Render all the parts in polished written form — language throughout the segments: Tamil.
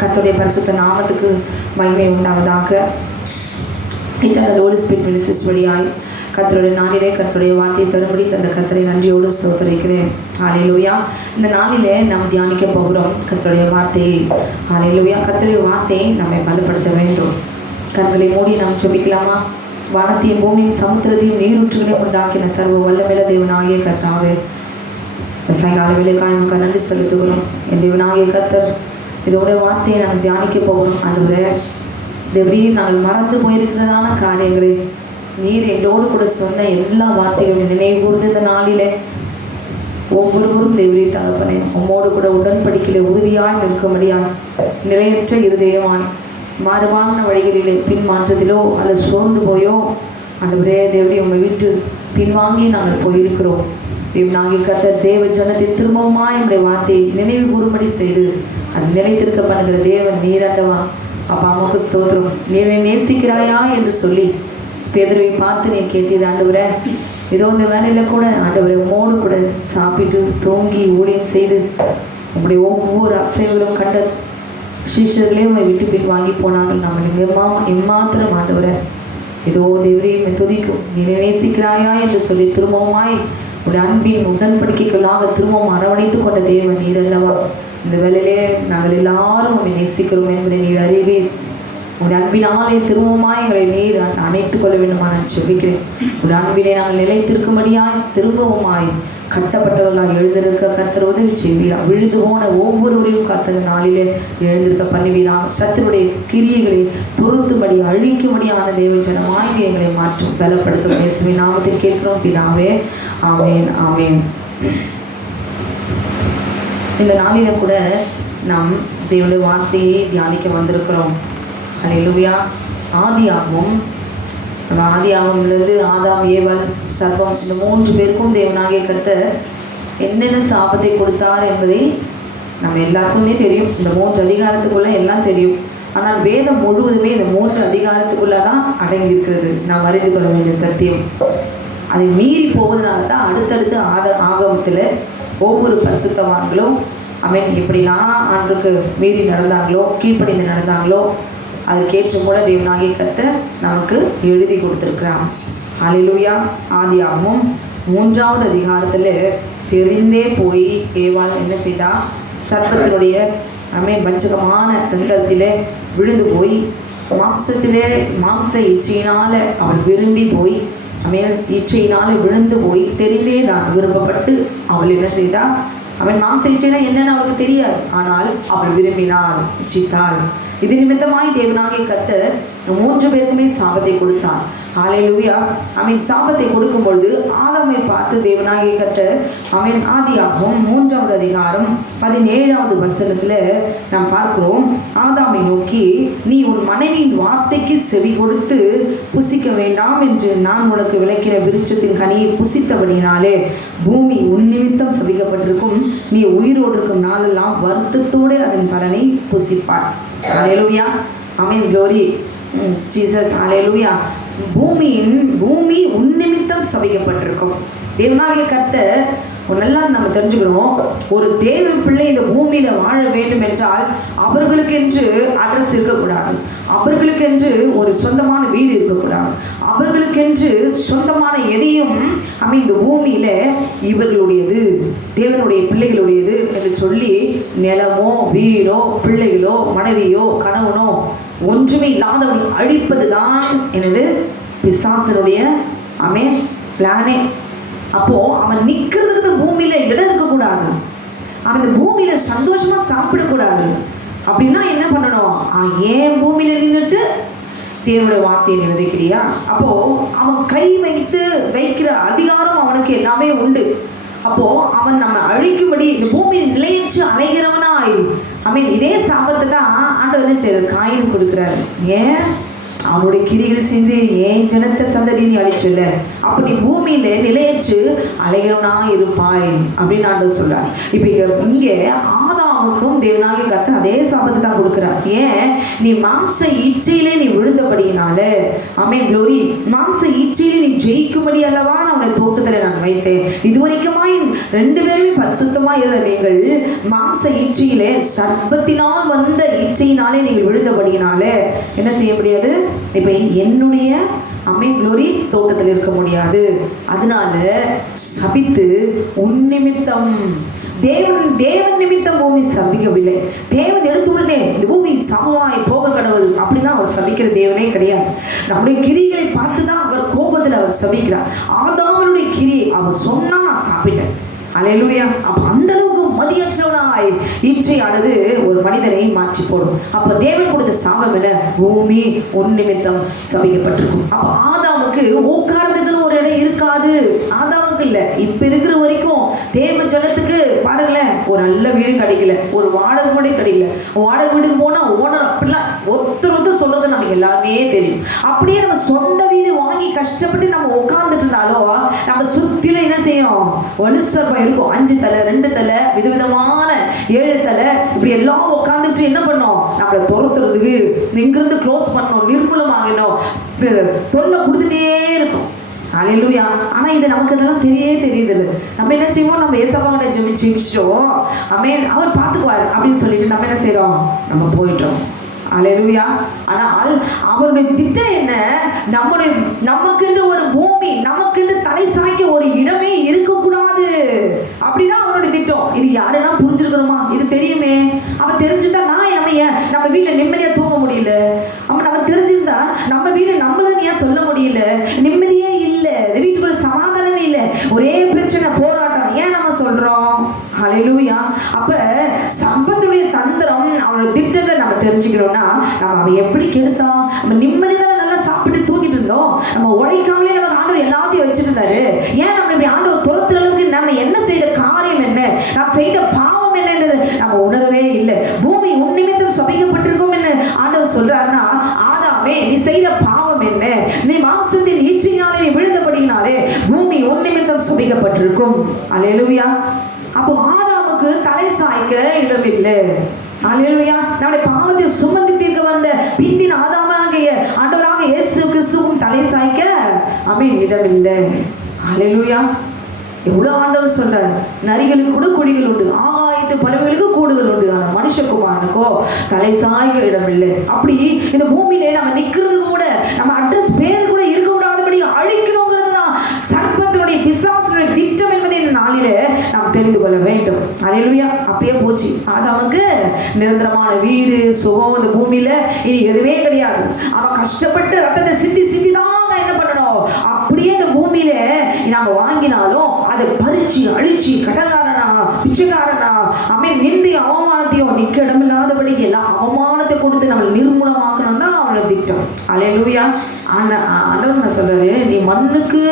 கர்த்தருடைய பரிசுத்த நாமத்துக்கு மகிமை உண்டாவதாக. இன்டர்னல் ஹோலி ஸ்பிரிட் மினிஸ்ட்ரிஸ் வழியாய் கர்த்தருடைய நாளிலே கர்த்தருடைய வார்த்தையை தரும்படி தந்த கர்த்தரை நன்றியோடு ஸ்தோத்திரிக்கிறேன். ஹல்லேலூயா. இந்த நாளிலே நாம் தியானிக்க போகிறோம் கர்த்தருடைய வார்த்தையை. ஹல்லேலூயா. கர்த்தருடைய வார்த்தையை நம்மை பலப்படுத்த வேண்டும். கண்களை மூடி நாம் ஜெபிக்கலாமா? வானத்தையும் பூமியும் சமுத்திரத்தையும் நீரூற்றுகளையும் உண்டாக்கின சர்வ வல்லமையுள்ள தேவனாகிய கர்த்தாவே, சாயங்கால வேலைக்காய் நமக்கு நன்றி செலுத்துகிறோம். என் தேவனாகிய கர்த்தர், இதோட வார்த்தையை நாங்கள் தியானிக்க போகிறோம். ஆண்டவரே, எப்படி நாங்கள் மறந்து போயிருக்கிறதான காரியங்களை நீர் எங்களோடு கூட சொன்ன எல்லா வார்த்தைகளும் நினைவு கூர்ந்து இந்த நாளிலே ஒவ்வொருவரும் தேவரே தகப்பனே உம்மோடு கூட உடன்படிக்கையிலே உறுதியாய் நிற்கும்படியாய் நிலையற்ற இருதயமாய் மாறுபான வழிகளிலே பின்மாற்றத்திலோ அல்லது சோர்ந்து போயோ ஆண்டவரே தேவரே உம்மை விட்டு பின்வாங்கி நாங்கள் போயிருக்கிறோம். நாங்கள் கர்த்தர் தேவ ஜனத்தை திரும்பவுமாய் நம்முடைய வார்த்தையை நினைவு கூறும்படி செய்து அது நிலைத்திருக்க பண்ணுகிற தேவன் நீராண்டவா. அப்பா அம்மாவுக்கு ஸ்தோத்திரம். நீரை நேசிக்கிறாயா என்று சொல்லி பேதுருவை பார்த்து நீ கேட்டது ஆண்டவரே. ஏதோ இந்த வேலையில் கூட ஆண்டவரை உம்மோடு கூட சாப்பிட்டு தூங்கி ஊழியம் செய்து உங்களுடைய ஒவ்வொரு அசைவுகளும் கண்ட சீஷர்களையும் உங்களை விட்டு பின் வாங்கி போனாங்க. நம்ம எம்மாத்திரம் ஆண்டவரை ஏதோ தேவரையும் துதிக்கும். நீ நேசிக்கிறாயா என்று சொல்லி திரும்பவுமாய் உடைய அன்பின் உடன்படிக்கைகளாக திரும்பவும் அரவணைத்து கொண்ட தேவன் நீர் அல்லவா. இந்த வேலையிலே நாங்கள் எல்லாரும் உண்மை நேசிக்கிறோம் என்பதை நீர் அறிவீர். உடைய அன்பினாலே திரும்பவுமாய் எங்களை நீர் அணைத்துக் கொள்ள வேண்டுமா நான் ஜெபிக்கிறேன். உடைய அன்பினை நாங்கள் நிலைத்திருக்கும்படியாய் திரும்பவுமாய் கட்டப்பட்டவர்களாக எழுந்திருக்க கர்த்தர் உதவி செய்வீரா. விழுந்து போன ஒவ்வொருவரையும் கர்த்தர் நாளிலே எழுந்திருக்க பண்ணுவீரா. சத்துருடைய கிரியைகளை துருத்தும்படி அழிக்கும்படியான தேவ ஜனமாய் எங்களை மாற்றும் பலப்படுத்தும் இயேசுவின் நாமத்தில் கேட்கிறோம் பிதாவே. ஆமேன் ஆமேன். இந்த நாளில கூட நாம் தேவனுடைய வார்த்தையை தியானிக்க வந்திருக்கிறோம். ஹல்லேலூயா. ஆதியாகமிலிருந்து ஆதாம், ஏவாள், சர்ப்பம் இந்த 3 பேருக்கும் தேவனாகிய கர்த்தர் என்னென்ன சாபத்தை கொடுத்தார் என்பதை நம்ம எல்லாருக்குமே தெரியும். இந்த 3 அதிகாரத்துக்குள்ள எல்லாம் தெரியும். ஆனால் வேதம் முழுவதுமே இந்த 3 அதிகாரத்துக்குள்ள தான் அடங்கியிருக்கிறது. நாம் அறிந்து கொள்ள வேண்டிய சத்தியம். அதை மீறி போவதனால தான் அடுத்தடுத்து ஆகமத்தில் ஒவ்வொரு பரிசுத்தவான்களும் எப்படிலாம் ஆண்டுக்கு மீறி நடந்தாங்களோ கீழ்ப்படிந்து நடந்தாங்களோ அதுக்கேற்ற கூட தேவனாகிய கர்த்தர் நமக்கு எழுதி கொடுத்துருக்கிறான். ஹல்லேலூயா. ஆதியாகமம் 3வது அதிகாரத்தில் தெரிந்தே போய் ஏவாள் என்ன செய்தா? சர்ப்பத்தினுடைய வஞ்சகமான தந்திரத்திலே விழுந்து போய் மாம்ச இச்சையினால் அவள் விரும்பி போய் இச்சையினால் விழுந்து போய் தெரிந்தே தான் விருப்பப்பட்டு அவள் என்ன செய்தா? அவன் மாம்ச இச்சைனா என்னன்னு அவளுக்கு தெரியாது. ஆனால் அவள் விரும்பினாள், இச்சித்தாள். இது நிமித்தமாய் தேவனாகிய கர்த்தர் 3 பேருக்குமே சாபத்தை கொடுத்தான். ஹல்லேலூயா. சாபத்தை கொடுக்கும் பொழுது ஆதாமை பார்த்து தேவனாகிய கர்த்தர் ஆதியாகமம் 3வது அதிகாரம் 17வது வசனத்துல நாம் பார்க்கிறோம். ஆதாமை நோக்கி, நீ உன் மனைவியின் வார்த்தைக்கு செவி கொடுத்து புசிக்க வேண்டாம் என்று நான் உனக்கு விளக்கின விருட்சத்தின் கனியை புசித்தபடினாலே பூமி உன் நிமித்தம் சபிக்கப்பட்டிருக்கும். நீ உயிரோடு இருக்கும் நாளெல்லாம் வருத்தத்தோடு அதன் பலனை புசிப்பார். ஹல்லேலூயா. ஆமென். glory Jesus. ஹல்லேலூயா. பூமி உன் நிமித்தம் சபிக்கப்பட்டிருக்கும். தேவனாகிய கர்த்தர் ஒன்னெல்லாம் நம்ம தெரிஞ்சுக்கிறோம். ஒரு தேவ பிள்ளை இந்த பூமியில வாழ வேண்டும் என்றால் அவர்களுக்கென்று அட்ரஸ் இருக்கக்கூடாது. அவர்களுக்கென்று ஒரு சொந்தமான வீடு இருக்கக்கூடாது. அவர்களுக்கென்று சொந்தமான எதையும் இந்த பூமியில இவர்களுடையது, தேவனுடைய பிள்ளைகளுடையது என்று சொல்லி நிலமோ வீடோ பிள்ளைகளோ மனைவியோ கணவனோ ஒன்றுமே இல்லாதவனை அழிப்பது தான் எனது பிசாசனுடைய பிளானே. அப்போ அவன் நிக்கிறதுக்கு பூமியில இடம் இருக்கக்கூடாது. அவன் இந்த பூமியில சந்தோஷமா சாப்பிடக்கூடாது. அப்படின்னா என்ன பண்ணணும்? ஏன் பூமியில நின்றுட்டு தேவனுடைய வார்த்தையை நீ விதைக்கிறியா? அப்போ அவன் கை வைக்கிற அதிகாரம் அவனுக்கு எல்லாமே உண்டு. அப்போ அவன் நம்ம அழிக்கும்படி இந்த பூமியில் நிலையற்று அலைகிறவனாய் இதே சாபத்தை தான் ஆண்டவர் என்ன செய்யறாரு? காயின் கொடுக்குறாரு. ஏன்? அவனுடைய கிரிகள் செஞ்சு ஏன் ஜனத்தை சந்ததி நீ அழிச்சல, அப்படி பூமியில நிலையற்று அலைகிறவனா இருப்பாய் அப்படின்னு ஆண்டவர் சொல்றார். இப்ப இங்க ஆதாமுக்கும் தேவனாகிய கர்த்தர் அதே சாபத்தை தான் கொடுக்கிறார். ஏன்? நீ மாம்ச இச்சையிலே நீ விழுந்தபடியினால glory, மாம்ச இச்சையிலே நீ ஜெயிக்கும்படி அல்லவா நான் உன்னை தோட்டத்துல நான் வைத்தேன். இதுவரைக்குமாய் 2 பேருமே பரிசுத்தமா இருந்த நீங்கள் மாம்ச இச்சையிலே சர்ப்பத்தினால் வந்த இச்சையினாலே நீங்கள் விழுந்தபடியினாலே என்ன செய்ய முடியாது? இப்போ என்னுடைய க்ளோரி தோட்டத்தில் இருக்க முடியாது. அதனால சபித்து உன் நிமித்தம், தேவன் நிமித்தம் பூமி சபிக்கவில்லை. தேவன் எடுத்த உடனே இந்த பூமி சமமாய் போக கடவுள் அப்படின்னா அவர் சபிக்கிற தேவனே கிடையாது. நம்முடைய கிரிகளை பார்த்துதான் அவர் கோபத்தில் அவர் சபிக்கிறார். ஆதாமுடைய கிரியை அவர் சொன்னா நான் சாப்பிட்டேன். அல்லேலூயா. அப்ப அந்த அளவுக்கு மதியற்றவனாய் இச்சையானது ஒரு மனிதனை மாற்றி போடும். அப்ப தேவன் கொடுத்த சாபம் என்ன? பூமி உன் நிமித்தம் சபிக்கப்பட்டிருக்கும். அப்ப ஆதாமுக்கு உட்கார்றதுக்குன்னு ஒரு இடம் இருக்காது. ஆதாமுக்கு இல்ல, இப்ப இருக்கிற வரைக்கும் தேவ ஜனத்துக்கு பாருங்களேன், ஒரு நல்ல வீடு கிடைக்கல, ஒரு வாடகை வீடு கிடைக்கல. வாடகை வீடுக்கு போனா ஓனர் அப்படிலாம் ஒருத்தர் சொல்றது நமக்கு எல்லாமே தெரியும். அப்படியே நம்ம சொந்த வீடு வாங்கி கஷ்டப்பட்டு நம்ம உட்கார்ந்துட்டு இருந்தாலும் நம்ம சுத்திலும் என்ன செய்யும்? வலுசர்பம் இருக்கும். 5 தலை 2 தலை விதவிதமான 7 தலை இப்படி எல்லாம் உட்காந்துட்டு என்ன பண்ணோம்? நம்மளை துரத்துறதுக்கு இங்கிருந்து க்ளோஸ் பண்ணணும், நிர்மூலமாகணும், தொல்லை கொடுத்துட்டே இருக்கும். அல்லேலூயா. ஆனா இது நமக்கு இதெல்லாம் தெரியுது. நம்ம என்ன செய்வோம்? நம்ம ஏசப்பாவை ஜெபிச்சிட்டோம், அவர் பார்த்துக்குவார் அப்படின்னு சொல்லிட்டு நம்ம என்ன செய்யறோம்? நம்ம போயிட்டோம். அல்லேலூயா. ஆனால் அவருடைய திட்டம் என்ன? நமக்கென்று ஒரு பூமி, நமக்கென்று தலை சாய்க்க ஒரு இடமே இருக்கக்கூடாது. அப்படிதான் அவனுடைய திட்டம். இது யாருன்னா புரிஞ்சிருக்கணுமா? இது தெரியுமே. அவன் தெரிஞ்சுட்டா நம்ம வீட்டுல நிம்மதியா தூங்க முடியல. நம்ம தெரிஞ்சிருந்தா நம்ம வீடு நம்மளுன்னு ஏன் சொல்ல முடியல? நிம்மதியே இல்லை, வீட்டுக்குள்ள சமாதானமே இல்லை, ஒரே பிரச்சனை, போராட்டம். ஏன் நம்ம சொல்றோம்? அல்லேலூயா. அப்ப சம்பத்துடைய தந்திரம், அவனோட திட்டத்தை நம்ம தெரிஞ்சுக்கணும்னா நம்ம அவன் எப்படி கெடுத்தான்? நம்ம நிம்மதி தானே நல்லா சாப்பிட்டு தூங்கிட்டு இருந்தோம். நம்ம உழைக்காமலே நமக்கு ஆண்டவர் எல்லாத்தையும் வச்சுட்டு இருந்தாரு. ஏன் நம்ம இப்படி ஆண்டவர் துரத்துற அளவுக்கு நம்ம என்ன செய்த காரியம் என்ன, நாம் செய்த பாவம் என்னன்றது நம்ம உணரவே இல்லை. பூமி உன் நிமித்தம் சபிக்கப்பட்டிருக்கும் என்று ஆண்டவர் சொல்றாருன்னா, ஆதாமே நீ செய்த பாவம் என்ன? நீ மாம்சத்தின் இச்சையினாலே நீ விழுந்தபடியினாலே பூமி உன் நிமித்தம் சபிக்கப்பட்டிருக்கும். அல்லேலூயா. அப்போ ஆதாமுக்கு தலை சாய்க்க இடமில்லை. அல்லேலூயா. நம்முடைய பாவத்தை சுமந்து தீர்க்க வந்த பிந்தின் ஆதாமாகிய ஆண்டவராக இயேசு கிறிஸ்துவும் தலை சாய்க்க இடமில்லை. அல்லேலூயா. எவ்வளவு ஆண்டவர் சொல்றாரு, நரிகளுக்கு கூட குழிகள் உண்டு, ஆகாயத்து பறவைகளுக்கு கூடுகள் உண்டு, ஆனா மனுஷகுமாரனுக்கோ தலை சாய்க்க இடமில்லை. அப்படி இந்த பூமியிலே நம்ம நிக்கிறது கூட, நம்ம அட்ரஸ் பேர் கூட இருக்க கூடாதபடி அழிக்கணுங்கிறது தான் சர்ப்பத்தினுடைய பிசாசுடைய திட்டம் என்பதை இந்த நாளிலே நாம் தெரிந்து கொள்ள வேண்டும். அல்லேலூயா. அப்பயே போச்சு. ஆதாமுக்கு நிரந்தரமான வீடு, சுகம் இந்த பூமியில இனி எதுவே கிடையாது. அவன் கஷ்டப்பட்டு ரத்தத்தை சிந்தி தான் என்ன பண்ணணும்? அப்படியே இந்த பூமியில நாம வாங்கினாலும் அதை பறிச்சு அழிச்சு கடகாரனா பிச்சைக்காரனா நிந்தையும் அவமானத்தையும் நிக்க இடமில்லாதபடி எல்லாம் அவமானத்தை கொடுத்து நம்ம நிர்மூலமாக்கணும் தான் அவனோட திட்டம். அல்லேலூயா. ஆண்டவர் நான் சொல்றாரு, நீ மண்ணுக்கு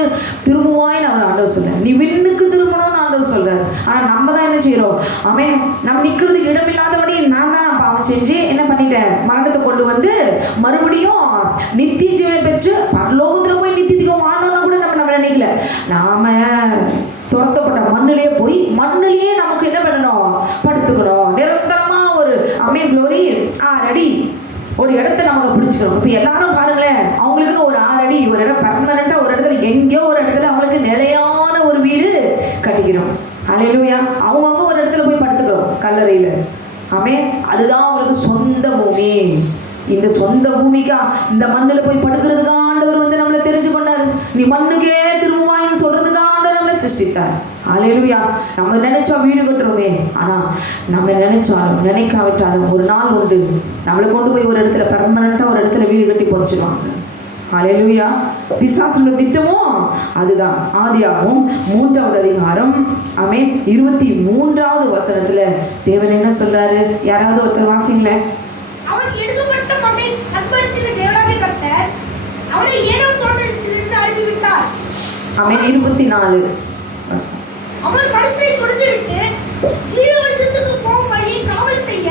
திரும்புவாய்ன்னு அவர் ஆண்டவர் சொல்ற, நீ விண்ணுக்கு திரும்பணும்னு ஆண்டவர் சொல்றாரு. ஆனா நம்ம தான் என்ன செய்யறோம்? நம்ம நிக்கிறதுக்கு இடமில்லாதபடி நான் தான் பாவம் செஞ்சு என்ன பண்ணிட்டேன்? மரணத்தை கொண்டு வந்து மறுபடியும் நித்திய ஜீவனை பெற்று பரலோகத்துல போய் நித்தியத்துக்கு வாழணும்னா கூட நம்ம நினைக்கல. நாம துரத்தப்பட்ட மண்ணிலேயே போய் மண்ணிலேயே நமக்கு என்ன பண்ணணும்? படுத்துக்கணும். நிரந்தரமா ஒரு க்ளோரி 6 அடி ஒரு இடத்த நமக்கு பிடிச்சுக்கணும். இப்ப எல்லாரும் பாருங்களேன், அவங்களுக்குன்னு ஒரு 6 அடி ஒரு இடம் பர்மனண்டா ஒரு இடத்துல எங்கேயோ ஒரு இடத்துல அவங்களுக்கு நிலையான ஒரு வீடு கட்டிக்கிறோம். அல்லேலூயா. அவங்கவுங்க ஒரு இடத்துல போய் படுத்துக்கிறோம் கல்லறையில. அதுதான் அவங்களுக்கு சொந்த பூமி. இந்த சொந்த பூமிக்கா இந்த மண்ணுல போய் படுக்கிறதுக்கு ஆண்டவர் வந்து நம்மளை தெரிஞ்சு கொண்டாரு. நீ மண்ணுக்கே திரும்புவாயின்னு சொல்றதுக்கு ஆண்டவர் நம்மளை சிருஷ்டித்தார். அல்லேலூயா. நம்ம நினைச்சா வீடு கட்டுறோமே, ஆனா நம்ம நினைச்சாலும் நினைக்காவிட்டாலும் ஒரு நாள் உண்டு, நம்மளை கொண்டு போய் ஒரு இடத்துல பெர்மனண்டா ஒரு இடத்துல வீடு கட்டி புதைச்சிடுவாங்க. அல்லேலூயா. பிசாசுடைய திட்டமும் அதுதான். ஆதியாகமம் 3வது அதிகாரம் 23வது வசனத்துல தேவன் என்ன சொல்றாரு? யாராவது ஒருத்தர் வாசிங்களேன். அவன் எடுக்கப்பட்ட மண்ணை கற்பழித்த தேவனாகிய கர்த்தர் அவனை ஏதோம் தோட்டத்திலிருந்து அனுப்பிவிட்டார். 24 வசனம். அவன் மனுஷனை கொடுத்துவிட்டு ஜீவ வருஷத்துக்கு போகும் வழியை காவல் செய்ய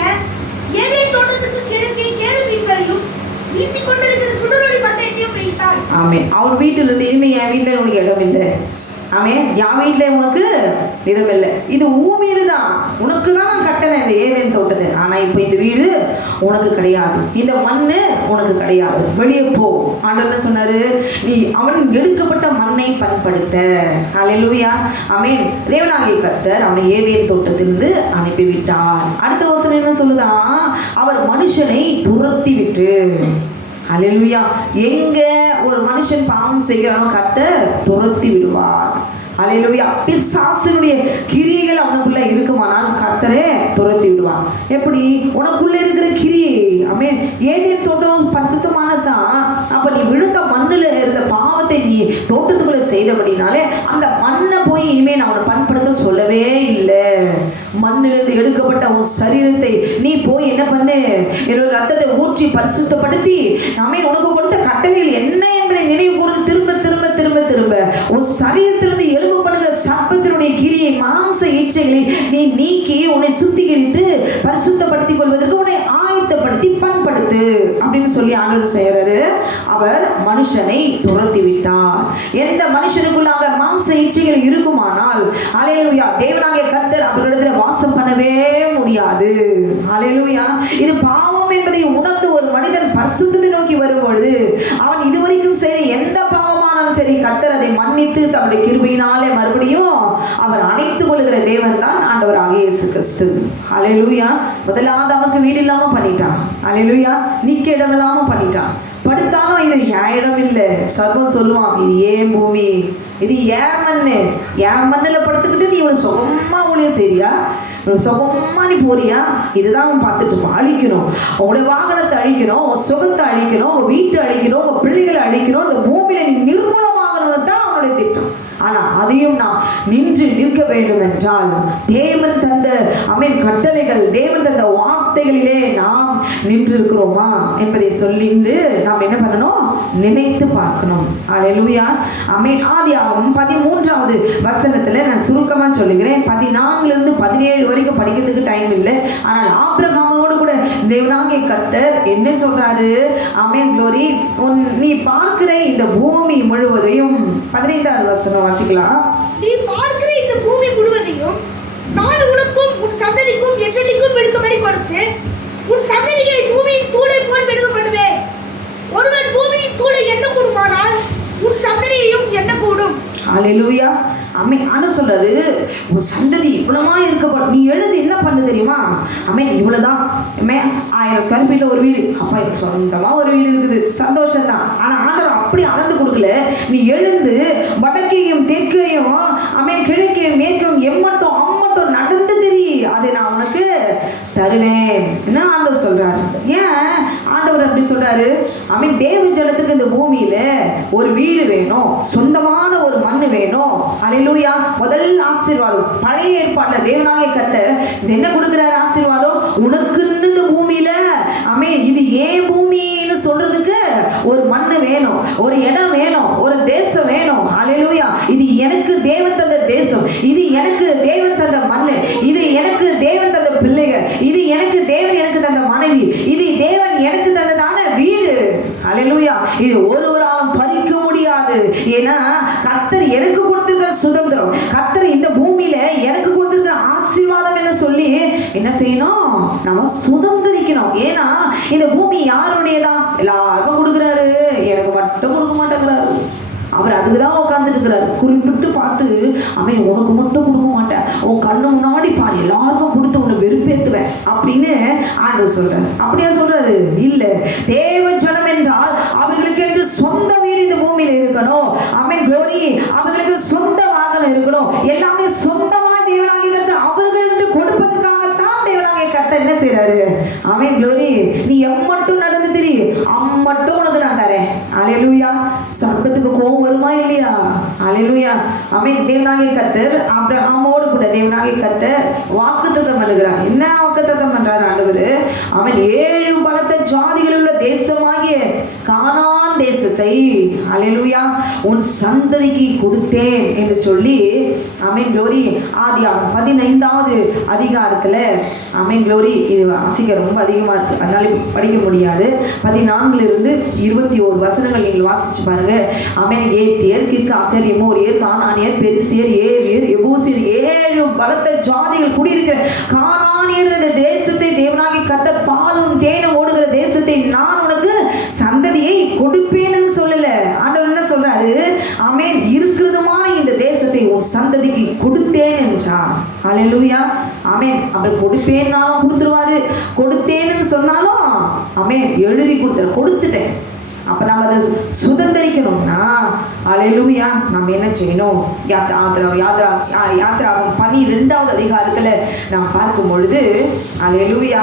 ஏதேன் தோட்டத்துக்கு கிழக்கே கேருபீன்களையும் வீசிக்கொண்டிருக்கிற சுடரொளி பட்டயத்தையும் வைத்தார். அவன் வீட்டுல இருந்து இனிமே என் வீட்டுல உனக்கு இடம் இல்லை. என் வீட்டுல உனக்கு இடம் இல்லை. இது உன் வீடு தான், உனக்கு தான் நான் கட்டினேன் இந்த ஏதேன் தோட்டத்தை. ஆனா இப்ப இந்த வீடு உனக்கு கிடையாது, இந்த மண்ணு உனக்கு கிடையாது, வெளியே போ. ஆண்டவர் என்ன சொன்னாரு? நீ அவன் எடுக்கப்பட்ட மண்ணை பயன்படுத்த. ஹல்லேலூயா, ஆமென். தேவனாகிய கர்த்தர் அவனை ஏதேன் தோட்டத்திலிருந்து அனுப்பிவிட்டார். அடுத்த வசனம் என்ன சொல்லுதா? அவர் மனுஷனை துரத்தி விட்டு. ஹல்லேலூயா. எங்க ஒரு மனுஷன் பாவம் செய்கிறானோ கர்த்தர் துரத்தி விடுவார். ஹல்லேலூயா. பிசாசினுடைய கிரியைகள் அவனுக்குள்ள இருக்குமானால் கர்த்தரே துரத்தி விடுவான். எப்படி? உனக்குள்ள இருக்கிற கிரியை, ஆமென். ஏதேன் தோட்டம் பரிசுத்தமானதுதான். அப்ப நீ விழுந்த மண்ணுல இருந்த பாவத்தை நீ தோட்டத்துக்குள்ள செய்தபடினாலே அந்த மண்ணை போய் இனிமே நான் அவனை பண்படுத்த சொல்லவே இல்லை. மண்ணிலிருந்து எடுக்கப்பட்ட உன் சரீரத்தை நீ போய் என்ன பண்ணு? என்னோட ரத்தத்தை ஊற்றி பரிசுத்தப்படுத்தி ஆமென் உனக்கு கொடுத்த கட்டளைகள் என்ன என்பதை நினைவு கூர்ந்து திரும்ப திரும்ப திரும்ப திரும்ப உன் சரீரத்திலிருந்து எழுப்பப்படுகிற சர்ப்பத்தினுடைய கிரியை, மாம்ச இச்சைகளை நீ நீக்கி உன்னை சுத்திகரித்து பரிசுத்தப்படுத்திக் கொள்வதற்கு உன்னை ஆயத்தப்படுத்தி பண்படுத்து அப்படின்னு சொல்லி ஆண்டவர் செய்யறாரு. அவர் மனுஷனை துரத்தி விட்டார். எந்த மனுஷனுக்குள்ளாக மாம்ச இச்சைகள் இருக்குமானால் ஹல்லேலூயா தேவனாகிய கர்த்தர் அவர்களிடத்தில் வாசம் பண்ணவே முடியாது. ஹல்லேலூயா. இது பாவம் என்பதை உணர்ந்து ஒரு மனிதன் பரிசுத்தத்தை நோக்கி வரும்பொழுது அவன் இதுவரைக்கும் செய்த எந்த பாவமானாலும் சரி கர்த்தர் அதை மன்னித்து தம்முடைய கிருபையினாலே மறுபடியும் அவர் அணைத்துக் கொள்கிற தேவன் தான் ஆண்டவராகிய இயேசு கிறிஸ்து. ஹல்லேலூயா. முதலாவது அவனுக்கு வீடு இல்லாம பண்ணிட்டான். ஹல்லேலூயா. நிக்க இடம் இல்லாம பண்ணிட்டான். படுத்தாலும் இது என் இடம் இல்லை. சர்வம் சொல்லுவான், இது ஏன் பூமி, இது ஏன் மண்ணு, என் மண்ணுல படுத்துக்கிட்டு நீ இவ்வளவு சுகமா ஊழியம் செய்றியா, இவ்வளவு சுகமா நீ போறியா? இதுதான் அவன் பார்த்துட்டு இருப்பான். அழிக்கணும், உங்களுடைய வாகனத்தை அழிக்கணும், உங்க சுகத்தை அழிக்கணும், உங்க வீட்டை அழிக்கணும், உங்க பிள்ளைகளை அழிக்கணும், இந்த பூமியில நீ நிர்மூலமாகணும்னு தான் அவனுடைய திட்டம். ஆனா அதையும் நாம் நின்று நிற்க வேண்டும் என்றால் தேவன் தந்த ஆமென் கட்டளைகள், தேவன் தந்த வார்த்தைகளிலே நாம் நின்று இருக்கிறோமா என்பதை சொல்லிட்டு நாம் என்ன பண்ணணும்? நினைத்து பார்க்கணும். ஹல்லேலூயா, ஆமென். ஆதியாகமம் 13வது வசனத்துல நான் சுருக்கமா சொல்லுகிறேன். 14 17 வரைக்கும் படிக்கிறதுக்கு டைம் இல்லை. ஆனால் ஆபிரகாமோடு கூட தேவனாகிய கர்த்தர் என்ன சொல்றாரு? ஆமென், க்ளோரி. நீ பார்க்கிற இந்த பூமி முழுவதையும் 15வது வசனம் வாசிக்கலாம். நீ பார்க்கிற இந்த பூமி முழுவதையும் நான் உனக்கும் உன் சந்ததிக்கும் எசதிக்கும் எடுக்கும்படி கொடுத்து உன் சந்ததியை பூமியின் தூளை போல் பெருக பண்ணுவேன். ஒருவன் பூமியின் தூளை எண்ண கூடுமானால் உன் சந்ததியையும் எண்ண கூடும். ஹல்லேலூயா, ஆமென். ஆனா சொல்றாரு உன் சந்ததி இவ்வளவா இருக்க. நீ எழுதி என்ன பண்ணு தெரியுமா? ஆமென். இவ்வளவுதான் 1000 ஸ்கொயர் ஃபீட்ல ஒரு வீடு. அப்பா எனக்கு சொந்தமா ஒரு வீடு இருக்குது, சந்தோஷம் தான். ஆனா ஆண்டவர் அப்படி அளந்து கொடுக்கல. நீ எழுந்து வடக்கையும் தெற்கையும் ஆமென் கிழக்கையும் மேற்கையும் எம்மட்டும் அம்மட்டும் நடந்து தெரி, அதை நான் உனக்கு தருவேன். என்ன ஆண்டவர் சொல்றாரு? ஏன் ஆண்டவர் அப்படி சொல்றாரு? ஆமென். தேவ ஜனத்துக்கு இந்த பூமியில ஒரு வீடு வேணும், சொந்தமான ஒரு மண்ணு வேணும். ஹல்லேலூயா. முதல் ஆசீர்வாதம் பழைய ஏற்பாட்டுல தேவனாகிய கர்த்தர் என்ன கொடுக்கிறார்? ஆசீர்வாதம். உனக்குன்னு இந்த பூமியில ஆமென் இது ஏன் பூமின்னு சொல்றதுக்கு ஒரு மண்ணு வேணும், ஒரு இடம் வேணும், ஒரு தேசம் வேணும். ஹல்லேலூயா. இது எனக்கு தேவன் தந்த தேசம், இது எனக்கு தேவன் தந்த மண்ணு, இது எனக்கு தேவன் தந்த பிள்ளைகள், இது எனக்கு தேவன் எனக்கு தந்த மனைவி, இது தேவன் எனக்கு தந்ததான வீடு. ஹல்லேலூயா. இது ஒருவராலும் பறிக்க முடியாது. ஏன்னா கர்த்தர் எனக்கு கொடுத்திருக்கிற சுதந்திரம், கர்த்தர் இந்த பூமியில எனக்கு கொடுத்திருக்கிற ஆசீர்வாதம் என்ன சொல்லி என்ன செய்யணும்? நம்ம சுதந்திரிக்கணும். ஏன்னா இந்த பூமி யாருடையதான்? எல்லாருக்கும் கொடுக்குறாரு, எனக்கு மட்டும் கொடுக்க மாட்டேங்கிறாரு. அவர் அதுக்குதான் உட்கார்ந்துட்டு இருக்கிறாரு. குறிப்பிட்டு பார்த்து அவன் உனக்கு மட்டும் கொடுக்க மாட்டேன், உன் கண்ணு முன்னாடி பாரு, எல்லாருக்கும் கொடுத்து உன்னை வெறுப்பேத்துவேன் அப்படின்னு ஆண்டவர் சொல்றாரு. அப்படியா சொல்றாரு? இல்ல. தேவ ஜனம் என்றால் அவர்களுக்கு என்று சொந்த வீடு இந்த பூமியில இருக்கணும். ஆமென், க்ளோரி. அவர்களுக்கு சொந்த வாகனம் இருக்கணும். எல்லாமே சொந்தமா தேவனாகிய கர்த்தர் அவர்களுக்கு கொடுப்பதற்காகத்தான் தேவனாகிய கர்த்தர் என்ன செய்யறாரு? ஆமென், க்ளோரி. நீ எம்மட்டும் நடந்து திரி, அம்மட்டும் உனக்கு நான் தரேன். ஹல்லேலூயா. சொர்க்கத்துக்கு கோபம் வருமா இல்லையா? ஹல்லேலூயா. ஆமென். தேவனாகிய கர்த்தர் ஆபிரகாமோடு கூட தேவனாகிய கர்த்தர் வாக்குத்தத்தம் பண்ணுகிறார். என்ன வாக்குத்தத்தம் பண்றார் ஆண்டவர்? அவன் 7 பலத்த ஜாதிகள் உள்ள தேசமாகிய கானான் தேசத்தை ஹல்லேலூயா உன் சந்ததிக்கு கொடுத்தேன் என்று சொல்லி ஆமென், க்ளோரி. ஆதியாகமம் 15வது அதிகாரத்துல ஆமென், க்ளோரி. இது வாசிக்க ரொம்ப அதிகமா இருக்கு, அதனால படிக்க முடியாது. 14 21 வசனங்கள் நீங்கள் வாசிச்சு பாருங்க. ஆமென். ஏத்தியர், கிர்காசியர், எமோரியர், கானானியர், பெரிசியர், ஏவியர், எபூசியர் 7 பலத்த ஜாதிகள் குடியிருக்கிற கானானியர் இந்த தேசத்தை தேவனாகிய கர்த்தர் பாலும் தேனும் உன் சந்ததிக்கு கொடுத்தேன் என்றார். ஹல்லேலூயா. ஆமென். அவர் கொடுப்பேன்னாலும் கொடுத்துருவாரு, கொடுத்தேன்னு சொன்னாலும் ஆமென் எழுதி கொடுத்துட்டேன். அப்ப நம்ம அதை சுதந்திரிக்கணும்னா ஹல்லேலூயா நம்ம என்ன செய்யணும்? யாத்ராகமம் 12வது அதிகாரத்துல நாம் பார்க்கும் பொழுது ஹல்லேலூயா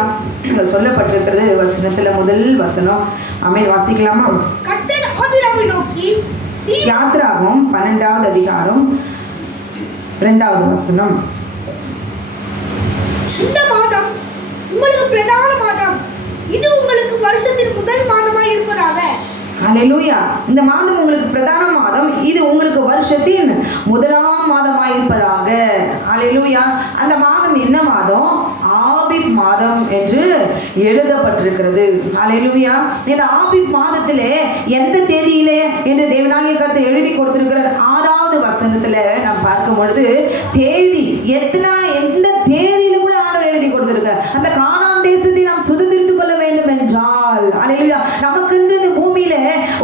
சொல்லப்பட்டிருக்கிறது வசனத்துல முதல் வசனம். ஆமென். வாசிக்கலாமா? கர்த்தர் ஆபிரகாமை நோக்கி, யாத்ராகமம் 12வது அதிகாரம் 2வது வசனம். இந்த மாதம் உங்களுக்கு பிரதான மாதம், இது உங்களுக்கு வருஷத்தின் முதல் மாதமாய் இருப்பதாக. ஹல்லேலூயா. இந்த மாதம் உங்களுக்கு பிரதான மாதம், இது உங்களுக்கு வருஷத்தின் முதலாம் மாதமாய் இருப்பதாக. ஹல்லேலூயா. அந்த மாதம் என்ன மாதம்? ஆபீப் மாதம் என்று எழுதப்பட்டிருக்கிறது. ஹல்லேலூயா. இந்த ஆபீப் மாதத்திலே எந்த தேதியிலே என்று தேவனாகிய கர்த்தர் எழுதி கொடுத்திருக்கிறார். 6வது வசனத்துல நாம் பார்க்கும் பொழுது தேதி எந்த தேதியில கூட ஆண்டவர் எழுதி கொடுத்திருக்கார். அந்த கானான் தேசத்தை நாம் சுதந்திரித்துக் கொள்ள வேண்டும் என்றால் ஹல்லேலூயா நமக்கென்று இந்த பூமியில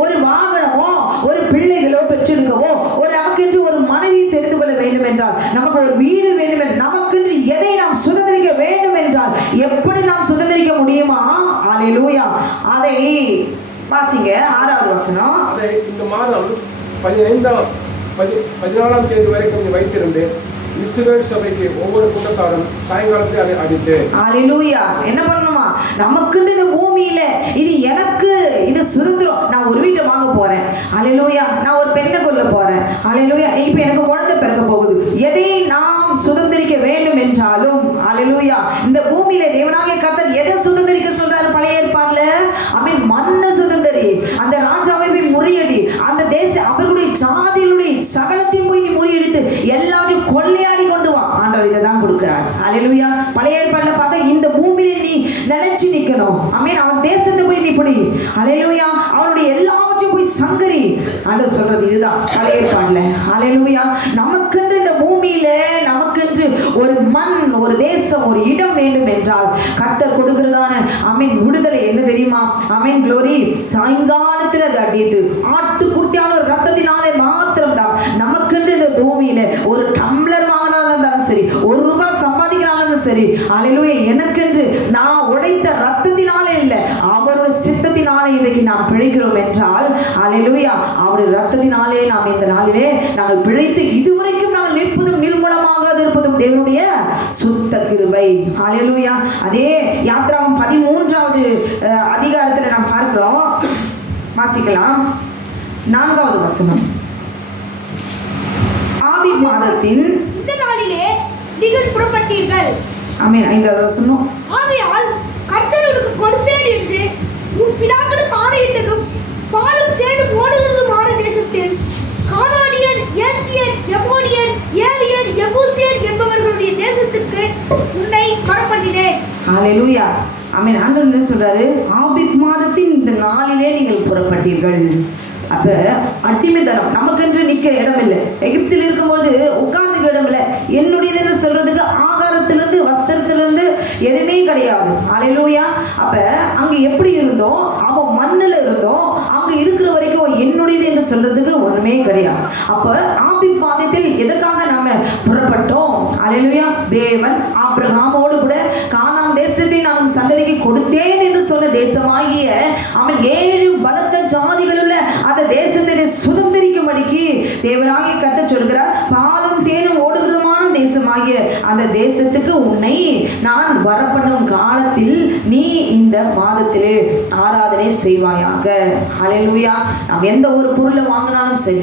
ஒரு வாகனமோ ஒரு பிள்ளைகளோ பெற்றெடுக்கவோ நமக்கென்று ஒரு மனைவியை தெரிந்து கொள்ள வேண்டும் என்றால், நமக்கு ஒரு வீடு வேண்டும் என்றால், நமக்கென்று எதை நாம் சுதந்திரிக்க வேண்டும் என்றால் எப்படி நாம் சுதந்திரிக்க முடியுமா? ஹல்லேலூயா. அதை வாசிங்க 6வது வசனம். இந்த மாதம் 14ஆம் தேதி வரைக்கும் வைத்திருந்து இஸ்ரவேல் சபைக்கு ஒவ்வொரு கூட்டத்தாரும் சாயங்காலத்தில் அதை அடித்து. ஹல்லேலூயா. என்ன பண்ணணுமா? நமக்கு இந்த பூமியில இது எனக்கு இது சுதந்திரம். நான் ஒரு வீட்டை வாங்க போறேன். ஹல்லேலூயா. நான் ஒரு பெண்ணை கொல்ல போறேன். ஹல்லேலூயா. இப்ப எனக்கு குழந்தை பிறக்க போகுது. எதை நாம் சுதந்திரிக்க வேண்டும் என்றாலும் ஹல்லேலூயா இந்த பூமியில தேவனாகிய கர்த்தர் எதை சுதந்திரிக்க சொல்றாரு? பழைய ஏற்பாடுல ஆமென் மண்ணை சுதந்திரி, அந்த ராஜாவை போய் முறியடி, அந்த தேச அவர்களுடைய ஜாதிகளுடைய சகலத்தையும் போய் நீ முறியடித்து எல்லாத்தையும் கொள்ளையாடி கொண்டு வா. ஆண்டவர் இதை தான் கொடுக்கிறார். ஹல்லேலூயா. பழைய ஏற்பாடுல பார்த்தா இந்த பூமியில நீ நிலைச்சு நிக்கணும். ஆமென். அவன் தேசத்தை போய் நீ பிடி. ஹல்லேலூயா. அவனுடைய எல்லாவற்றையும் போய் சங்கரி. ஆண்டவர் சொல்றது இதுதான் பழைய ஏற்பாடுல. ஹல்லேலூயா. நமக்கென்று இந்த பூமியில நமக்கென்று ஒரு மண், ஒரு தேசம், ஒரு இடம் வேண்டும் என்றால் கர்த்தர் கொடுக்கிறதான ஆமென் விடுதலை என்ன தெரியுமா? ஆமென் க்ளோரி. சாயங்காலத்தில் அது அடித்து ஆட்டுக்குட்டியான ஒரு ரத்தத்தினாலே மாத்திரம் தான் நமக்கென்று இந்த பூமியில ஒரு டம்ளர் வாங்கினாலும் இருந்தாலும் சரி, ₹1 சம்பாதிக்கிறாலும் சரி, ஹல்லேலூயா எனக்கென்று நான் உழைத்த ரத்தத்தினாலே இல்லை, அவருடைய சித்தத்தினாலே இன்றைக்கு நாம் பிழைக்கிறோம் என்றால் ஹல்லேலூயா அவருடைய ரத்தத்தினாலே நாம் இந்த நாளிலே நாங்கள் பிழைத்து இதுவரைக்கும் நாங்கள் நிற்பதும் நிர்மூலமாக இருப்பதும் தேவனுடைய சுத்த கிருபை. ஹல்லேலூயா. அதே யாத்ராகமம் 13வது அதிகாரத்துல நாம் பார்க்கிறோம். வாசிக்கலாம் 4வது வசனம். ஆபீப் மாதத்தின் இந்த நாளிலே நீங்கள் புறப்பட்டீர்கள். ஆமென். 5வது வசனம். ஆகையால் கர்த்தர் உனக்கு கொடுப்பேன் என்று உன் பிதாக்களுக்கு ஆணையிட்டதும் பாலும் தேனும் ஓடுகிறதுமான தேசத்தில் கானானியர், ஏத்தியர், எமோனியர், ஏவியர், எபூசியர் என்பவர்களுடைய தேசத்துக்கு உன்னை வரப்பண்ணினேன். ஹல்லேலூயா. ஆமென். ஆண்டவர் என்ன சொல்றாரு? ஆபீப் மாதத்தின் இந்த நாளிலே நீங்கள் புறப்பட்டீர்கள். அப்ப அடிமைத்தனம் நமக்கென்று நிக்க இடம் இல்லை. எகிப்தில் இருக்கும்போது உட்கார்ந்துக்க இடம் இல்லை. என்னுடையதுன்னு சொல்றதுக்கு ஆகாரத்திலிருந்து வஸ்திரத்திலிருந்து எதுவுமே கிடையாது. ஹல்லேலூயா. அப்ப அங்க எப்படி இருந்தோம்? அவன் மண்ணில் இருந்தோம். அங்க இருக்கிற வரைக்கும் என்னுடையது என்று சொல்றதுக்கு ஒண்ணுமே கிடையாது. அப்ப ஆபீப் மாதத்தில் எதற்காக நாம புறப்பட்டோம்? ஹல்லேலூயா. தேவன் ஆபிரகாமோடு கூட கானான் தேசத்தை நான் சந்ததிக்கு கொடுத்தேன் என்று சொன்ன தேசமாகிய அவன் 7 பலத்த ஜாதிகள் உள்ள அந்த தேசத்தை சுதந்திரிக்கும்படிக்கு தேவனாகிய கர்த்தர் சொல்கிறார், பாலும் தேனும் ஓடுகிறதுமான தேசமாகிய அந்த தேசத்துக்கு உன்னை நான் வரப்பண்ணும் காலத்தில் நீ இந்த மாதத்திலே ஆராதனை செய்வாயாக. ஹல்லேலூயா. நாம் எந்த ஒரு பொருளை வாங்கினாலும் சரி,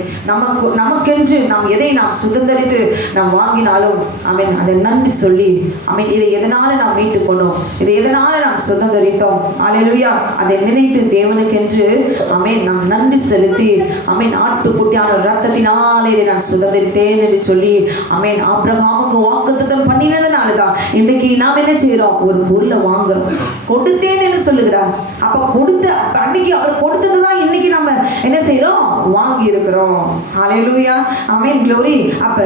நமக்கென்று நாம் எதை நாம் சுதந்திரித்து நாம் வாங்கினாலும் ஆமென் அதை நன்றி சொல்லி ஆமென் இதை எதனால நாம் மீட்டுக் கொண்டோம், இதை எதனால நாம் சுதந்திரித்தோம், ஹல்லேலூயா அதை நினைத்து தேவனுக்கென்று ஆமென் நாம் நன்றி செலுத்தி ஆமென் ஆட்டுக்குட்டியான ரத்தத்தினாலே இதை நான் சுதந்திரித்தேன் என்று சொல்லி ஆமென் ஆபிரகாமுக்கு வாக்குத்தத்தம் பண்ணினதுனால அதனாலதான் இன்னைக்கு நாம் என்ன செய்யறோம், ஒரு பொருளை வாங்குறோம், கொடுத்தேன்னு சொல்லுகிறார். அப்ப கொடுத்த அன்னைக்கு அவர் கொடுத்ததுதான் இன்னைக்கு நம்ம என்ன செய்யறோம், வாங்கி இருக்கிறோம். ஹல்லேலூயா, ஆமென், க்ளோரி. அப்ப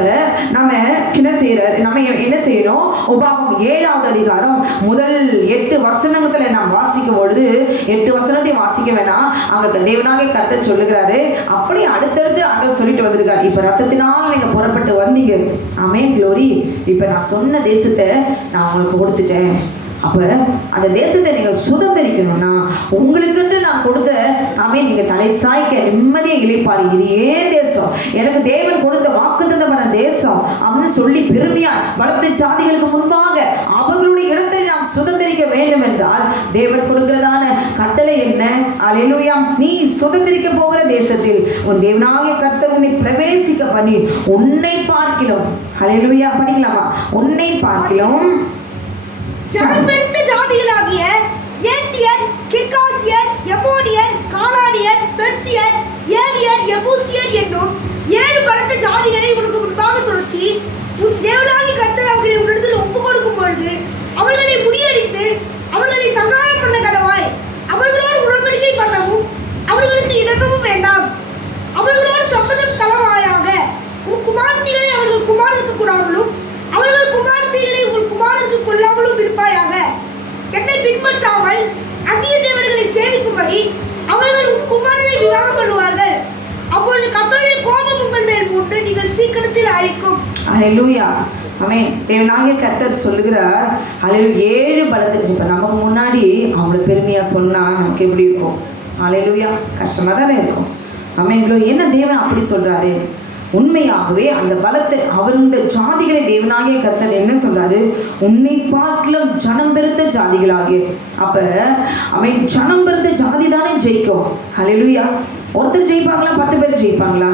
நம்ம என்ன செய்யணும், உபாகமம் 7வது அதிகாரம் முதல் 8 வசனத்துல நாம் வாசிக்கும் பொழுது 8 வசனத்தையும் வாசிக்க வேணாம், அங்க தேவனாகிய கர்த்தர் சொல்லுகிறாரு. அப்படி அடுத்தடுத்து ஆண்டவர் சொல்லிட்டு வந்திருக்காரு. இப்ப ரத்தத்தினால் நீங்க புறப்பட்டு வந்தீங்க, ஆமென், க்ளோரி. இப்ப நான் சொன்ன தேசத்தை நான் உங்களுக்கு கொடுத்துட்டேன். அப்ப அந்த தேசத்தை நீங்க சுதந்திரிக்கணும்னா உங்களுக்கு நான் கொடுத்த நீங்க தலை சாய்க்க நிம்மதியை இழைப்பாரு. இது ஏன் தேசம், எனக்கு தேவன் கொடுத்த வாக்குத்தத்தமான தேசம் அப்படின்னு சொல்லி பெருமையா வளர்த்த ஜாதிகளுக்கு முன்பாக அவர்களுடைய இடத்தை நாம் சுதந்திரிக்க வேண்டும் என்றால் தேவன் கொடுக்கிறதான கட்டளை என்ன? அல்லேலூயா. நீ சுதந்திரிக்க போகிற தேசத்தில் உன் தேவனாகிய கர்த்தர் உன்னை பிரவேசிக்க பண்ணி உன்னை பார்க்கிலும், அல்லேலூயா, படிக்கலாமா, உன்னை பார்க்கிலும் ஜனம்பெருத்த ஜாதிகளாகிய ஏத்தியர், கிர்காசியர், எமோனியர், கானானியர், பெர்சியர், ஏவியர், எபூசியர் என்னும் 7 பலத்த ஜாதிகளை உனக்கு முன்பாக துரத்தி உன் தேவனாகிய கர்த்தர் அவர்களை உன்னிடத்தில் ஒப்புக் கொடுக்கும் பொழுது அவர்களை முறியடித்து அவர்களை சங்காரம் பண்ண கடவாய். அவர்களோடு உடன்படிக்கை பண்ணவும் அவர்களுக்கு இணங்கவும் வேண்டாம். அவர்களோடு சம்மதம் கலவாயாக. உன் குமாரத்திகளை அவர்கள் குமாரனுக்கு கூடாமலும் அவர்கள் குமாரத்திகளை உங்கள் குமாரனுக்கு கொள்ளாமலும் இருப்பாயாக. என்னை பின்பற்றாமல் அந்நிய தேவர்களை சேவிக்கும்படி அவர்கள் உன் குமாரனை விவாகம் பண்ணுவார்கள். அப்பொழுது கர்த்தருடைய கோபம் உங்கள் மேல் மூண்டு நீங்கள் சீக்கிரத்தில் அழிக்கும். அல்லேலூயா, ஆமென். தேவனாகிய கர்த்தர் சொல்லுகிறார், அல்லேலூயா, 7 பலத்துக்கு. இப்ப நமக்கு முன்னாடி அவங்கள பெருமையா சொன்னா நமக்கு எப்படி இருக்கும்? அல்லேலூயா, கஷ்டமா தானே இருக்கும். ஆமென். என்ன தேவன் அப்படி சொல்றாரு? உண்மையாகவே அந்த பலத்தை அவருடைய ஜாதிகளை தேவனாகிய கர்த்தர் என்ன சொல்றாரு, உன்னை பார்க்கிலும் ஜனம் பெருத்த ஜாதிகளாகிய. அப்ப அவன் ஜனம் பெருத்த ஜாதி தானே ஜெயிக்கும். அல்லேலூயா. ஒருத்தர் ஜெயிப்பாங்களா, 10 பேர் ஜெயிப்பாங்களா?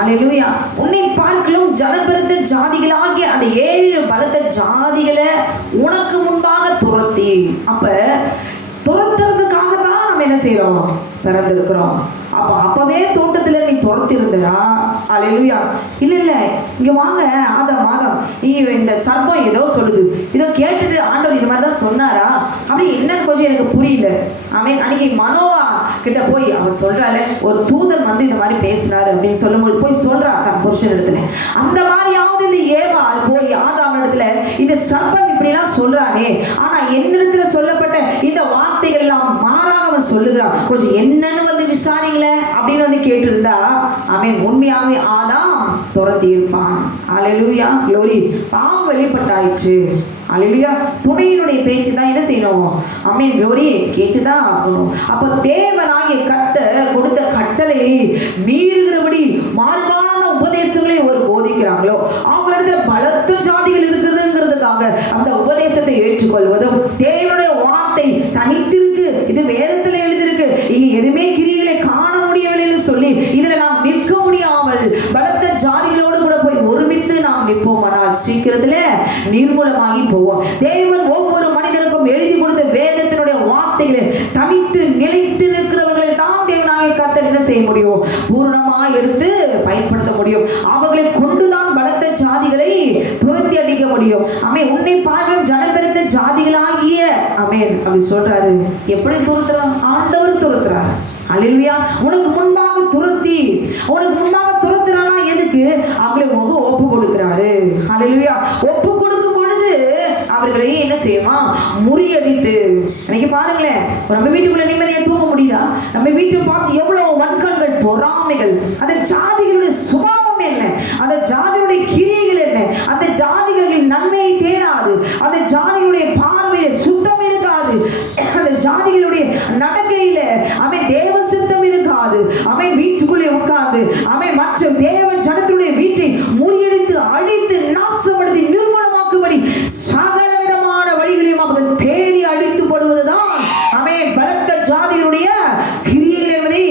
அல்லேலூயா. உன்னை பார்க்கிலும் ஜனம் பெருத்த ஜாதிகளாகிய அந்த 7 பலத்த ஜாதிகளை உனக்கு முன்பாக துரத்தி. அப்ப துரத்துறதுக்காக தான் நம்ம என்ன செய்யறோம், பிறந்திருக்கிறோம். அப்பவே தோட்டத்துல நீ துரத்தி இருந்ததா? அல்லேலூயா. இல்ல இங்க வாங்க, ஆதாம் இந்த சர்ப்பம் ஏதோ சொல்லுது, இதை கேட்டுட்டு ஆண்டவர் இது மாதிரிதான் சொன்னாரா அப்படி என்னன்னு கொஞ்சம் எனக்கு புரியல. அவன் அன்னைக்கு மனோவா கிட்ட போய் அவன் சொல்றால, ஒரு தூதன் வந்து இந்த மாதிரி பேசினாரு அப்படின்னு சொல்லும்போது போய் சொல்றா தன் புருஷன் இடத்துல. அந்த மாதிரியாவது இந்த ஏவாள் போய் ஆதாம் இடத்துல இந்த சர்ப்பம் இப்படி எல்லாம் சொல்றானே, ஆனா என்னிடத்துல சொல்லப்பட்ட இந்த வார்த்தைகள் எல்லாம் மாறாக அவன் சொல்லுகிறான், கொஞ்சம் என்னன்னு வந்து விசாரிங்கள அப்படின்னு வந்து கேட்டிருந்தா அவன் உண்மையாவே ஆதாம் துரத்தி இருப்பான். அல்லேலூயா, க்ளோரி. பாவம் வெளிப்பட்டாயிற்று. அல்லேலூயா. துணையினுடைய பேச்சு தான் என்ன செய்யணும், ஆமென், க்ளோரி, கேட்டுதான் ஆகணும். அப்ப தேவனாகிய கர்த்தர் கொடுத்த கட்டளையை மீறுகிறபடி மாறுபான உபதேசங்களை ஒரு போதிக்கிறாங்களோ அவங்களிடத்துல பலத்த ஜாதிகள் இருக்கிறதுங்கிறதுக்காக அந்த உபதேசத்தை ஏற்றுக்கொள்வதும், தேவனுடைய வார்த்தை தனித்திருக்கு, இது வேதத்துல எழுதிருக்கு, இங்க எதுவுமே கிரியைகளை காண முடியவில்லை சொல்லி இதுல நாம் நிற்க முடியாமல் பலத்த ஜாதிகளோடு கூட போய் ஒருமித்து நாம் நிற்போமானால் சீக்கிரத்துல நிர்மூலமாகி போவோம். தேவன் ஒவ்வொரு மனிதனுக்கும் எழுதி கொடுத்த வேதத்தினுடைய வார்த்தைகளை தனித்து நிலைத்து நிற்கிறவர்களை தான் தேவனாகிய கர்த்தர் என்ன செய்ய முடியும், பூர்ணமா எடுத்து பயன்படுத்த முடியும். அவர்களை கொண்டுதான் பலத்த ஜாதிகளை துரத்தி அடிக்க முடியும். ஆமென். உன்னை பார்க்கும் ஜனம் பெருத்த ஜாதிகளாகிய, ஆமென், அப்படி சொல்றாரு. எப்படி துரத்துறார்? ஆண்டவர் துரத்துறார். அல்லேலூயா. உனக்கு முன்பாக துரத்தி, உனக்கு முன்பாக துரத்துறானா எதுக்கு? அவங்களை உனக்கு ஒப்பு கொடுக்கிறாரு. அல்லேலூயா. ஒப்பு கொடுக்கும் பொழுது அவர்களை என்ன செய்யுமா, முறியடித்து. இன்னைக்கு பாருங்களேன், நம்ம வீட்டுக்குள்ள நிம்மதியா தூங்க முடியுதா? நம்ம வீட்டை பார்த்து எவ்வளவு வன்கண்கள், பொறாமைகள். அந்த ஜாதிகளுடைய சுபாவம் என்ன, அந்த ஜாதியுடைய கிரியைகள் என்ன, அந்த ஜாதிகளின் நன்மையை தேடாது, அந்த ஜாதியுடைய பார்வையில சுத்தம் இருக்காது, அந்த ஜாதிகளுடைய நடக்கையில அவன் தேவ சுத்தம் இருக்காது. அவன் வீட்டுக்குள்ளே உட்கார்ந்து அவன் மற்ற தேவ ஜனத்துடைய வீட்டை முறியடித்து அழித்து நாசப்படுத்தி நிர்மூலமாக்கும்படி சகல விதமான வழிகளையும் அவர்கள் தேடி அழித்து போடுவதுதான் அவன் பலத்த ஜாதிகளுடைய கிரியைகள் என்பதை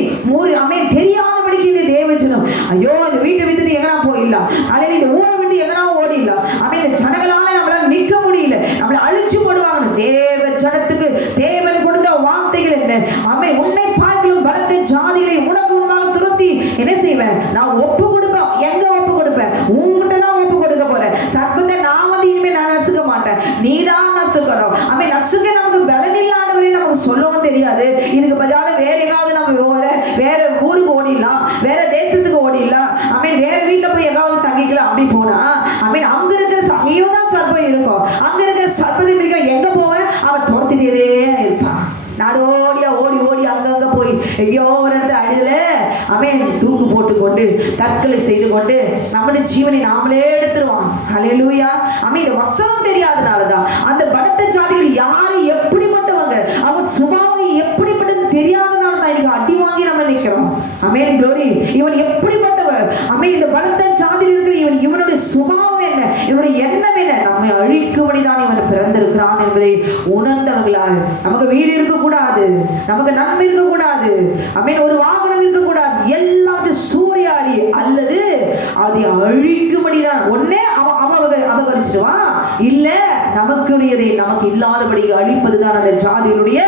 அவன் தெரியாதபடிக்கு இந்த தேவ ஜனம், ஐயோ இந்த வீட்டை விட்டு எங்கனா போயிடலாம், அதே இந்த ஊரை விட்டு எங்கனா ஓடிடலாம், அவன் இந்த ஜனங்களால நம்மளால நிற்க முடியல, நம்மளை அழிச்சு போடுவாங்க. தேவ ஜனத்துக்கு தேவன் கொடுத்த வார்த்தைகள் என்ன? அவன் உன்னை பார்க்கலும் பலத்த ஜாதிகளை உனக்கு முன்பாக துரத்தி என்ன செய்வேன், நான் ஒப்பு கொடுப்பேன். எங்க ஒப்பு கொடுப்பேன்? உங்ககிட்ட தான் ஒப்பு கொடுக்க போறேன். சர்ப்பத்தை நான் வந்து இனிமே நான் நசுக்க மாட்டேன். தெரியாது, இதுக்கு பதிலாக வேற எங்காவது நம்ம வேற ஊருக்கு ஓடிடலாம், வேற தேசத்துக்கு ஓடிடலாம், வேற வீட்டுல போய் எங்காவது தங்கிக்கலாம் அப்படி போனா அங்க இருக்கிற அங்கேயும் தான் சர்ப்பம் இருக்கும். அங்க இருக்கிற சர்ப்பத்தை மிக எங்க போவேன், அவன் துரத்திட்டே இருப்பான். நாடோடியா ஓடி ஓடி அங்கங்க போய் எங்கேயோ ஒரு இடத்துல அடிதல தூக்கு போட்டு கொண்டு தற்கொலை செய்து கொண்டு நம்முடைய ஜீவனை நாமளே எடுத்துருவான். ஹல்லேலூயா. இந்த வசனம் தெரியாதனாலதான் அந்த பலத்த ஜாதிகள் யாரு எப்படிப்பட்டவங்க, அவன் சுபாவம் எப்படிப்பட்டது தெரியாதனால தான் இன்னைக்கு அடி வாங்கி நம்ம நிக்கிறோம். க்ளோரி. இவன் எப்படிப்பட்டவர், இந்த பலத்த ஜாதியில் இருக்கிற இவனுடைய சுபாவம் என்ன, இவனுடைய எண்ணம் என்ன, நம்மை அழிக்கும்படிதான் இவன் பிறந்திருக்கிறான் என்பதை உணர்ந்தவர்களாக நமக்கு வீடு இருக்கக்கூடாது, நமக்கு நன்மை இருக்கக்கூடாது, ஒரு வாகனம் இருக்கக்கூடாது, எல்லாத்தையும் சூறையாடி அல்லது அதை அழிக்கும்படிதான் ஒன்னே அபகரிச்சிடுவான், இல்ல நமக்குரியதை நமக்கு இல்லாதபடிக்கு அழிப்பதுதான் அந்த ஜாதியினுடைய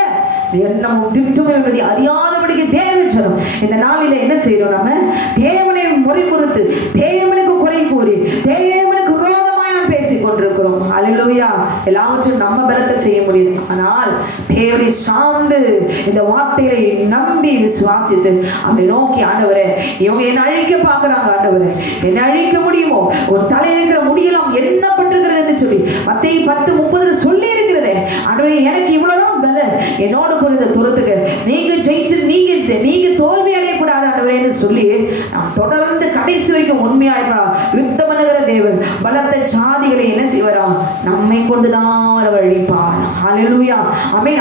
எண்ணமும் திட்டமும் என்பதை அறியாதபடிக்கு தேவச்சனம். இந்த நாளில என்ன செய்யறோம், நம்ம தேவனை முறைமுறுத்து தேவனுக்கு குறை கூறி தேவனுக்கு விரோதமாய் நாம் பேசிக் கொண்டிருக்கிறோம். அல்லேலூயா. எல்லாவற்றையும் நம்ம பலத்தை செய்ய முடியும், ஆனால் தேவனை சார்ந்து இந்த வார்த்தைகளை நம்பி விசுவாசித்து அவரை நோக்கி, ஆண்டவரே இவங்க என்ன அழிக்க பார்க்கிறாங்க, ஆண்டவரே என்ன அழிக்க முடியுமோ, ஒரு தலையில் இருக்கிற முடியெல்லாம் எண்ணப்பட்டிருக்கிறது என்று சொல்லி மத்தேயு 10:30 சொல்லி இருக்கிறதே, ஆண்டவரே எனக்கு இவ்வளவுதான் பல, என்னோட புரிந்த துரத்துக்கு நீங்க ஜெயிச்சு நீங்க தோல்வி அடையக்கூடாது ஆண்டவரேன்னு சொல்லி நாம் தொடர்ந்து கடைசி வரைக்கும் உண்மையாயிருக்கலாம். யுத்தம் பண்ணுகிற தேவன் பலத்த ஜாதிகளை என்ன செய்வாரா, நம்மை கொண்டுதான் அவர் அழிப்பார். ஹல்லேலூயா.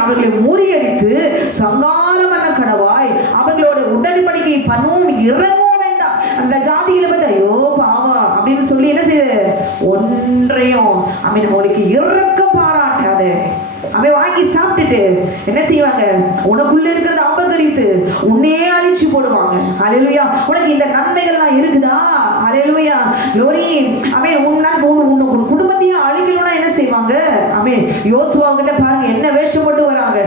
அவர்களை முறியடித்து சங்காரம் பண்ண கடவாய் அவர்களோட உடன்படிக்கை பண்ணுவோம் இறங்கவும் வேண்டாம். அந்த ஜாதிகளை பார்த்து ஐயோ பாவம் அப்படின்னு சொல்லி என்ன செய்ய ஒன்றையும் அவனுக்கு இறக்க பாராட்டாத வாங்கி சாப்பிட்டுட்டு என்ன செய்வாங்க, உனக்குள்ள இருக்கிறத அபகரித்து உன்னே அழிச்சு போடுவாங்க. ஹல்லேலூயா. உனக்கு இந்த நன்மைகள்லாம் இருக்குதா? ஹல்லேலூயா. க்ளோரி. உன் குடும்பத்தையும் அழிக்கணும்னா என்ன செய்வாங்க, யோசுவா கிட்ட பாருங்க என்ன வேஷம் போட்டு வராங்க,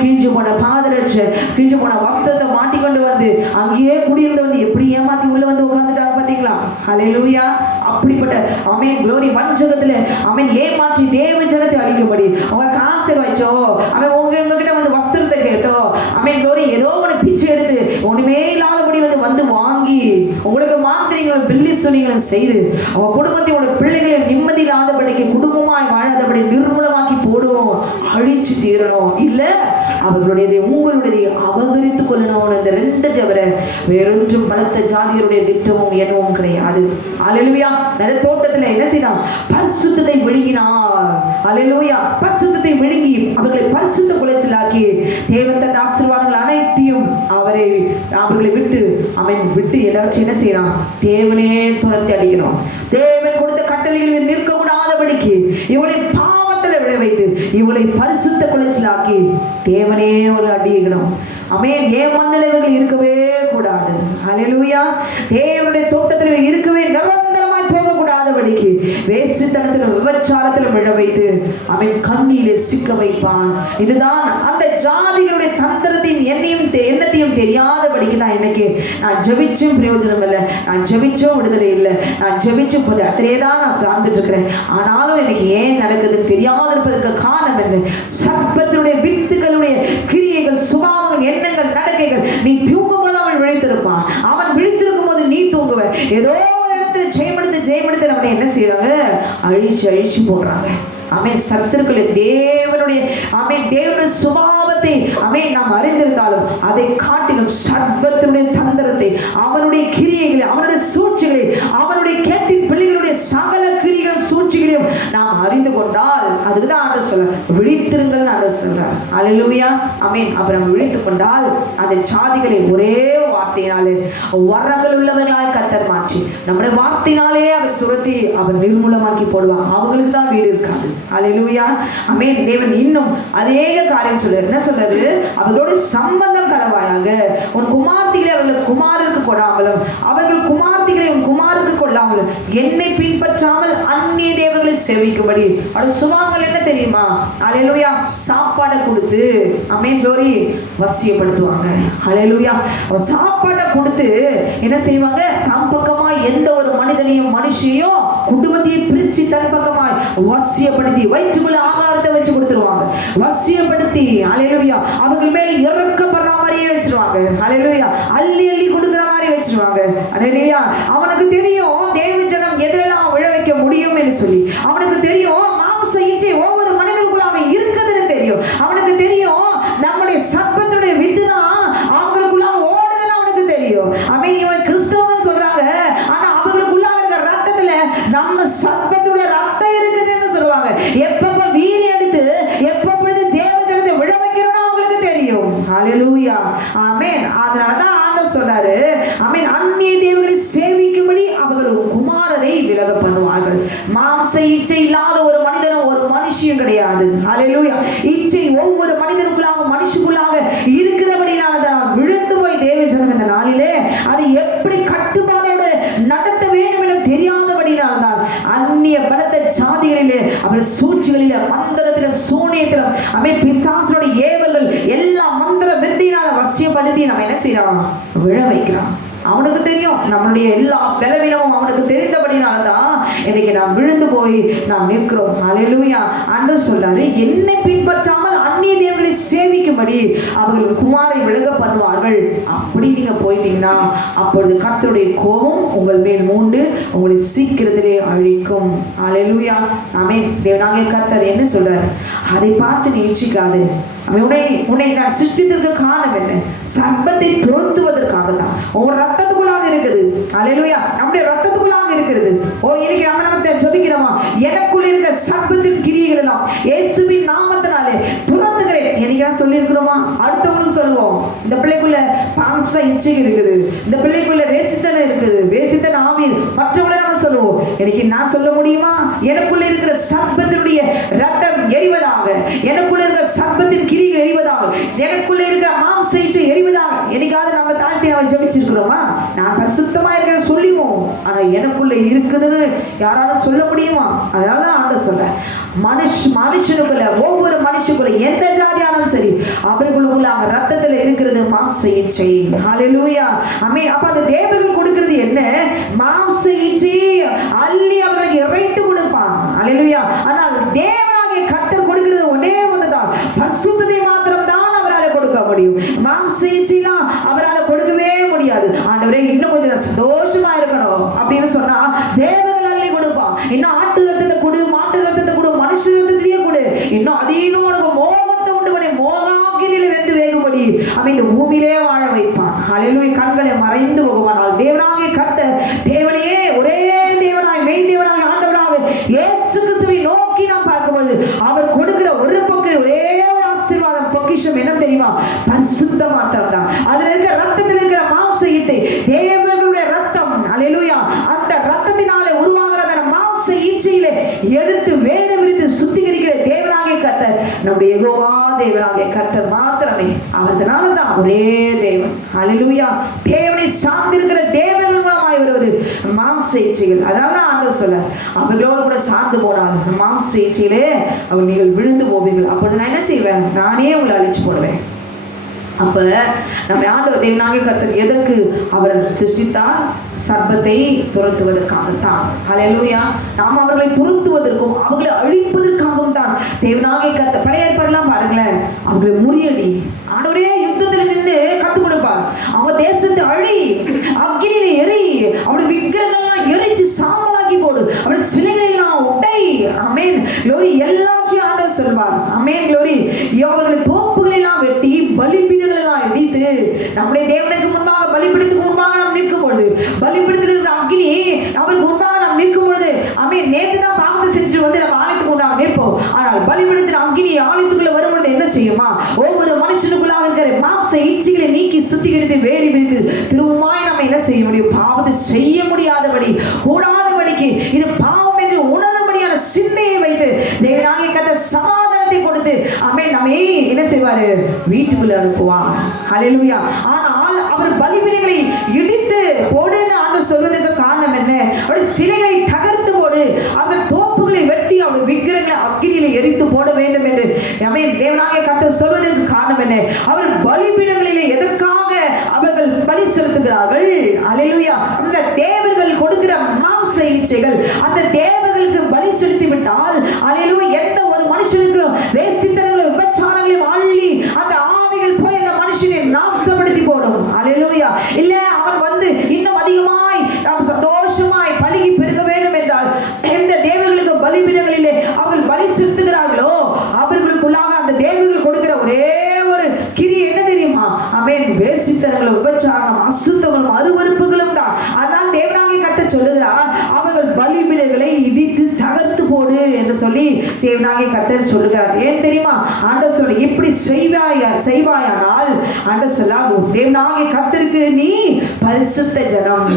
கிழிஞ்சு போன பாதரட்ச கிழிஞ்சு போன வஸ்திரத்தை மாட்டிக்கொண்டு வந்து அங்கேயே குடியிருந்து வந்து எப்படி ஏமாத்தி உள்ள வந்து உட்கார்ந்துட்டாங்க பாத்தீங்களா? ஹல்லேலூயா. அப்படிப்பட்ட க்ளோரி வஞ்சகத்துல ஏமாற்றி தேவ ஜனத்தை அழிக்கும்படி அவங்க காசை வச்சோ உங்ககிட்ட வந்து வஸ்திரத்தை கேட்டோ க்ளோரி ஏதோ உனக்கு பிச்சை எடுத்து ஒண்ணுமே இல்லாதபடி வந்து வாங்கி உங்களுக்கு மாந்திரிகளும் பில்லி சொன்னிகளும் செய்து அவங்க குடும்பத்தை உடைய பிள்ளைகளை நிம்மதி இல்லாதபடிக்கு குடும்பமாய் வாழாதபடி நிர்மூலமாக்கி போடுவோம், அழிச்சு தீரணும், இல்ல அவர்களுடையதை உங்களுடைய அபகரித்துக் கொள்ளணும். இந்த ரெண்டு தவிர வேறொன்றும் பலத்த ஜாதியருடைய திட்டமும் எண்ணமும் கிடையாது. அல்லேலூயா. அந்த தோட்டத்துல என்ன செய்யலாம், பரிசுத்தத்தை விழுங்கினார். அல்லேலூயா. பரிசுத்தத்தை விழுங்கி அவர்களை பரிசுத்த குலைச்சலாக்கி தேவன் தந்த ஆசீர்வாதங்கள் அனைத்தையும் அவர்களை விட்டு எல்லாவற்றையும் என்ன செய்யலாம், தேவனே துரத்தி அடிக்கணும். தேவன் கொடுத்த கட்டளைகளில் நிற்க கூடாதபடிக்கு இவளை பாவத்துல விழ வைத்து இவளை பரிசுத்த குலைச்சலாக்கி தேவனே ஒரு அடிக்கணும். ஏன் மண்ணில் இவர்கள் இருக்கவே கூடாது. அல்லேலூயா. தேவனுடைய தோட்டத்தில் இருக்கவே நிரந்தரமாய் போகக்கூடாதபடிக்கு வேசித்தனத்திலும் விபச்சாரத்திலும் விழ வைத்து கண்ணிலே சிக்க வைப்பான். இதுதான் அந்த ஜாதிகளுடைய தந்திரத்தையும் எண்ணத்தையும் தெரியாதபடிக்கு தான் இன்னைக்கு நான் ஜெபிச்சும் பிரயோஜனம் இல்லை, நான் ஜெபிச்சும் விடுதலை இல்லை, நான் ஜெபிச்சும் அதிலே தான் நான் சார்ந்துட்டு இருக்கிறேன், ஆனாலும் எனக்கு ஏன் நடக்குதுன்னு தெரியாது இருப்பதற்கு காரணம் என்ன, சர்ப்பத்தினுடைய வித்துகளுடைய கிரியைகள் சுபாவங்கள் எண்ணங்கள் நடக்கைகள். நீ தூங்கும் போது அவன் விழித்திருப்பான், அவன் விழித்திருக்கும் போது நீ தூங்குவ. ஏதோ ஒரு இடத்துல ஜெயமெடுத்து நம்மளை என்ன செய்யறாங்க, அழிச்சு போடுறாங்க. சத்துருக்களை தேவனுடைய சுபாவத்தை நாம் அறிந்திருந்தாலும் அதை காட்டிலும் சர்ப்பத்தினுடைய தந்திரத்தை அவனுடைய கிரியைகளை அவனுடைய சூழ்ச்சிகளை அவனுடைய கேட்டின் பிள்ளைகளுடைய சகல கிரியைகளும் சூழ்ச்சிகளையும் நாம் அறிந்து கொண்டால் அதுக்குதான் ஆண்டவர் சொல்ல விழித்திருங்கள் ஆண்டவர் சொல்றார். அல்லேலூயா. அப்புறம் விழித்துக் கொண்டால் அந்த சாதிகளை ஒரே வார்த்தையினாலே வரங்கள் உள்ளவர்களாய் கர்த்தர் மாற்றி நம்முடைய வார்த்தையினாலே அவர் துரத்தி அவர் நிர்மூலமாக்கி போடுவார். அவங்களுக்கு தான் வீடு இருக்காது. அல்லேலூயா. தேவன் இன்னும் அதே காரியம் சொல்றாரு. என்ன சொல்றாரு, அவர்களோட சம்பந்தம் கடவாயாக உன் குமார்த்திகளை அவர்களுக்கு குமாரருக்கு கொடாமலும் அவர்கள் குமார்த்திகளை உன் குமாருக்கு கொள்ளாமலும் என்னை பின்பற்றாமல் அந்நிய தேவர்களை சேவிக்கும்படி அவருடைய சுபாவங்கள் என்ன தெரியுமா? அல்லேலூயா. சாப்பாடை கொடுத்து க்ளோரி வசியப்படுத்துவாங்க. அல்லேலூயா. சாப்பாடை கொடுத்து என்ன செய்வாங்க, தம் பக்கமாய் எந்த ஒரு மனிதனையும் மனுஷையும் குடும்பத்தையும் பிரிச்சு தன் பக்கமாய் வசியப்படுத்தி வயிற்றுக்குள்ள ஆகாரத்தை வச்சு கொடுத்துருவாங்க. வசியப்படுத்தி ஹல்லேலூயா அவர்கள் மேல இறக்கப்படுற மாதிரியே வச்சிருவாங்க. ஹல்லேலூயா அள்ளி அள்ளி கொடுக்குற மாதிரி வச்சிருவாங்க. ஹல்லேலூயா அவனுக்கு தெரியும் தேவ ஜனம் எதெல்லாம் விழ வைக்க முடியும் என்று சொல்லி. அவனுக்கு தெரியும் மாம்ச இச்சை ஒவ்வொரு மனிதனுக்குள்ளாக இருக்குதுன்னு தெரியும். அவனுக்கு தெரியும் நம்முடைய சர்ப்பத்துடைய வித்து தான் அவங்களுக்குள்ள ஓடுதுன்னு அவனுக்கு தெரியும். அவன் இவன் கிறிஸ்தவன் சொல்றாங்க, ஆனா அவங்களுக்குள்ளாக இருக்கிற ரத்தத்துல நம்ம சர்ப்பத்துடைய ரத்தம் இருக்குதுன்னு சொல்லுவாங்க. எப்பப்ப வீரி எடுத்து எப்பொழுது தேவ ஜனத்தை விழ வைக்கிறோம்னு அவங்களுக்கு தெரியும். ஹல்லேலூயா ஆமென். அதனாலதான் ஆண்டவர் சொல்றாரு, ஆமென், அந்நிய தேவர்களை சேவிக்கும்படி அவர்கள் குமாரரை விலக பண்ணுவார்கள். மாம்ச இச்சை இல்லாத ஒரு மனிதனும் ஒரு மனுஷியும் கிடையாது. ஹல்லேலூயா இச்சை ஒவ்வொரு மனிதனுக்குள்ளாக மனுஷனுக்குள்ளாக இருக்கிறபடினால்தான் விழுந்து போய் தேவ ஜனம் இந்த நாளிலே அதை எப்படி கட்டுப்பாடோடு நடத்த வேண்டும் என தெரியாதபடினால்தான் அந்நிய பலத்த ஜாதிகளிலே அவர் சூழ்ச்சிகளிலே மந்திரத்திலும் சூனியத்திலும் அவன் பிசாசுடைய ஏவல்கள் எல்லா மந்திர வித்தையினால வசியப்படுத்தி நம்ம என்ன செய்யறோம், விழ வைக்கிறான். அவனுக்கு தெரியும் நம்மளுடைய எல்லா பலவீனமும் அவனுக்கு தெரிந்தபடினால்தான் இன்னைக்கு நாம் விழுந்து போய் நாம் நிற்கிறோம். ஹல்லேலூயா ஆண்டவர் சொல்றாரு, என்னை பின்பற்றாமல் அந்நிய தேவர்களை சேவிக்கும்படி அவர்கள் குமாரை விலக பண்ணுவார்கள். அப்படி நீங்க போயிட்டீங்கன்னா அப்பொழுது கர்த்தருடைய கோபம் உங்கள் மேல் மூண்டு உங்களை சீக்கிரத்திலே அழிக்கும். ஹல்லேலூயா ஆமென். தேவனாகிய கர்த்தர் என்ன சொல்றாரு, அதை பார்த்து நீ இச்சிக்காது. உன்னை நான் சிருஷ்டித்திற்கு காரணம் என்ன, சர்ப்பத்தை துரத்துவதற்காக தான். உன் ரத்தத்துக்குள்ளாக இருக்குது. ஹல்லேலூயா நம்முடைய ரத்தத்துக்குள்ளாக இருக்கிறது. இன்னைக்கு நம்ம ஜெபிக்கிறோமா, எனக்குள்ள இருக்க சர்ப்பத்தின் கிரியைகள் எல்லாம் இயேசுவின் நாமத்தினாலே துரத்துகிறேன். என்னைக்கு சொல்லி இருக்கிறோமா, அடுத்தவங்களுக்கு சொல்லுவோம், இந்த பிள்ளைக்குள்ள மாம்ச இச்சை இருக்குது, இந்த பிள்ளைக்குள்ள வேசித்தனம் இருக்குது, வேசித்தன ஆவி, மற்றவங்களை நம்ம சொல்லுவோம். எனக்கு நான் சொல்ல முடியுமா, எனக்குள்ள இருக்கிற சர்ப்பத்தினுடைய ரத்தம் எரிவதாக, எனக்குள்ள இருக்கிற சர்ப்பத்தின் கிரிகள் எரிவதாக, எனக்குள்ள இருக்கிற மாம்ச இச்சை எரிவதாக. என்னைக்காவது நம்ம தாழ்த்தி நம்ம ஜெபிச்சிருக்கிறோமா? நான் பரிசுத்தமா இருக்கிற சொல்லுவோம், ஆனா எனக்குள்ள இருக்குதுன்னு யாராலும் சொல்ல முடியுமா? அதனால ஆண்டவர் சொல்ற, மனுஷனுக்குள்ள ஒவ்வொரு மனுஷனுக்குள்ள எந்த ஜாதியானாலும் சரி அவர்களுக்குள்ள ரத்தத்துல இருக்கிறது மாம்ச இச்சை. ஹல்லேலூயா ஆமென். அப்ப அந்த தேவர்கள் கொடுக்கிறது என்ன, மாம்ச இச்சை அள்ளி அவர்களுக்கு இறைத்து கொடுப்பான். ஹல்லேலூயா. ஆனால் தேவனாகிய கர்த்தர் கொடுக்கிறது ஒன்னே ஒண்ணுதான், பரிசுத்தத்தை மாத்திரம் தான் அவரால் கொடுக்க முடியும். மாம்ச இச்சைலாம் அவரால் கொடுக்கவே முடியாது. ஆண்டவரே இன்னும் கொஞ்சம் சந்தோஷமா இருக்கணும் அப்படின்னு சொன்னா தேவர்கள் அள்ளி கொடுப்பான். இன்னும் ஆட்டு ரத்தத்தை கொடு, மாட்டு ரத்தத்தை கொடு, மனுஷ ரத்தத்தையே கொடு, இன்னும் அதிகமான மோகத்தை உண்டு பண்ணி மோகாக்கினில வெந்து வேகும்படி அவன் இந்த பூமியிலே வாழ வைப்பான். ஹல்லேலூயா கண்களை மறைந்து போகுவானால் தேவனாகிய கர்த்தர் தேவனையே ஒரே தேவனாய் மெய் தேவனாய் ஆண்டவராக இயேசு கிறிஸ்துவை நோக்கி நாம் பார்க்கும்போது அவர் கொடுக்கிற ஒரு பக்கம் ஒரே ஒரு ஆசீர்வாதம் பொக்கிஷம் என்ன தெரியுமா, பரிசுத்த மாத்திரம் தான். அதுல இருக்கிற ரத்தத்தில் இருக்கிற மாம்ச இச்சை தேவர்களுடைய ரத்தம். ஹல்லேலூயா அந்த ரத்தத்தினாலே உருவாகிற மாம்ச இச்சையிலே எடுத்து வேற விரித்து சுத்திகரிக்கிற தேவனாகிய கர்த்தர் நம்முடைய யெகோவா தேவனாகிய கர்த்தர் மாத்திரமே. அவர்னால தான் ஒரே தேவன். ஹல்லேலூயா தேவனை சார்ந்திருக்கிற தேவர்கள் மூலமாய் வருவது மாம்ச இச்சைகள். அதனால ஆண்டவர் சொல்ல, அவர்களோடு கூட சார்ந்து போனால் மாம்ச இச்சையிலே அவர் நீங்கள் விழுந்து போவீர்கள். அப்பொழுது நான் என்ன செய்வேன், நானே உங்களை அழிச்சு போடுவேன். அப்ப நம்ம ஆண்டவர் தேவனாகிய கர்த்தர் எதற்கு அவர் சிருஷ்டித்தார், சர்ப்பத்தை துரத்துவதற்காகத்தான். ஹல்லேலூயா நாம் அவர்களை துரத்துவதற்கும் அவர்களை அழிப்பதற்காகவும் தான் தேவனாகிய கர்த்தர். பழைய ஏற்பாடுலாம் பாருங்களேன், அவர்களை முறியடி, ஆண்டவரே யுத்தத்தில் நின்று கற்றுக் கொடுப்பார். அவங்க தேசத்தை அழி, அக்கினியில எரி, அவருடைய விக்கிரகங்கள்லாம் எரிச்சு சாம்பலாக்கி போடு, அவருடைய சிலைகளை எல்லாம் உடை. ஆமென் க்ளோரி எல்லாத்தையும் ஆண்டவர் சொல்வார். ஆமென் க்ளோரி. அவர்களை தோப்புகளை எல்லாம் வெட்டி பலிபீடங்களை எல்லாம் இடித்து நம்முடைய தேவனுக்கு முன்பாக பலிபீடத்துக்கு முன்பாக நாம் நிற்கும் பொழுது, பலிபீடத்தில் இருக்கிற அக்கினி அவருக்கு முன்பாக நாம் நிற்கும் பொழுது, ஆமென் நேற்று தான் பாவத்தை செஞ்சுட்டு வந்து நம்ம ஆலயத்துக்கு முன்பாக நிற்போம். ஆனால் பலிபீடத்தில் அக்கினி ஆலயத்துக்குள்ள வரும்பொழுது என்ன செய்யுமா, ஒவ்வொரு மனுஷனுக்குள்ளாக இருக்கிற மாம்ச இச்சைகளை நீக்கி சுத்திகரித்து வேறி பிரித்து திரும்பமாய் நம்ம என்ன செய்ய முடியும், பாவத்தை செய்ய முடியாதபடி கூடாதபடிக்கு இது பாவம் என்று உணரும்படியான சிந்தையை வைத்து தேவனாகிய கர்த்தர் சமாதானத்தை கொடுத்து ஆமென் நம்மை என்ன செய்வாரு, வீட்டுக்குள்ள அனுப்புவார். ஹல்லேலூயா. ஆனால் அவர் பலிபீடங்களை இடித்து போடுன்னு ஆண்டவர் சொல்வதற்கு காரணம் என்ன, அவர் சிலைகளை தகர்த்து போடு, அவர் தோப்புகளை வெட்டி அவருடைய விக்கிரங்களை அக்கினியில எரித்து போட வேண்டும் என்று ஆமென் தேவனாகிய கர்த்தர் சொல்வதற்கு காரணம் என்ன? அவர் பலிபீடங்களிலே எதற்காக அவர்கள் பலி செலுத்துகிறார்கள்? அல்லேலூயா. அந்த தேவர்கள் கொடுக்கிற மாம்ச இச்சைகள், அந்த தேவர்களுக்கு பலி செலுத்தி விட்டால் அல்லேலூயா, எந்த ஒரு மனுஷனுக்கு வேசித்தனங்களை விபச்சாரங்களையும் அள்ளி அந்த ஆவிகள் போய் அந்த மனுஷனை நாசப்படுத்தி போடும். அல்லேலூயா. இல்ல அவன் வந்து இன்னும் அதிகமாய் நாம் சந்தோஷமாய் பழுகி பெருக வேண்டும் என்றால் எந்த தேவர்களுக்கு பலிபீடங்களிலே அவர்கள் பலி செலுத்துகிறார்களோ அவர்களுக்குள்ளாக அந்த தேவர்கள் கொடுக்கிற ஒரே ஒரு கிரி என்ன தெரியுமா? ஆமென். வேசித்தனங்களும் விபச்சாரம் அசுத்தங்களும் அருவருப்புகளும் தான். அதான் தேவனாகிய கர்த்தர் சொல்லுகிறார், அவர்கள் பலிபீடங்களை இடித்து தகர்த்து போடு என்று சொல்லி தேவனாகிய கர்த்தர் சொல்லுகிறார். ஏன் தெரியுமா? ஆண்டவர் சொல்ல, இப்படி செய்வாயானால் ஆண்டவர் சொல்ல, தேவனாகிய கர்த்தருக்கு நீ பரிசுத்த ஜனம்.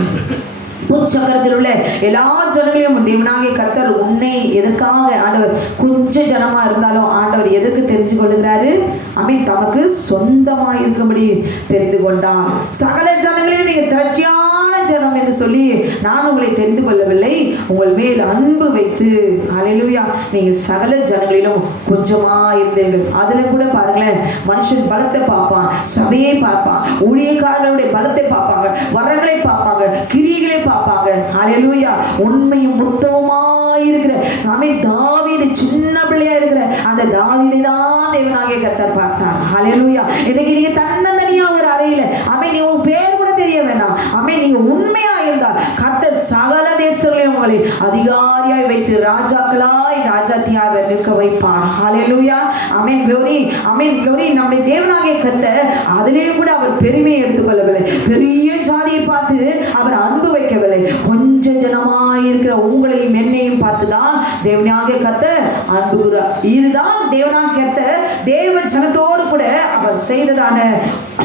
பூச்சக்கரத்தில் உள்ள எல்லா ஜனங்களையும் தேவனாகிய கர்த்தர் உன்னை எதற்காக ஆண்டவர் கொஞ்சம் ஜனமா இருந்தாலும் ஆண்டவர் எதற்கு தெரிஞ்சு கொள்ளுகிறாரு? ஆமென். தமக்கு சொந்தமா இருக்கும்படி தெரிந்து கொண்டான். சகல ஜனங்களையும் நீங்க திரட்சியான ஜனம் என்று சொல்லி நான் உங்களை தெரிந்து கொள்ளவில்லை, உங்கள் மேல் அன்பு வைத்து அல்லேலூயா நீங்க சகல ஜனங்களிலும் கொஞ்சமா இருந்தீர்கள். அதுல கூட பாருங்களேன், மனுஷன் பலத்தை பார்ப்பான், சபையை பார்ப்பான், ஊழியக்காரர்களுடைய பலத்தை பார்ப்பாங்க, வரங்களை பார்ப்பாங்க, கிரியைகளை பார்ப்பாங்க. அல்லேலூயா. உண்மையும் உத்தமமா இருக்கிற ஆமென் தாவீது சின்ன பிள்ளையா இருக்கிற அந்த தாவீதை தான் தேவனாகிய கர்த்தர் பார்த்தார். அல்லேலூயா. இன்னைக்கு நீங்க தன்னந்தனியா ஒரு அறையில ஆமென், நீங்க உங்க பேர் கூட தெரிய வேண்டாம், ஆமென், நீங்க உண்மையா இருந்தா கர்த்தர் சகல தேசங்களையும் உங்களை அதிகாரியாய் வைத்து ராஜாக்களாய் ராஜாத்தியாக நிற்க வைப்பார். அல்லேலூயா. ஆமென். க்ளோரி. ஆமென். க்ளோரி. நம்முடைய தேவனாகிய கர்த்தர் அதிலேயும் கூட அவர் பெருமையை எடுத்துக்கொள்ளவில்லை. பெரிய ஜாதியை பார்த்து அவர் அன்பு வைக்கவில்லை. கொஞ்ச ஜனமாய் இருக்கிற உங்களையும் என்னையும் பார்த்துதான் தேவனாகிய கர்த்தர் அன்பு கூறார். இதுதான் தேவனாகிய கர்த்தர் தேவ ஜனத்தோடு கூட அவர் செய்ததான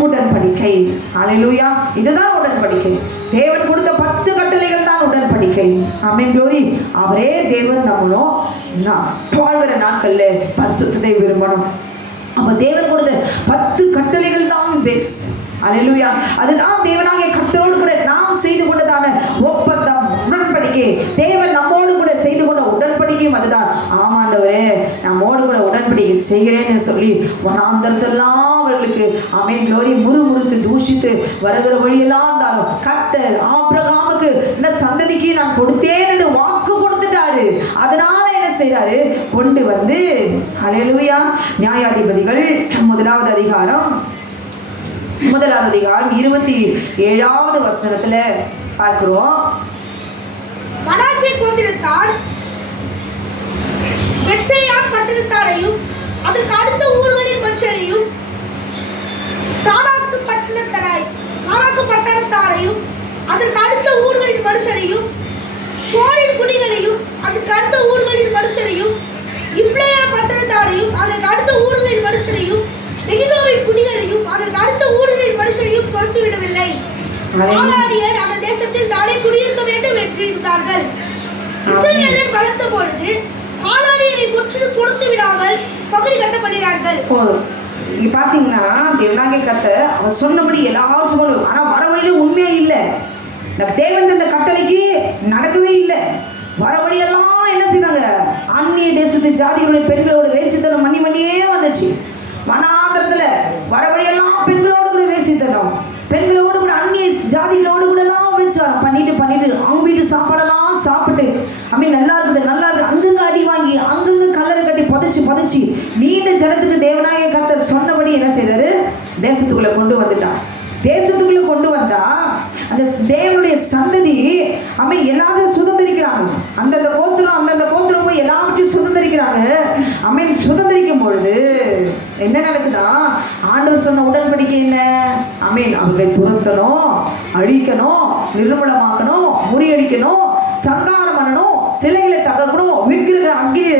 உடன்படிக்கை. அல்லேலூயா. இதுதான் உடன்படிக்கை. தேவன் கொடுத்த 10 கட்டளைகள் தான் உடன்படிக்கை. ஆமென். க்ளோரி. அவரே தேவன் நம்மளும் வாழ்கிற நாட்கள்ல பரிசுத்தத்தை விரும்பணும். அப்ப தேவன் கொடுத்த 10 கட்டளைகள் தான் பெஸ்ட். அல்லேலூயா. அதுதான் தேவனாகிய கர்த்தரோடு கூட நாம் செய்து கொண்டதான ஒப்பந்தம், உடன்படிக்கை. தேவன் நம்மோடு கூட செய்து கொண்ட உடன்படிக்கையும் அதுதான். ஆமாண்டவரே, நம்மோடு கூட உடன்படிக்கை செய்கிறேன்னு சொல்லி வனாந்தரத்தெல்லாம் அவர்களுக்கு ஆமென் க்ளோரி முறுமுறுத்து தூஷித்து வருகிற வழியெல்லாம் இருந்தாலும் கர்த்தர் ஆபிரகாமுக்கு இந்த சந்ததிக்கு நான் கொடுத்தேன் என்று வாக்கு கொடுத்துட்டாரு. அதனால என்ன செய்றாரு? கொண்டு வந்து அல்லேலூயா. நியாயாதிபதிகள் 1வது அதிகாரம் 27வது வசனத்துல பார்க்கிறோம். மனாசே கோத்திரத்தார் பெத்சேயான் பட்டணத்தாரையும் அதற்கு அடுத்த ஊர்களின் மனுஷரையும் தானாக்கு பட்டணத்தாரையும் அதற்கு அடுத்த ஊர்களின் மனுஷரையும் கோரின் குடிகளையும் அதற்கு அடுத்த ஊர்களின் மனுஷரையும் இப்ளேயா பட்டணத்தாரையும் அதற்கு அடுத்த ஊர்களின் மனுஷரையும் மெகிதோவின் குடிகளையும் அதற்கு அடுத்த ஊர்களின் மனுஷரையும் கொடுத்து விடவில்லை. ஆகாரியர் அந்த தேசத்தில் தானே குடியிருக்க வேண்டும் என்று இருந்தார்கள். இஸ்ரவேலர் பலத்த பொழுது ஆகாரியரை முற்றிலும் கொடுத்து விடாமல் பகுதி கட்ட பண்ணினார்கள். இங்க பாத்தீங்கன்னா தேவனாகிய கர்த்தர் அவர் சொன்னபடி எல்லாரும் சொல்லுவோம். ஆனா வர வழியில உண்மையா இல்லை. தேவன் இந்த கட்டளைக்கு நடக்கவே இல்லை. வர வழியெல்லாம் என்ன செய்தாங்க? அந்நிய தேசத்து ஜாதிகளுடைய பெண்களோட வேசித்தனம் மண்ணியே வந்துச்சு. வனாந்தரத்துல வர வழியெல்லாம் பெண்களோடு கூட வேசித்தனம், பெண்களோடு கூட அந்நிய ஜாதிகளோடு கூட எல்லாம் விபச்சாரம் பண்ணிட்டு அவங்க வீட்டு சாப்பாடெல்லாம் சாப்பிட்டு அப்படி நல்லா இருக்குது அங்கங்க அடி வாங்கி அங்கங்க கல்லறை கட்டி புதைச்சு மீத ஜனத்துக்கு தேவனாகிய கர்த்தர் சொன்னபடி என்ன செய்தாரு? தேசத்துக்குள்ள கொண்டு வந்துட்டான். தேசத்துக்குள்ள கொண்டு வந்தா அந்த தேவனுடைய சந்ததி அவன் எல்லாத்தையும் சுதந்திரிக்கிறாங்க. அந்தந்த கோத்திரம் போய் எல்லாவற்றையும் சுதந்திரிக்கிறாங்க. அவன் சுதந்திரிக்கும் பொழுது என்ன நடக்குதா? ஆண்டவர் சொன்ன உடன்படிக்கை என்ன? அவன் அவர்களை துரத்தணும், அழிக்கணும், நிர்மூலமாக்கணும், முறியடிக்கணும், சங்காரம் பண்ணணும், சிலைகளை தகர்க்கணும், விக்கிரக அக்கினி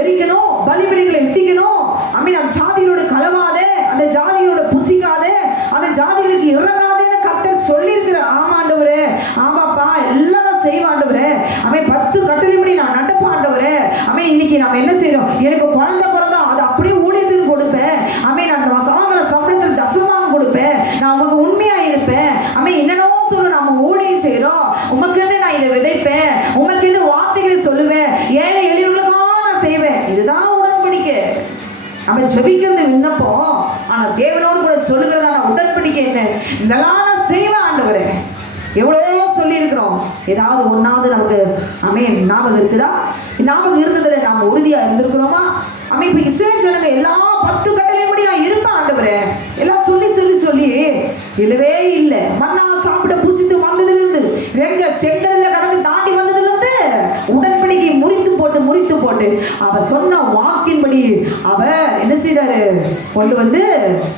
எரிக்கணும், பலிபீடங்களை இடிக்கணும். அவன் ஜாதிகளோட கலவாத, அந்த ஜாதிகளோட புசிக்காத, அந்த ஜாதிகளுக்கு இறங்காதேன்னு கர்த்தர் சொல்லியிருக்கிற. ஆமாண்டவரே, ஆமாப்பா, எல்லாம் செய்வாண்டவரே. அவன் 10 கட்டளைப்படி நான் நடப்பாண்டவரே. அவன் இன்னைக்கு நம்ம என்ன செய்யறோம்? எனக்கு குழந்தை பிறந்தா அதை அப்படியே ஊழியத்துக்கு கொடுப்பேன். அவன் நான் சாகர சம்பளத்துக்கு தசமாகம் கொடுப்பேன். நான் உங்களுக்கு உண்மையா இருப்பேன். அவன் என்னென்னவோ சொல்ல நம்ம ஊழியம் செய்யறோம். உமக்குன்னு நான் இதை விதைப்பேன், உமக்குன்னு வார்த்தைகளை சொல்லுவேன், ஏழை எளியவர்களுக்காக நான் உடன்படிக்கை என்ன? இதெல்லாம் நான் செய்வேன் ஆண்டவரே. எவ்வளோ சொல்லியிருக்கிறோம். ஏதாவது ஒன்றாவது நமக்கு ஞாபகம் இருக்குதா? ஞாபகம் இருந்ததுல நாம உறுதியா இருந்திருக்கிறோமா? இப்ப இஸ்ரவேல் ஜனங்க எல்லா 10 கட்டளையும் படி நான் இருப்பேன் ஆண்டவரே எல்லாம் சொல்லி சொல்லி சொல்லி இல்லவே இல்லை. மன்னா சாப்பிட புசித்து வந்ததிலிருந்து, வெங்க செங்கல்ல கடந்து தாண்டி வந்ததிலிருந்து உடன்படிக்கை முறித்து போட்டு அவர் சொன்ன வாக்கின்படி அவர் என்ன செய்தாரு? கொண்டு வந்து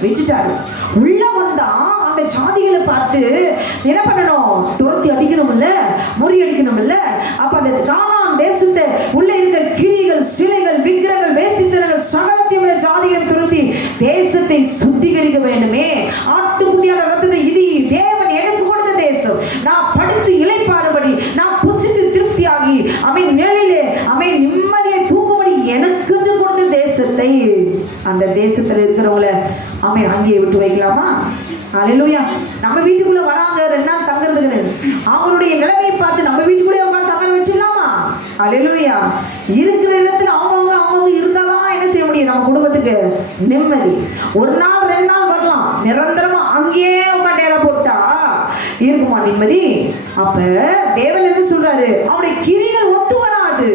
வச்சுட்டாரு. உள்ள வந்தா அந்த ஜாதிகளை பார்த்து என்ன பண்ணணும்? துரத்தி அடிக்கணும்ல, முறியடிக்கணும்ல. அப்ப அந்த கானான் தேசத்தை உள்ள இருக்கிற கிரிகள், சிலைகள், விக்கிரகங்கள், வேசித்தனங்கள் சகலத்தையும் ஜாதிகளை துரத்தி தேசத்தை சுத்திகரிக்க வேண்டுமே. ஆட்டுக்குட்டியான ரத்தத்தை, இது தேவன் எனக்கு கொடுத்த தேசம், நான் படுத்து இளைப்பாறும்படி, நான் புசித்து திருப்தியாகி நிழலிலே நிம்மதியை தூங்கும்படி எனக்கு கொடுத்த தேசத்தை, அந்த தேசத்துல இருக்கிறவங்கள அங்கேயே விட்டு வைக்கலாமா? அல்லேலூயா. நம்ம வீட்டுக்குள்ள வராங்க 2 நாள் தங்குறதுக்கு, அவங்களுடைய நிலைமையை பார்த்து நம்ம வீட்டுக்குள்ளே உட்காந்து தங்க வச்சிடலாமா? அல்லேலூயா. இருக்கிற இடத்துல அவங்க இருந்தாதான் என்ன செய்ய முடியும்? நம்ம குடும்பத்துக்கு நிம்மதி. 1 நாள் 2 நாள் வரலாம், நிரந்தரமா அங்கேயே உட்காந்து போட்டா இருக்குமா நிம்மதி? அப்ப தேவன் என்ன சொல்றாரு? அவருடைய கிரிகள் ஒத்து வராது.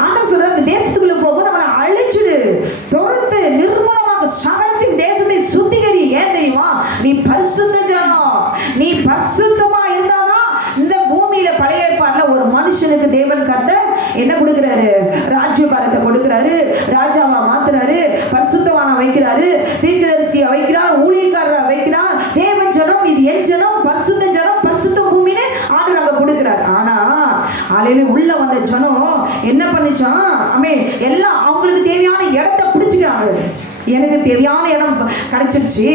ஆண்டவர் சொல்றாரு, தேசத்துக்குள்ள போகும்போது அவனை அழிச்சுடு, துரத்து, நிர்மூலமாக சகலத்தின் தேசத்தை சுத்திகரி. ஏன் தெரியுமா? நீ பரிசுத்த ஜனம், நீ பரிசுத்தமா இருந்தாதான் இந்த பூமியில பழைய ஏற்பாடுல ஒரு மனுஷனுக்கு தேவன் கர்த்தர் என்ன கொடுக்கிறாரு? ராஜ்யபாரத்தை கொடுக்கிறாரு, ராஜாவா மாத்துறாரு, பரிசுத்தவான வைக்கிறாரு, தீர்க்கதரிசியா வைக்கிறார், ஊழியக்காரரா வைக்கிறார். தேவ ஜனம், இது என் ஜனம், பரிசுத்த ஜனம், பரிசுத்த பூமின்னு ஆண்டவர் அங்க கொடுக்கிறார். ஆனா உள்ள வந்த ஜனம் என்ன பண்ணிச்சான்? எல்லாம் அவங்களுக்கு தேவையான இடத்தை பிடிச்சுக்கிறாங்க. எனக்கு தேவையான இடம் கிடைச்சிருச்சு,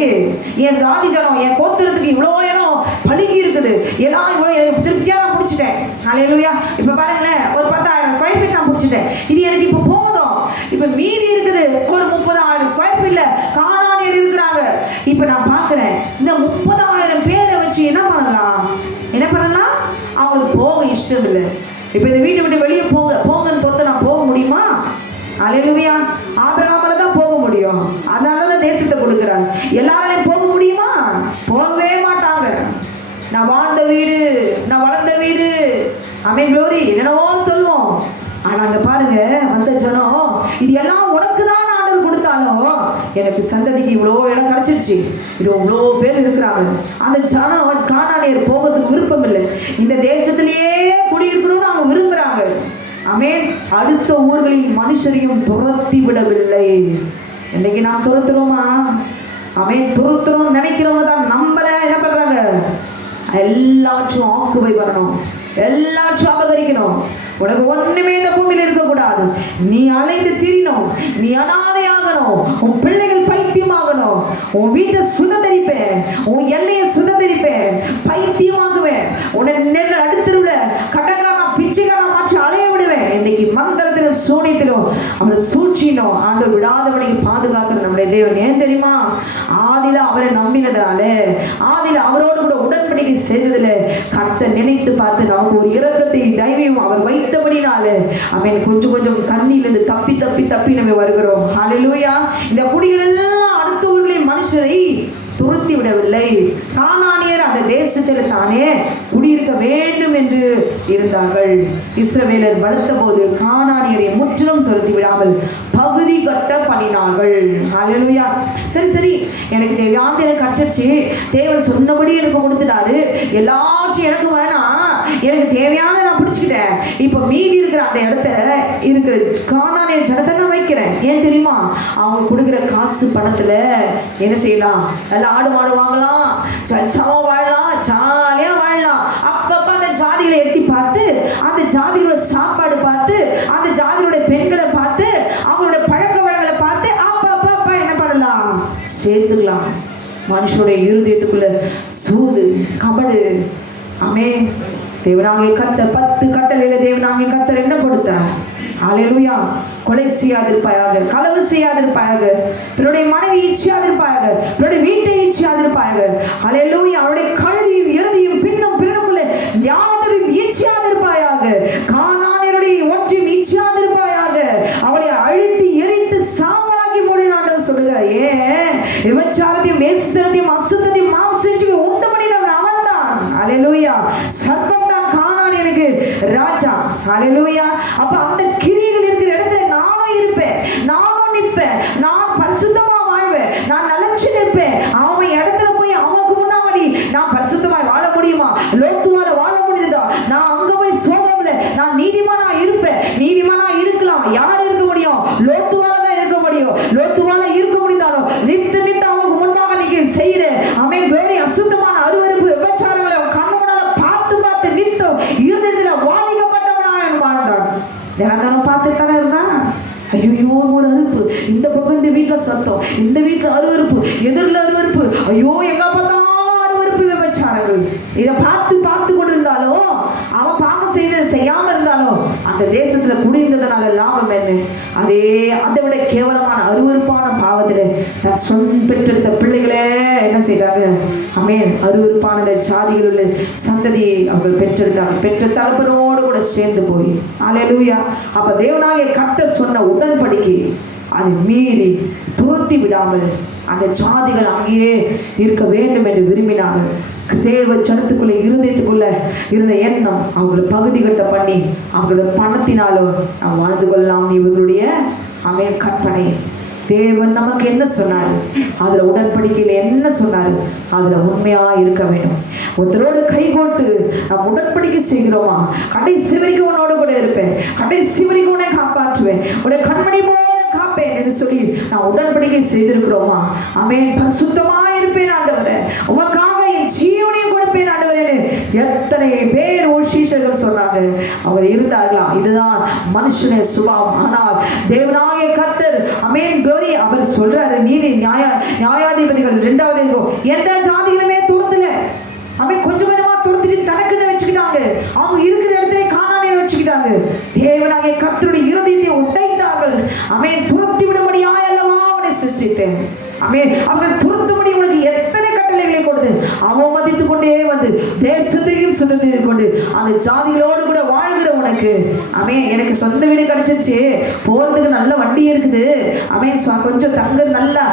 என் ஜாதி ஜனம், என் கோத்திரத்துக்கு இவ்வளோ இடம் பழுகி இருக்குது, எல்லாம் இவ்வளோ எனக்கு திருப்தியா நான் பிடிச்சிட்டேன். அல்லேலூயா. இப்ப பாருங்களேன், ஒரு 10,000 ஸ்கொயர் ஃபீட் நான் பிடிச்சிட்டேன், இது எனக்கு இப்ப போதும். இப்ப மீதி இருக்குது ஒரு 30,000 ஸ்கொயர் ஃபீட்ல கானானியர் இருக்கிறாங்க. இப்ப நான் பாக்குறேன், இந்த 30,000 பேரை வச்சு என்ன பண்ணலாம்? அவங்களுக்கு போக இஷ்டம் இல்லை. இப்ப இந்த வீட்டை விட்டு வெளியே போங்கன்னு தொத்த நான் போக முடியுமா? அல்லேலூயா. ஆபிரகாமால தான் போக முடியும், அதனாலதான் தேசத்தை கொடுக்கிறாங்க. எல்லாராலையும் போக முடியுமா? போகவே மாட்டாங்க. நான் வாழ்ந்த வீடு, நான் வளர்ந்த வீடு, க்ளோரி என்னவோ சொல்லுவோம். ஆனா அங்க பாருங்க, வந்த ஜனம், இது எல்லாம் உனக்குதான் ஆண்டவர் கொடுத்தாலும் எனக்கு சந்ததிக்கு இவ்வளோ இடம் கிடைச்சிருச்சு, இது இவ்வளோ பேர் இருக்கிறாங்க. அந்த ஜனம் கானானியர் போகிறதுக்கு விருப்பம் இல்லை, இந்த தேசத்திலேயே குடியிருக்கணும்னு அவங்க விரும்புறாங்க. அடுத்த ஊர்களில் மனுஷரையும் துரத்தி விடவில்லை. இன்னைக்கு நாம் துரத்துறோமா? துரத்துறோம் நினைக்கிறவங்க தான் நம்மள என்ன பண்றாங்க? எல்லாற்றும் ஆக்குபை பண்ணணும், எல்லாற்றும் அபகரிக்கணும். உனக்கு ஒண்ணுமே இந்த பூமியில இருக்கக்கூடாது. நீ அலைந்து திரியணும், நீ அனாதையாகணும், உன் பிள்ளைகள் பைத்தியமாகணும், உன் வீட்டை சுதந்திரிப்பேன், உன் எல்லையை சுதந்திரிப்பேன், பைத்தியமாகுவேன், உன்னை நெல் அடுத்துருவில கடகாரா பிச்சைக்காரா மாற்றி அலைய விடுவேன். இன்னைக்கு மந்திரத்திலும் சூனியத்திலும் அவரை சூழ்ச்சினோம் ஆண்டவர் விடாதபடிக்கு பாதுகாக்கிற நம்முடைய தேவன். ஏன் தெரியுமா? ஆதியில அவரை நம்பினதால, ஆதியில அவரோடு கூட உடன்படிக்கை செய்ததுல கர்த்தர் நினைத்து பார்த்து நமக்கு ஒரு இரக்கத்தை தைரியம் அவர் வைத்தபடினால கொஞ்சம் கொஞ்சம் கண்ணிலிருந்து தப்பி தப்பி தப்பி நம்ம வருகிறோம். ஹல்லேலூயா. இந்த குடிகள் எல்லாம் அடுத்த ஊர்களின் மனுஷரை துரத்தி விடவில்லை. கானானியர் அந்த தேசத்தில் தானே குடியிருக்க வேண்டும் என்று இருந்தார்கள். இஸ்ரவேலர் பலத்த போது கானானியரை முற்றிலும் துரத்தி விடாமல் பகுதி கட்ட பண்ணினார்கள். ஹல்லேலூயா. சரி, எனக்கு தேவையானது எனக்கு கிடைச்சிருச்சு, தேவன் சொன்னபடி எனக்கு கொடுத்துட்டாரு, எல்லாச்சும் எனக்கு வேணாம், எனக்கு தேவையான நான் பிடிச்சுக்கிட்டேன். இப்போ மீதி இருக்கிற அந்த இடத்த இருக்கிற கானானியர் ஜனத்தை நான் வைக்கிறேன். ஏன் தெரியுமா? அவங்க கொடுக்குற காசு பணத்துல என்ன செய்யலாம்? நல்லா ஆடு மாடு வாங்கலாம், ஜல்சாவா வாழலாம், ஜாலியா வாழலாம். அப்பப்ப அந்த ஜாதிகளை எட்டி பார்த்து, அந்த ஜாதிகளோட சாப்பாடு பார்த்து, அந்த ஜாதியோட பெண்களை பார்த்து, அவங்களோட பழக்க வழக்கங்களை பார்த்து அப்பப்ப என்ன பண்ணலாம்? சேர்த்துக்கலாம். மனுஷனுடைய இருதயத்துக்குள்ள சூது, கபடு. தேவனாகிய கர்த்தர் 10 கட்டளையில தேவனாகிய கர்த்தர் என்ன கொடுத்தார்? ஹல்லேலூயா. கொலை செய்யாதிருப்பாயாக, களவு செய்யாதிருப்பாயாக, பிறருடைய மனைவி இச்சியாதிருப்பாயாக, பிறருடைய வீட்டை இச்சியாதிருப்பாயாக. ஹல்லேலூயா. அவருடைய கழுதியும் இறுதியும் பின்னும் பிறனுக்குள்ள யாதொரும் இச்சியாதிருப்பாயாக, கானானியருடைய ஒன்றையும் இச்சியாதிருப்பாயாக, அவளை அழித்து எரித்து சாம்பலாக்கி போடுனான்னு சொல்லுகிறார். ஏன்? விபச்சாரம் விபச்சாரத்தையும் வேசித்தனத்தையும் அசுத்தத்தையும் மாம்சத்தையும் உண்டு பண்ணினவன் அவன்தான். அல்லேலூயா. சர்ப்பம் தான் காணான் எனக்கு ராஜா. அல்லேலூயா. அப்ப அந்த கிரியைகள் இருக்கிற இடத்துல நானும் இருப்பேன், நானும் நிற்பேன், நான் பரிசுத்தமா வாழ்வேன், நான் நிலைச்சு நிற்பேன். அவன் இடத்துல போய் அவனுக்கு முன்னாடி நான் பரிசுத்தமாய் வாழ முடியுமா? லோத்துவால வாழ முடியுதா? நான் அங்க போய் சோதம்ல நான் நீதிமானா இருப்பேன். நீதிமானா இருக்கலாம். யார் இருக்க முடியும்? லோத்துவால தான் இருக்க முடியும். லோத்துவால இருக்க முடிந்தாலும் நித்து அவனுக்கு முன்பாக நீங்க செய்யற அவன் வேறு அசுத்தமான அருவருப்பு விபச்சாரங்களை அவன் கண்ணு முன்னால பார்த்து நித்தம் இருதயத்துல வாதிக்கப்பட்டவனா வாழ்ந்தான். தினம் பார்த்துத்தானே இருந்தா. ஐயோ ஒரு அறுப்பு, இந்த பக்கம் இந்த வீட்டுல சத்தம், இந்த வீட்டுல அருவருப்பு, எதிரில் அருவருப்பு, ஐயோ எங்க பார்த்தாலும் அருவருப்பு விபச்சாரங்கள். இதை பார்த்து கொண்டிருந்தாலும் அவன் பாவம் செய்யாம இருந்தாலும் அந்த தேசத்துல குடியிருந்ததுனால லாபம் என்ன? அதை விட கேவலமான அருவருப்பான பாவத்துல தன் சொந்த பெற்றெடுத்த பிள்ளைகளே என்ன செய்யறாங்க? அருவருப்பான ஜாதிகள் உள்ள சந்ததியை அவர்கள் பெற்றெடுத்தாங்க. பெற்ற தகப்பனோடு கூட சேர்ந்து போய். அல்லேலூயா. அப்ப தேவனாகிய கர்த்தர் சொன்ன உடன்படிக்கை அதை மீறி துரத்தி விடாமல் அந்த ஜாதிகள் அங்கேயே இருக்க வேண்டும் என்று விரும்பினார்கள். தேவ ஜனத்துக்குள்ள இருதயத்துக்குள்ள இருந்த எண்ணம் அவங்களை பகுதி கட்ட பண்ணி அவங்களோட பணத்தினாலோ நாம் வாழ்ந்து கொள்ளலாம் இவர்களுடைய கற்பனை. தேவன் நமக்கு என்ன சொன்னாரு? அதுல உடன்படிக்கையில என்ன சொன்னாரு? அதுல உண்மையா இருக்க வேண்டும். ஒருத்தரோடு கைகோட்டு நாம் உடன்படிக்கை செய்கிறோமா? கடைசி வரைக்கும் உன்னோடு கூட இருப்பேன், கடைசி வரைக்கும் உன்னை காப்பாற்றுவேன், உன்னை கண்மணி போல காப்பேன் என்று சொல்லி நான் உடன்படிக்கை செய்திருக்கிறோமா? பரிசுத்தமா இருப்பேன் ஆண்டவரே, உமக்காக என் ஜீவனையும் கொடுப்பேன் ஆண்டவரே. எத்தனை பேர் சீஷர்கள் சொன்னாங்க. அவர் இருந்தார்களா? இதுதான் மனுஷனுடைய சுபாவம். ஆனால் தேவனாகிய கர்த்தர் அவர் சொல்றாரு, நீதி நியாயாதிபதிகள் 2வது எந்த ஜாதிகளுமே துரத்துல கொஞ்சம் கொஞ்சமா துரத்திட்டு தனக்குன்னு வச்சுக்கிட்டாங்க. அவங்க இருக்கிற இடத்துல காணானே வச்சுக்கிட்டாங்க. தேவனாகிய கர்த்தருடைய இருதயத்தை உடைத்தார்கள். துரத்தி விடும்படியாய் அல்லவா அவனை சிருஷ்டித்தேன். அவர்கள் துரத்தும்படி உனக்கு எத்தனை கட்டளைகளை கொடுத்து அவமதித்துக் கொண்டே வந்து தேசத்தையும் சுதந்திரித்துக் கொண்டு அந்த ஜாதிகளோடு கூட வாழ்கிற உனக்கு எனக்கு சொந்த வீடு கிடைச்சிருச்சு, போறதுக்கு நல்ல வண்டி இருக்குது, கொஞ்சம் தங்க நல்லா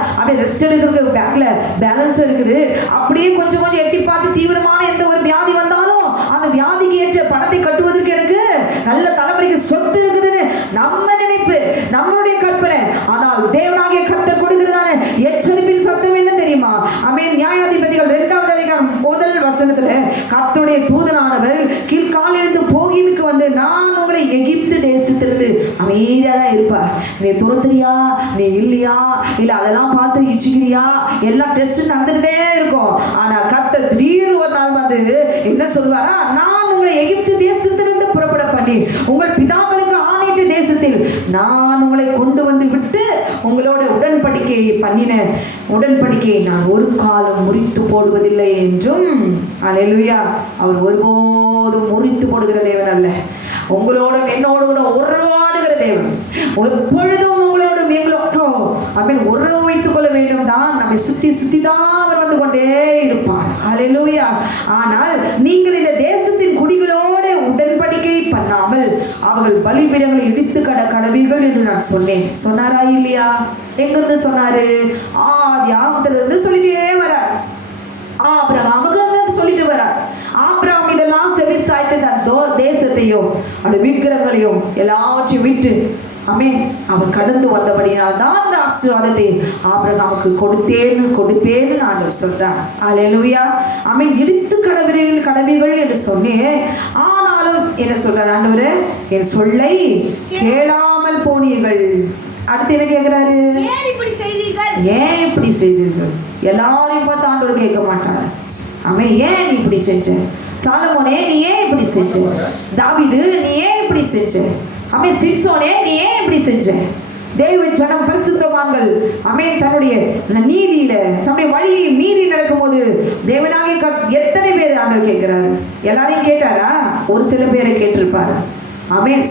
ரெஸ்ட் எடுக்கிறதுக்கு பேங்க்ல பேலன்ஸ் இருக்குது, அப்படியே கொஞ்சம் எட்டி பார்த்து தீவிரமான எந்த ஒரு வியாதி வந்தாலும் அந்த வியாதிக்கு ஏற்ற பணத்தை கட்டுவதற்கு எனக்கு நல்ல தலைமுறைக்கு சொத்து இருக்குதுன்னு நம்ம நினைப்பு, நம்மளுடைய கற்பனை. ஆனால் தேவனாகிய கர்த்தர் கொடுக்கிறதான எச்சரிப்பின் சத்தம் என்ன தெரியுமா? நியாயாதிபதிகள் 2வது அதிகாரம் 1 வசனத்துல கர்த்தருடைய தூதனானவர் கீழ்காலிலிருந்து போகினுக்கு வந்து நான் உங்களை எகிப்து தேசத்திலிருந்து அமைதியா தான் இருப்பா. நீ துரத்துறியா, நீ இல்லையா, இல்ல அதெல்லாம் பார்த்து இச்சுக்கிறியா, எல்லாம் டெஸ்ட் நடந்துகிட்டே இருக்கும். ஆனா கர்த்தர் திடீர்னு ஒரு நாள் வந்து என்ன சொல்வாரா? நான் உங்களை எகிப்து தேசத்திலிருந்து புறப்பட பண்ணி உங்கள் பிதாக்களுக்கு ஆணையிட்ட தேசத்தில் நான் உங்களை கொண்டு வந்து விட்டு உங்களோட உடன்படிக்கையை பண்ணின உடன்படிக்கையை நான் ஒரு காலம் முறித்து போடுவதில்லை என்றும். அல்லேலூயா. அவர் ஒருபோதும் முறித்து போடுகிற தேவன் அல்ல. உங்களோடும் என்னோடு கூட உறவாடுகிற தேவன். எப்பொழுதும் உங்களோடும் எங்களோடும் உறவு வைத்துக் கொள்ள வேண்டும் தான். நம்மை சுத்தி தான் அவர் வந்து கொண்டே இருப்பார். அல்லேலூயா. ஆனால் நீங்கள் இந்த தேசத்தின் குடிகளோடு உடன்படிக்கை பண்ணாமல் அவர்கள் பலிபீடங்களை இடித்து கடவீர்கள் என்று நான் சொன்னேன். சொன்னாரா இல்லையா? எங்கிருந்து சொன்னாரு? ஆதி ஆகத்திலிருந்து சொல்லிட்டே வரார். ஆபிரகாமுக்கு சொல்லிட்டு வரார். ஆபிரகாம் இதெல்லாம் செவி சாய்த்து தன் தேசத்தையும் அந்த விக்கிரகங்களையும் எல்லாவற்றையும் விட்டு அவன் கடந்து வந்தபடினால் தான் அந்த ஆசீர்வாதத்தை ஆபிரகாமுக்கு கொடுப்பேன்னு ஆண்டவர் சொல்றார். அல்லேலூயா. இடித்து கடவீர்கள் என்று சொன்னேன். ஆனாலும் என்ன சொல்றார் ஆண்டவர்? என் சொல்லை கேளாமல் போனீர்கள். அடுத்து என்ன கேட்கிறாரு? ஏன் இப்படி செய்தீர்கள்? எல்லாரையும் பார்த்து ஆண்டவர் கேட்க மாட்டார். ஏன் நீ இப்படி செஞ்ச? சாலமோனே நீ ஏன் இப்படி செஞ்ச? தாவீது நீ ஏன் இப்படி செஞ்ச? சிம்சோனே நீ ஏன் இப்படி செஞ்ச? தேவ ஜனம் பரிசுத்தவான்கள் தன்னுடைய நீதியில தன்னுடைய வழியை மீறி நடக்கும் போது தேவனாகிய எத்தனை பேர் ஆண்டவர் கேட்கிறாரு? எல்லாரையும் கேட்டாரா? ஒரு சில பேரை கேட்டிருப்பாரு.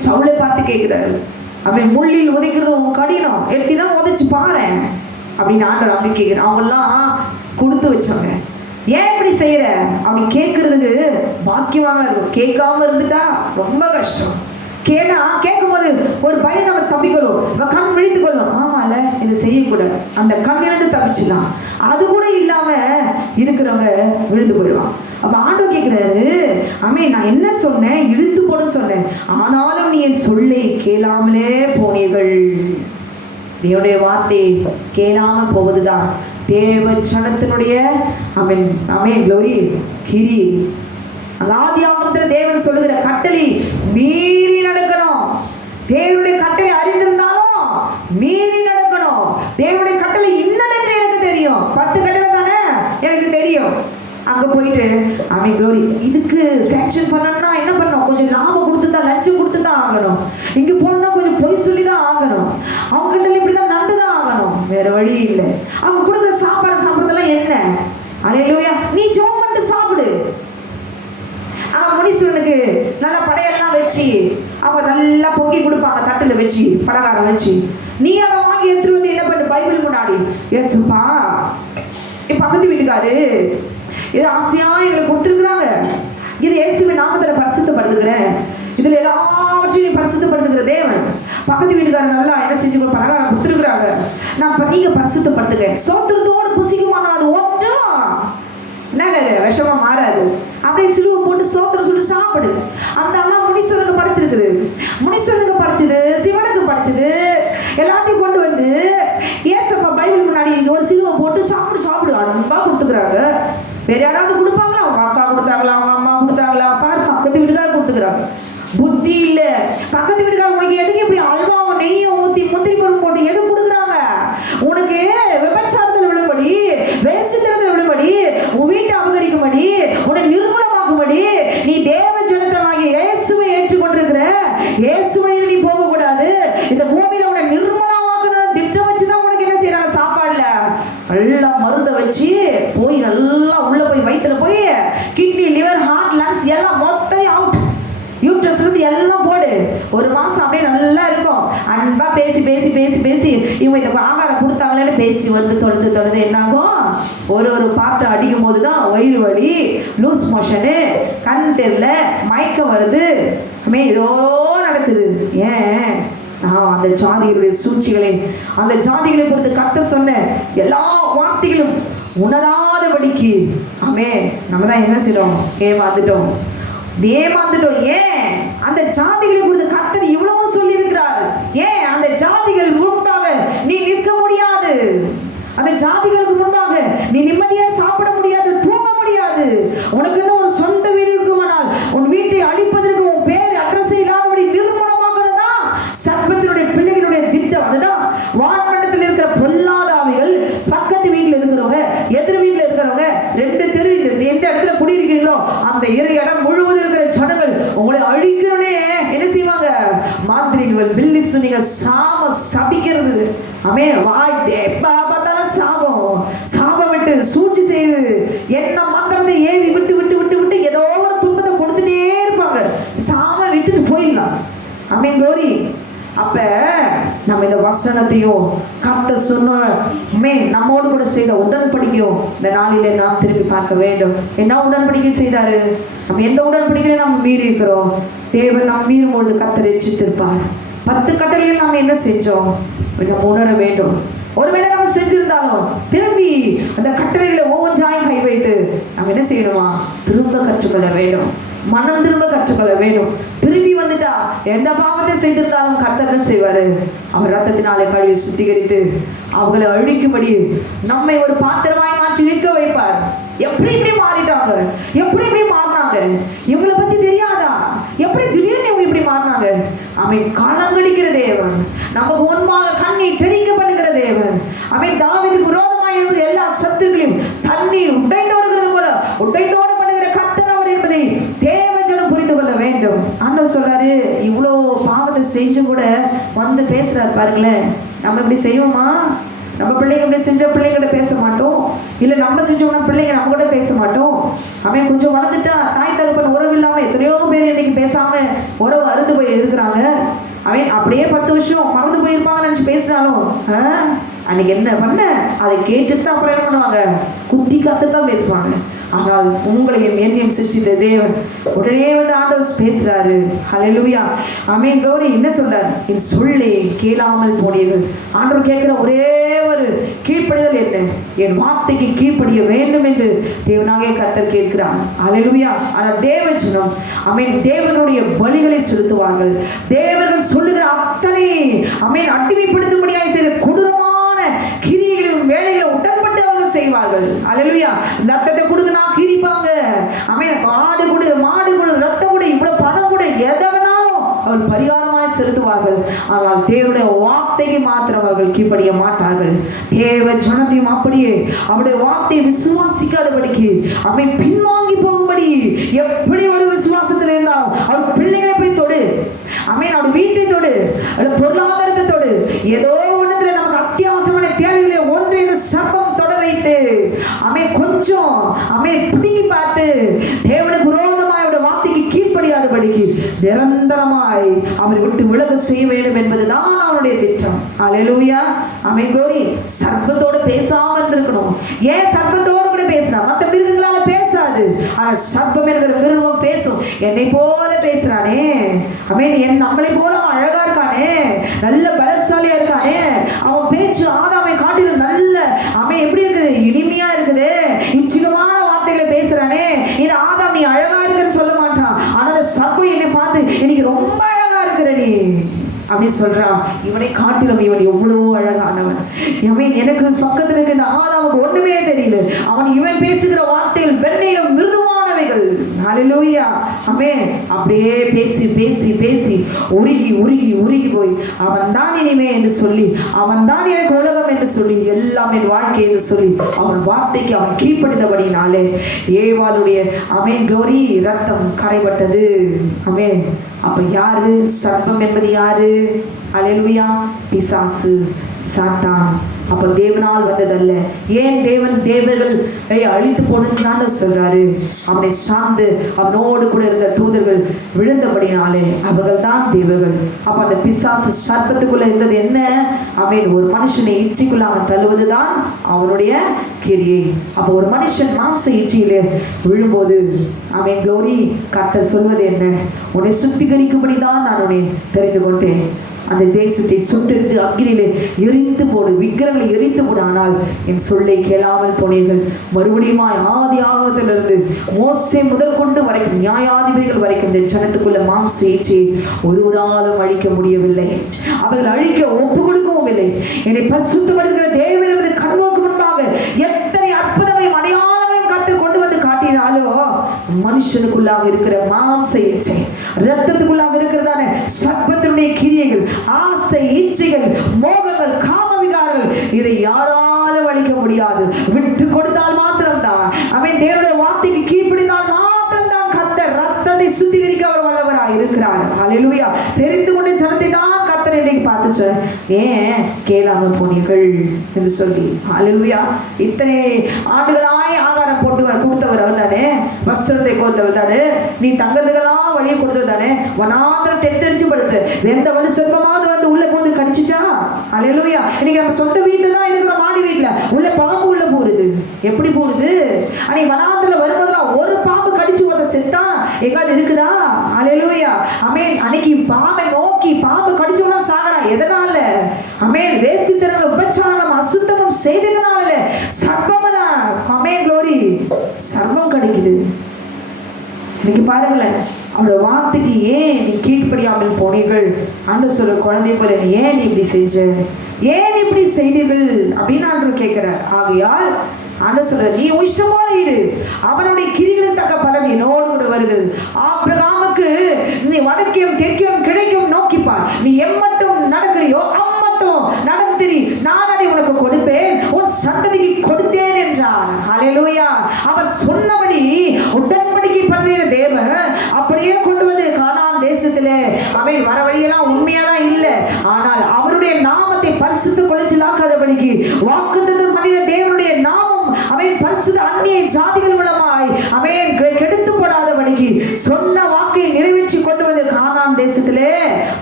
சவுலை பார்த்து கேட்கிறாரு. முள்ளில் உதைக்கிறது உன் கடினம், எட்டிதான் உதைச்சு பாரு அப்படின்னு ஆண்டவர் அப்படி கேட்கிறார். அவங்கெல்லாம் கொடுத்து வச்சவங்க. ஏன் இப்படி செய்யற அப்படி கேட்கறதுக்கு பாக்கியமாக இருக்கும். கேட்காம இருந்துட்டா ரொம்ப கஷ்டம். கேட்கும்போது ஒரு பயம் நம்ம தப்பிக்கணும், நம்ம கண் விழித்து கொள்ளும், ஆமால இதை செய்யக்கூடாது, அந்த கண்ணிலிருந்து தப்பிச்சிடலாம். அது கூட இல்லாம இருக்கிறவங்க விழுந்து போயிடுவான். அப்ப ஆண்டவர் கேட்கிறாரு, ஆமே நான் என்ன சொன்னேன், இழுத்து போடுன்னு சொன்னேன், ஆனாலும் நீ என் சொல்லை கேளாமலே போனீர்கள். தேவனுடைய வார்த்தை கேளாம போவதுதான் தேவ ஜனத்தினுடைய அமேன் அமேன் க்ளோரி கிரி. ஆதியாகமத்தில் தேவன் சொல்லுகிற கட்டளை மீறி நடக்கணும். தேவனுடைய கட்டளை அறிந்திருந்தாலும் மீறி நடக்கணும். தேவனுடைய கட்டளை இன்னதென்று எனக்கு தெரியும், 10 கட்டளை தானே எனக்கு தெரியும். அங்க போயிட்டு அமை க்ளோரி இதுக்கு சேங்ஷன் பண்ணணும்னா என்ன பண்ணணும், கொஞ்சம் லாபம் கொடுத்து தான், லஞ்சம் கொடுத்து தான் ஆகணும். இங்க போனா கொஞ்சம் பொய் சொல்லி தான் ஆகணும். அவங்க கிட்ட இப்படிதான் நடந்துதான் ஆகணும், வேற வழி இல்லை. அவங்க கொடுக்குற சாப்பாடு சாப்பிட்றதெல்லாம் என்ன, அல்லேலூயா, நீ ஜெபம் பண்ணிட்டு சாப்பிடு. முனீஸ்வரனுக்கு நல்லா படையெல்லாம் வச்சு அவங்க நல்லா பொங்கி கொடுப்பாங்க, தட்டுல வச்சு பலகாரம் வச்சு. நீ அதை வாங்கி எடுத்துட்டு வந்து என்ன பண்ணு, பைபிள் முன்னாடி ஏசுப்பா என் பக்கத்து வீட்டுக்காரு இது ஆசையா எங்களுக்கு கொடுத்துருக்குறாங்க, இது இயேசுவின் நாமத்துல பரிசுத்தப்படுத்துகிறேன், இதுல எல்லாவற்றையும் நீ பரிசுத்தப்படுத்துகிற தேவன், பக்கத்து வீட்டுக்காரர் நல்லா என்ன செஞ்சு பலகாரம் கொடுத்துருக்குறாங்க, நான் நீங்க பரிசுத்தப்படுத்துங்க. சோத்திரத்தோடு புசிக்குமானா அது ஒட்டும் என்னங்க விஷமா மாறாது. அப்படியே சிலுவை போட்டு சோத்திரம் சொல்லி சாப்பிடு. அந்த அம்மா முனீஸ்வரனுக்கு படைச்சிருக்குது, முனீஸ்வரனுக்கு படைச்சது, சிவனுக்கு படைச்சது எல்லாத்தையும் கொண்டு வந்து ஏசப்பா பைபிள் முன்னாடி ஒரு சிலுவை போட்டு சாப்பிடு சாப்பிடு அன்பா கொடுத்துக்கிறாங்க. வேற யாராவது கொடுப்பாங்களா, அவங்க அக்கா கொடுத்தாங்களா, அவங்க அம்மா கொடுத்தாங்களா, பாரு பக்கத்து வீட்டுக்காக கொடுத்துக்கிறாங்க. புத்தி இல்ல. பக்கத்து வீட்டுக்காக உனக்கு எதுக்கு இப்படி அல்வாவும் நெய்யும் ஊத்தி முந்திரி பருப்பு போட்டு எது கொடுக்குறாங்க? உனக்கு விபச்சாரத்தில் விழும்படி, வேசித்தனத்தில் விழும்படி, உன் வீட்டை அபகரிக்கும்படி, உன்னை நிர்மூலமாக்கும்படி, நீ தேவ ஜனத்தமாகி இயேசுவை ஏற்றுக்கொண்டிருக்கிற இயேசுவை நீ போக கூடாது. இந்த பூமியில உன்னை நிர்மூலமாக்கணும் திட்டம் வச்சுதான் உனக்கு என்ன செய்யறாங்க, சாப்பாடுல நல்லா மருந்தை வச்சு போய் நல்லா உள்ள போய் வயிற்றுல போய் கிட்னி, லிவர், ஹார்ட், லங்ஸ் எல்லாம் மொத்தம் அவுட், யூட்ரஸ்ல இருந்து எல்லாம் போடு. 1 மாசம் அப்படியே நல்லா இருக்கும். அன்பா பேசி பேசி பேசி பேசி இவங்க இந்த ஆகாரம் கொடுத்தாங்களேன்னு பேசி வந்து தொடுத்து என்னாகும், ஒரு பாட்டை அடிக்கும் போதுதான் வயிறு வலி, லூஸ் மோஷனு, கண் தெரியல, மயக்கம் வருது, ஏதோ நடக்குது. ஏன் அந்த ஜாதிகளுடைய சூழ்ச்சிகளை, அந்த ஜாதிகளை பொறுத்து கத்த சொன்ன எல்லா வார்த்தைகளும் உணராதபடிக்கு நம்ம தான் என்ன செய்றோம், ஏமாந்துட்டோம். ஏன் அந்த ஜாதிகளை குறித்து கர்த்தர் இவ்வளவு சொல்லி இருக்கிறார். ஏன் அந்த ஜாதிகள் முன்பாக நீ நிற்க முடியாது, அந்த ஜாதிகளுக்கு முன்பாக நீ நிம்மதியா சாப்பிட முடியாது, தூங்க முடியாது. உனக்கு இன்னும் ஒரு சொந்த வீடு இருக்குமானால் உன் வீட்டை அழிப்பதற்கு உன் பேர் அட்ரஸ் இல்லாதபடி நிர்மூலமாகணும் தான் சர்ப்பத்தினுடைய பிள்ளைகளுடைய திட்டம். அதுதான் வான்மண்டலத்தில் இருக்கிற பொல்லாத ஆவிகள் பக்கத்து வீட்டில் இருக்கிறவங்க, எதிர் வீட்டில் இருக்கிறவங்க, 2 தெரு எந்த இடத்துல குடியிருக்கிறீங்களோ அந்த இடம் முழுவதும் இருக்கிற ஜனங்கள் உங்களை அழிக்கணும்னே என்ன செய்வாங்க, மாந்திரிகள், வில்லிசு, நீங்க சபிக்கிறது. வாய் பார்த்தாலும் சாபம் விட்டு சூழ்ச்சி செய்து என்ன மந்திரத்தை ஏவி விட்டு விட்டு விட்டு விட்டு ஏதோ ஒரு துன்பத்தை கொடுத்துட்டே இருப்பாங்க. சாம வித்துட்டு போயிடலாம். க்ளோரி. அப்ப நம்ம இந்த வசனத்தையும் கர்த்தர் சொன்ன நம்மோடு கூட செய்த உடன்படிக்கையும் இந்த நாளிலே நாம் திரும்பி பார்க்க வேண்டும். என்ன உடன்படிக்கை செய்தாரு? நம்ம எந்த உடன்படிக்கையை நம்ம மீறி இருக்கிறோம்? தேவன் நாம் மீறும் பொழுது கர்த்தர் எச்சரித்திருப்பார். 10 கட்டளையில் நாம் என்ன செஞ்சோம் நம்ம உணர வேண்டும். ஒருவேளை நம்ம செஞ்சிருந்தாலும் திரும்பி அந்த கட்டளைகளை ஒவ்வொன்றாய் கை வைத்து நம்ம என்ன செய்யணுமா, திரும்ப கற்றுக்கொள்ள வேண்டும், மனம் திரும்ப கற்றுக்கொள்ள வேண்டும். திரும்பி வந்துட்டா எந்த பாவத்தை செய்திருந்தாலும் கர்த்தர் என்ன செய்வாரு, அவர் ரத்தத்தினாலே கழுவி சுத்திகரித்து அவங்களை அழிக்கும்படி நம்மை ஒரு பாத்திரமாய் மாற்றி நிற்க வைப்பார். எப்படி இப்படி மாறிட்டாங்க, எப்படி இப்படி மாறினாங்க, இவங்களை பத்தி தெரியாதா, எப்படி திடீர்னு இவங்க இப்படி மாறினாங்க? காலங்கடிக்கிற தேவன், நமக்கு முன்பாக கண்ணீர் தெரிவிக்கப்படுகிற தேவன். தாவீதுக்கு விரோதமாய் எழுந்த எல்லா சத்துருக்களையும் தண்ணீர் உடைந்தோடுகிறது போல உடைந்தோடப்படுகிற கர்த்தர் அவர் என்பதை தேவ ஜனம் புரிந்து கொள்ள வேண்டும். ஆண்டவர் சொல்றாரு, இவ்வளோ பாவத்தை செஞ்சு கூட வந்து பேசுறாரு பாருங்களேன். நம்ம இப்படி செய்வோமா? நம்ம பிள்ளைங்க இப்படி செஞ்ச பிள்ளைங்கிட்ட பேச மாட்டோம், இல்லை நம்ம செஞ்சோம்னா பிள்ளைங்க நம்ம கூட பேச மாட்டோம். கொஞ்சம் வளர்ந்துட்டா தாய் தகப்பன் உறவு இல்லாம எத்தனையோ பேர் இன்னைக்கு பேசாம உறவு அறுந்து போய் இருக்கிறாங்க. அப்படியே 10 வருஷம் மறந்து போயிருப்பாங்கன்னு நினைச்சு பேசினாலும் அன்னைக்கு என்ன பண்ண அதை கேட்டுட்டு அப்புறம் என்ன பண்ணுவாங்க, குத்தி கத்துத்தான் பேசுவாங்க. ஆனால் உங்களையும் என்னையும் சிருஷ்டித்த தேவன் உடனே வந்து ஆண்டவர் பேசுறாரு. ஹல்லேலூயா, ஆமென். glory. என்ன சொல்றாரு, என் சொல்லை கேளாமல் போனீர்கள். ஆண்டவர் கேட்கிற ஒரே ஒரு கீழ்ப்படிதல் என்ன, என் வார்த்தைக்கு கீழ்ப்படிய வேண்டும் என்று தேவனாகிய கர்த்தர் கேட்கிறார். ஹல்லேலூயா. ஆனால் தேவஜனம் ஆமென் தேவனுடைய பலிகளை செலுத்துவார்கள். தேவர்கள் சொல்லுகிற அத்தனை ஆமென் அடிமைப்படுத்தும்படியாய் செய்கிற கொடூரமான கிரியைகளின் வேலைகளை உடன்பட்டு அவர்கள் செய்வார்கள். ஹல்லேலூயா. ரத்தத்தை கொடுக்கணும் கீரிப்பாங்க. ஆமென். ஆடு கொடு, மாடு கொடு, ரத்தம் கொடு, இவ்வளவு பணம் கொடு, எதை வேணாலும் அவள் பரிகாரமாய் செலுத்துவார்கள். ஆனால் தேவனுடைய வார்த்தைக்கு மாத்திரம் அவர்கள் கீழ்ப்படிய மாட்டார்கள். தேவ ஜனத்தையும் அப்படியே அவருடைய வார்த்தையை விசுவாசிக்காதபடிக்கு அவன் பின்வாங்கி போகும்படி எப்படி ஒரு விசுவாசத்தில் இருந்தாலும் அவர் பிள்ளைகளை போய் தொடு, ஆமென், அவர் வீட்டை தொடு, பொருளாதாரத்தை தொடு, ஏதோ ஒன்றத்துல நமக்கு அத்தியாவசியமான தேவைகளை ஒன்றை சர்ப்பம் தொட வைத்து ஆமென் கொஞ்சம் ஆமென் பிடுங்கி பார்த்து தேவனுக்கு விரோதமாய் அவருடைய வார்த்தைக்கு கீழ்ப்படியாதபடிக்கு நிரந்தரமாய் அவரை விட்டு விலக செய்ய வேண்டும் என்பதுதான் அவருடைய திட்டம். ஹல்லேலூயா, ஆமென். glory. சர்ப்பத்தோட பேசாம இருந்திருக்கணும். ஏன் சர்ப்பத்தோடு கூட பேசுறா, மற்ற மிருகங்களால பேசாது, ஆனா சர்ப்பம் என்கிற மிருகம் பேசும். என்னை போல பேசுறானே, ஆமென், என் நம்மளை போல அழகா இருக்கானே, நல்ல பலசாலியா இருக்கானே, அவன் பேச்சு ஆதாமை காட்டிலும் நல்ல அவன் எப்படி இருக்குது, இனிமையா இருக்குது, இச்சிகமான வார்த்தைகளை பேசுறானே, இது ஆதாமி அழகா இருக்குன்னு சொல்ல மாட்டான். ஆனா அந்த சர்ப்பம் என்னை பார்த்து இன்னைக்கு ரொம்ப அழகா இருக்கிற நீ அப்படின்னு சொல்றான். இவனை காட்டிலும் இவன் எவ்வளவோ அழகானவன். எனக்கு பக்கத்துல இருக்க இந்த ஆதாமுக்கு ஒண்ணுமே தெரியல, அவன் இவன் பேசுகிற வார்த்தைகள் வெண்ணையிலும் மிருதுவானவைகள். ஹல்லேலூயா, ஆமென். அப்படியே பேசி பேசி பேசி உருகி உருகி உருகி போய் அவன் தான் இனிமே என்று சொல்லி, அவன் தான் எனக்கு உலகம் என்று சொல்லி, எல்லாம் என் வாழ்க்கை என்று சொல்லி அவன் வார்த்தைக்கு அவன் கீழ்ப்படிந்தபடினாலே ஏவாளுடைய ஆமென் glory ரத்தம் கரைபட்டது. ஆமென். அப்ப யாரு சர்ப்பம் என்பது யாரு? ஹல்லேலூயா, பிசாசு, சாத்தான். அப்ப தேவனால் வந்ததல்ல. ஏன் தேவன் தேவர்களை அழித்து போடுறான்னு சொல்றாரு, அவனை சார்ந்து அவனோடு கூட இருந்த தூதர்கள் விழுந்தபடினாலே அவர்கள் தான் தேவர்கள். அப்ப அந்த பிசாசு சர்ப்பத்துக்குள்ள இருந்தது என்ன, அவன் ஒரு மனுஷனை இச்சைக்குள்ள அவன் தள்ளுவதுதான் அவனுடைய கிரியை. அப்ப ஒரு மனுஷன் மாம்ச இச்சையிலே விழும்போது அவன் glory கர்த்தர் சொல்வது என்ன, உன்னை சுத்திகரிக்கும்படிதான் நான் உன்னை தெரிந்து கொண்டேன். அந்த தேசத்தை சுட்டெடுத்து அக்கினியிலே எரித்து போடு, விக்கிரங்களை எரித்து போடு. ஆனால் என் சொல்லை கேளாமல் போனீர்கள். மறுபடியும் ஆதி ஆகத்திலிருந்து மோசே முதல் கொண்டு வரைக்கும் நியாயாதிபதிகள் வரைக்கும் இந்த ஜனத்துக்குள்ள மாம்ச இச்சையை ஒருவராலும் அழிக்க முடியவில்லை. அவர்கள் அழிக்க ஒப்பு கொடுக்கவும் இல்லை. என்னை பரிசுத்தப்படுத்துகிற தேவன் நமது கண்ணுக்கு முன்பாக எத்தனை அற்புதங்களையும் அடையாளங்களையும் கர்த்தர் கொண்டு வந்து காட்டினாலோ, மனுஷனுக்குள்ளாக இருக்கிற மாம்ச இச்சை, ரத்தத்துக்குள்ளாக இருக்கிறதான சர்ப்பத்தினுடைய கிரியைகள், ஆசை, இச்சைகள், மோகங்கள், காமவிகாரங்கள், இதை யாராலும் அழிக்க முடியாது. விட்டு கொடுத்தால் மாத்திரம்தான், அவன் தேவனுடைய வார்த்தைக்கு கீழ்ப்படிந்தால் மாத்திரம்தான் கர்த்தர் ரத்தத்தை சுத்திகரிக்க அவர் வல்லவராய் இருக்கிறார். ஹல்லேலூயா. தெரிந்து கொண்ட ஜனத்தை தான் கர்த்தர் இன்னைக்கு பார்த்து சொல்ல, ஏன் கேளாம போனீர்கள் என்று சொல்லி. ஹல்லேலூயா. இத்தனை ஆண்டுகளாய் ஆகாரம் போட்டு கொடுத்தவர் அவர் தானே, வஸ்திரத்தை கொடுத்தவர் தானே, நீ தங்கத்துக்கெல்லாம் வழியை கொடுத்தவர் தானே, வனாந்திரம் டென்ட் அடிச்சு படுத்து எந்த வலு சொற்பமாவது வந்து உள்ள போது கடிச்சிட்டா. ஹல்லேலூயா. இன்னைக்கு நம்ம சொந்த வீட்டுல தான் இருக்கிற, மாடி வீட்டுல உள்ள பாம்பு உள்ள போறது, எப்படி போறது? அன்னைக்கு வனாந்திரத்துல வரும்போதெல்லாம் ஒரு பாம்பு கடிச்சு போத செத்தா எங்காவது இருக்குதா? ஹல்லேலூயா, ஆமென். அன்னைக்கு பாம்பை நோக்கி பாம்பு கடிச்சோம்னா சாகரா, எதனால? ஆமென். வேசித்தனம், உபச்சாரம், அசுத்தமும் செய்ததுனால சர்ப்பமலா, ஆமென் glory சர்வம் கிடைக்குது. இன்னைக்கு பாருங்களேன், அவரோட வார்த்தைக்கு ஏன் நீ கீழ்ப்படியாமல் போனீர்கள்? ஆண்டவர் சொல்ற, குழந்தை போல ஏன் நீ இப்படி செஞ்ச, ஏன் இப்படி செய்தீர்கள் அப்படின்னு ஆண்டவர் கேட்கிறார். ஆகையால் ஆண்டவர் சொல்ற, நீ இஷ்டம் போல இரு, அவனுடைய கிரிகளுக்கு தக்க பலன் என்னோடு கூட வருகிறது. ஆபிரகாமுக்கு நீ வடக்கையும் தெற்கையும் கிழக்கையும் நோக்கிப்பார், நீ எம்மட்டும் நடக்கிறியோ அம்மட்டும் நடந்து தெரி, நான் அதை உனக்கு கொடுப்பேன், உன் சந்ததிக்கு கொடுத்தேன் என்றார். ஹல்லேலூயா. அவர் சொன்னபடி உடன்படிக்கை பண்ணின தேவன் அப்படியே கொண்டு வந்து கானான் தேசத்திலே அவன் வர வழியெல்லாம் உண்மையாதான் இல்லை, ஆனால் அவருடைய நாமத்தை பரிசுத்த குலைச்சலாக்காதபடிக்கு வாக்குத்தத்தம் பண்ணின தேவனுடைய நாமம் அவன் பரிசுத்த அந்நிய ஜாதிகள் மூலமாய் அவன் கெடுத்து போடாதபடிக்கு சொன்ன வாக்கை நிறைவேற்றி கொண்டு வந்து கானான் தேசத்திலே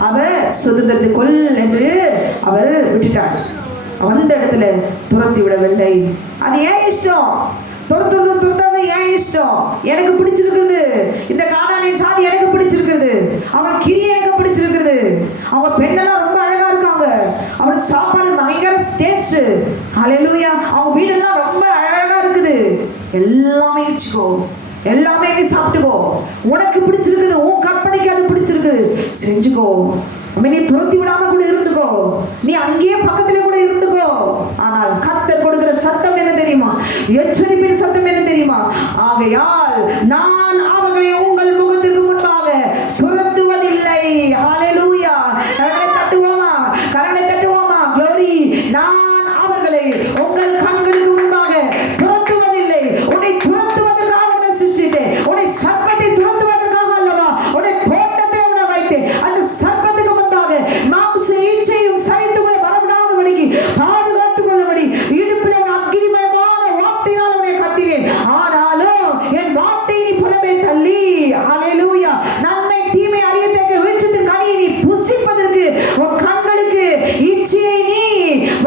அவர் சுதந்திரத்தை கொள் என்று அவர் விட்டுட்டார். அந்த இடத்துல துரத்தி விடவில்லை. அது ஏன் இஷ்டம்? துரத்தாத ஏன் இஷ்டம்? எனக்கு பிடிச்சிருக்குது, இந்த கானானின் சாதி எனக்கு பிடிச்சிருக்குது, அவன் கிரி எனக்கு பிடிச்சிருக்குது, அவங்க பெண்ணெல்லாம் ரொம்ப அழகா இருக்காங்க, அவன் சாப்பாடு பயங்கர டேஸ்ட், ஹல்லேலூயா, அவங்க வீடெல்லாம் ரொம்ப அழகா இருக்குது, எல்லாமே வச்சுக்கோ, எல்லாமே நீ சாப்பிட்டுக்கோ, உனக்கு பிடிச்சிருக்குது, உன் கற்பனைக்கு அது பிடிச்சிருக்குது, செஞ்சுக்கோ. நீ துரத்தி விடாம கூட இருந்துக்கோ, நீ அங்கேயே பக்கத்துல கூட இருந்துக்கோ. ஆனால் கர்த்தர் கொடுக்கிற சத்தம் என்ன தெரியுமா? எச்சரிப்பின் சத்தம் என்ன தெரியுமா? ஆகையால் நான் அவர்களை உங்கள் முகத்திற்கு முன்பாக துரத்துவதில்லை. ஹல்லேலூயா. கரங்களை தட்டுவோமா? கரங்களை தட்டுவோமா? க்ளோரி. நான் அவர்களை உங்கள் கண்களுக்கு முன்பாக துரத்துவதில்லை. உன்னை துரத்துவதற்காக உன்னை சிருஷ்டித்தேன். உன்னை சர்ப்பத்தை துரத்துவதற்காக அல்லவா உன்னை தோட்டத்தை உன்னை வைத்தேன். அந்த சர்ப்பத்துக்கு முன்பாக மாம்ச இச்சையும் சரித்து கூட வரவிடாதபடிக்கு பாதுகாத்துக் கொள்ளபடி இடுப்பில் உன் அக்கினிமயமான வார்த்தையினால் உன்னை கட்டினேன். ஆனாலும் என் வார்த்தை நீ புறமே தள்ளி, ஹல்லேலூயா, நன்மை தீமை அறியத்தக்க விருட்சத்தின் கனியை நீ புசிப்பதற்கு உன் கண்களுக்கு இச்சையை நீ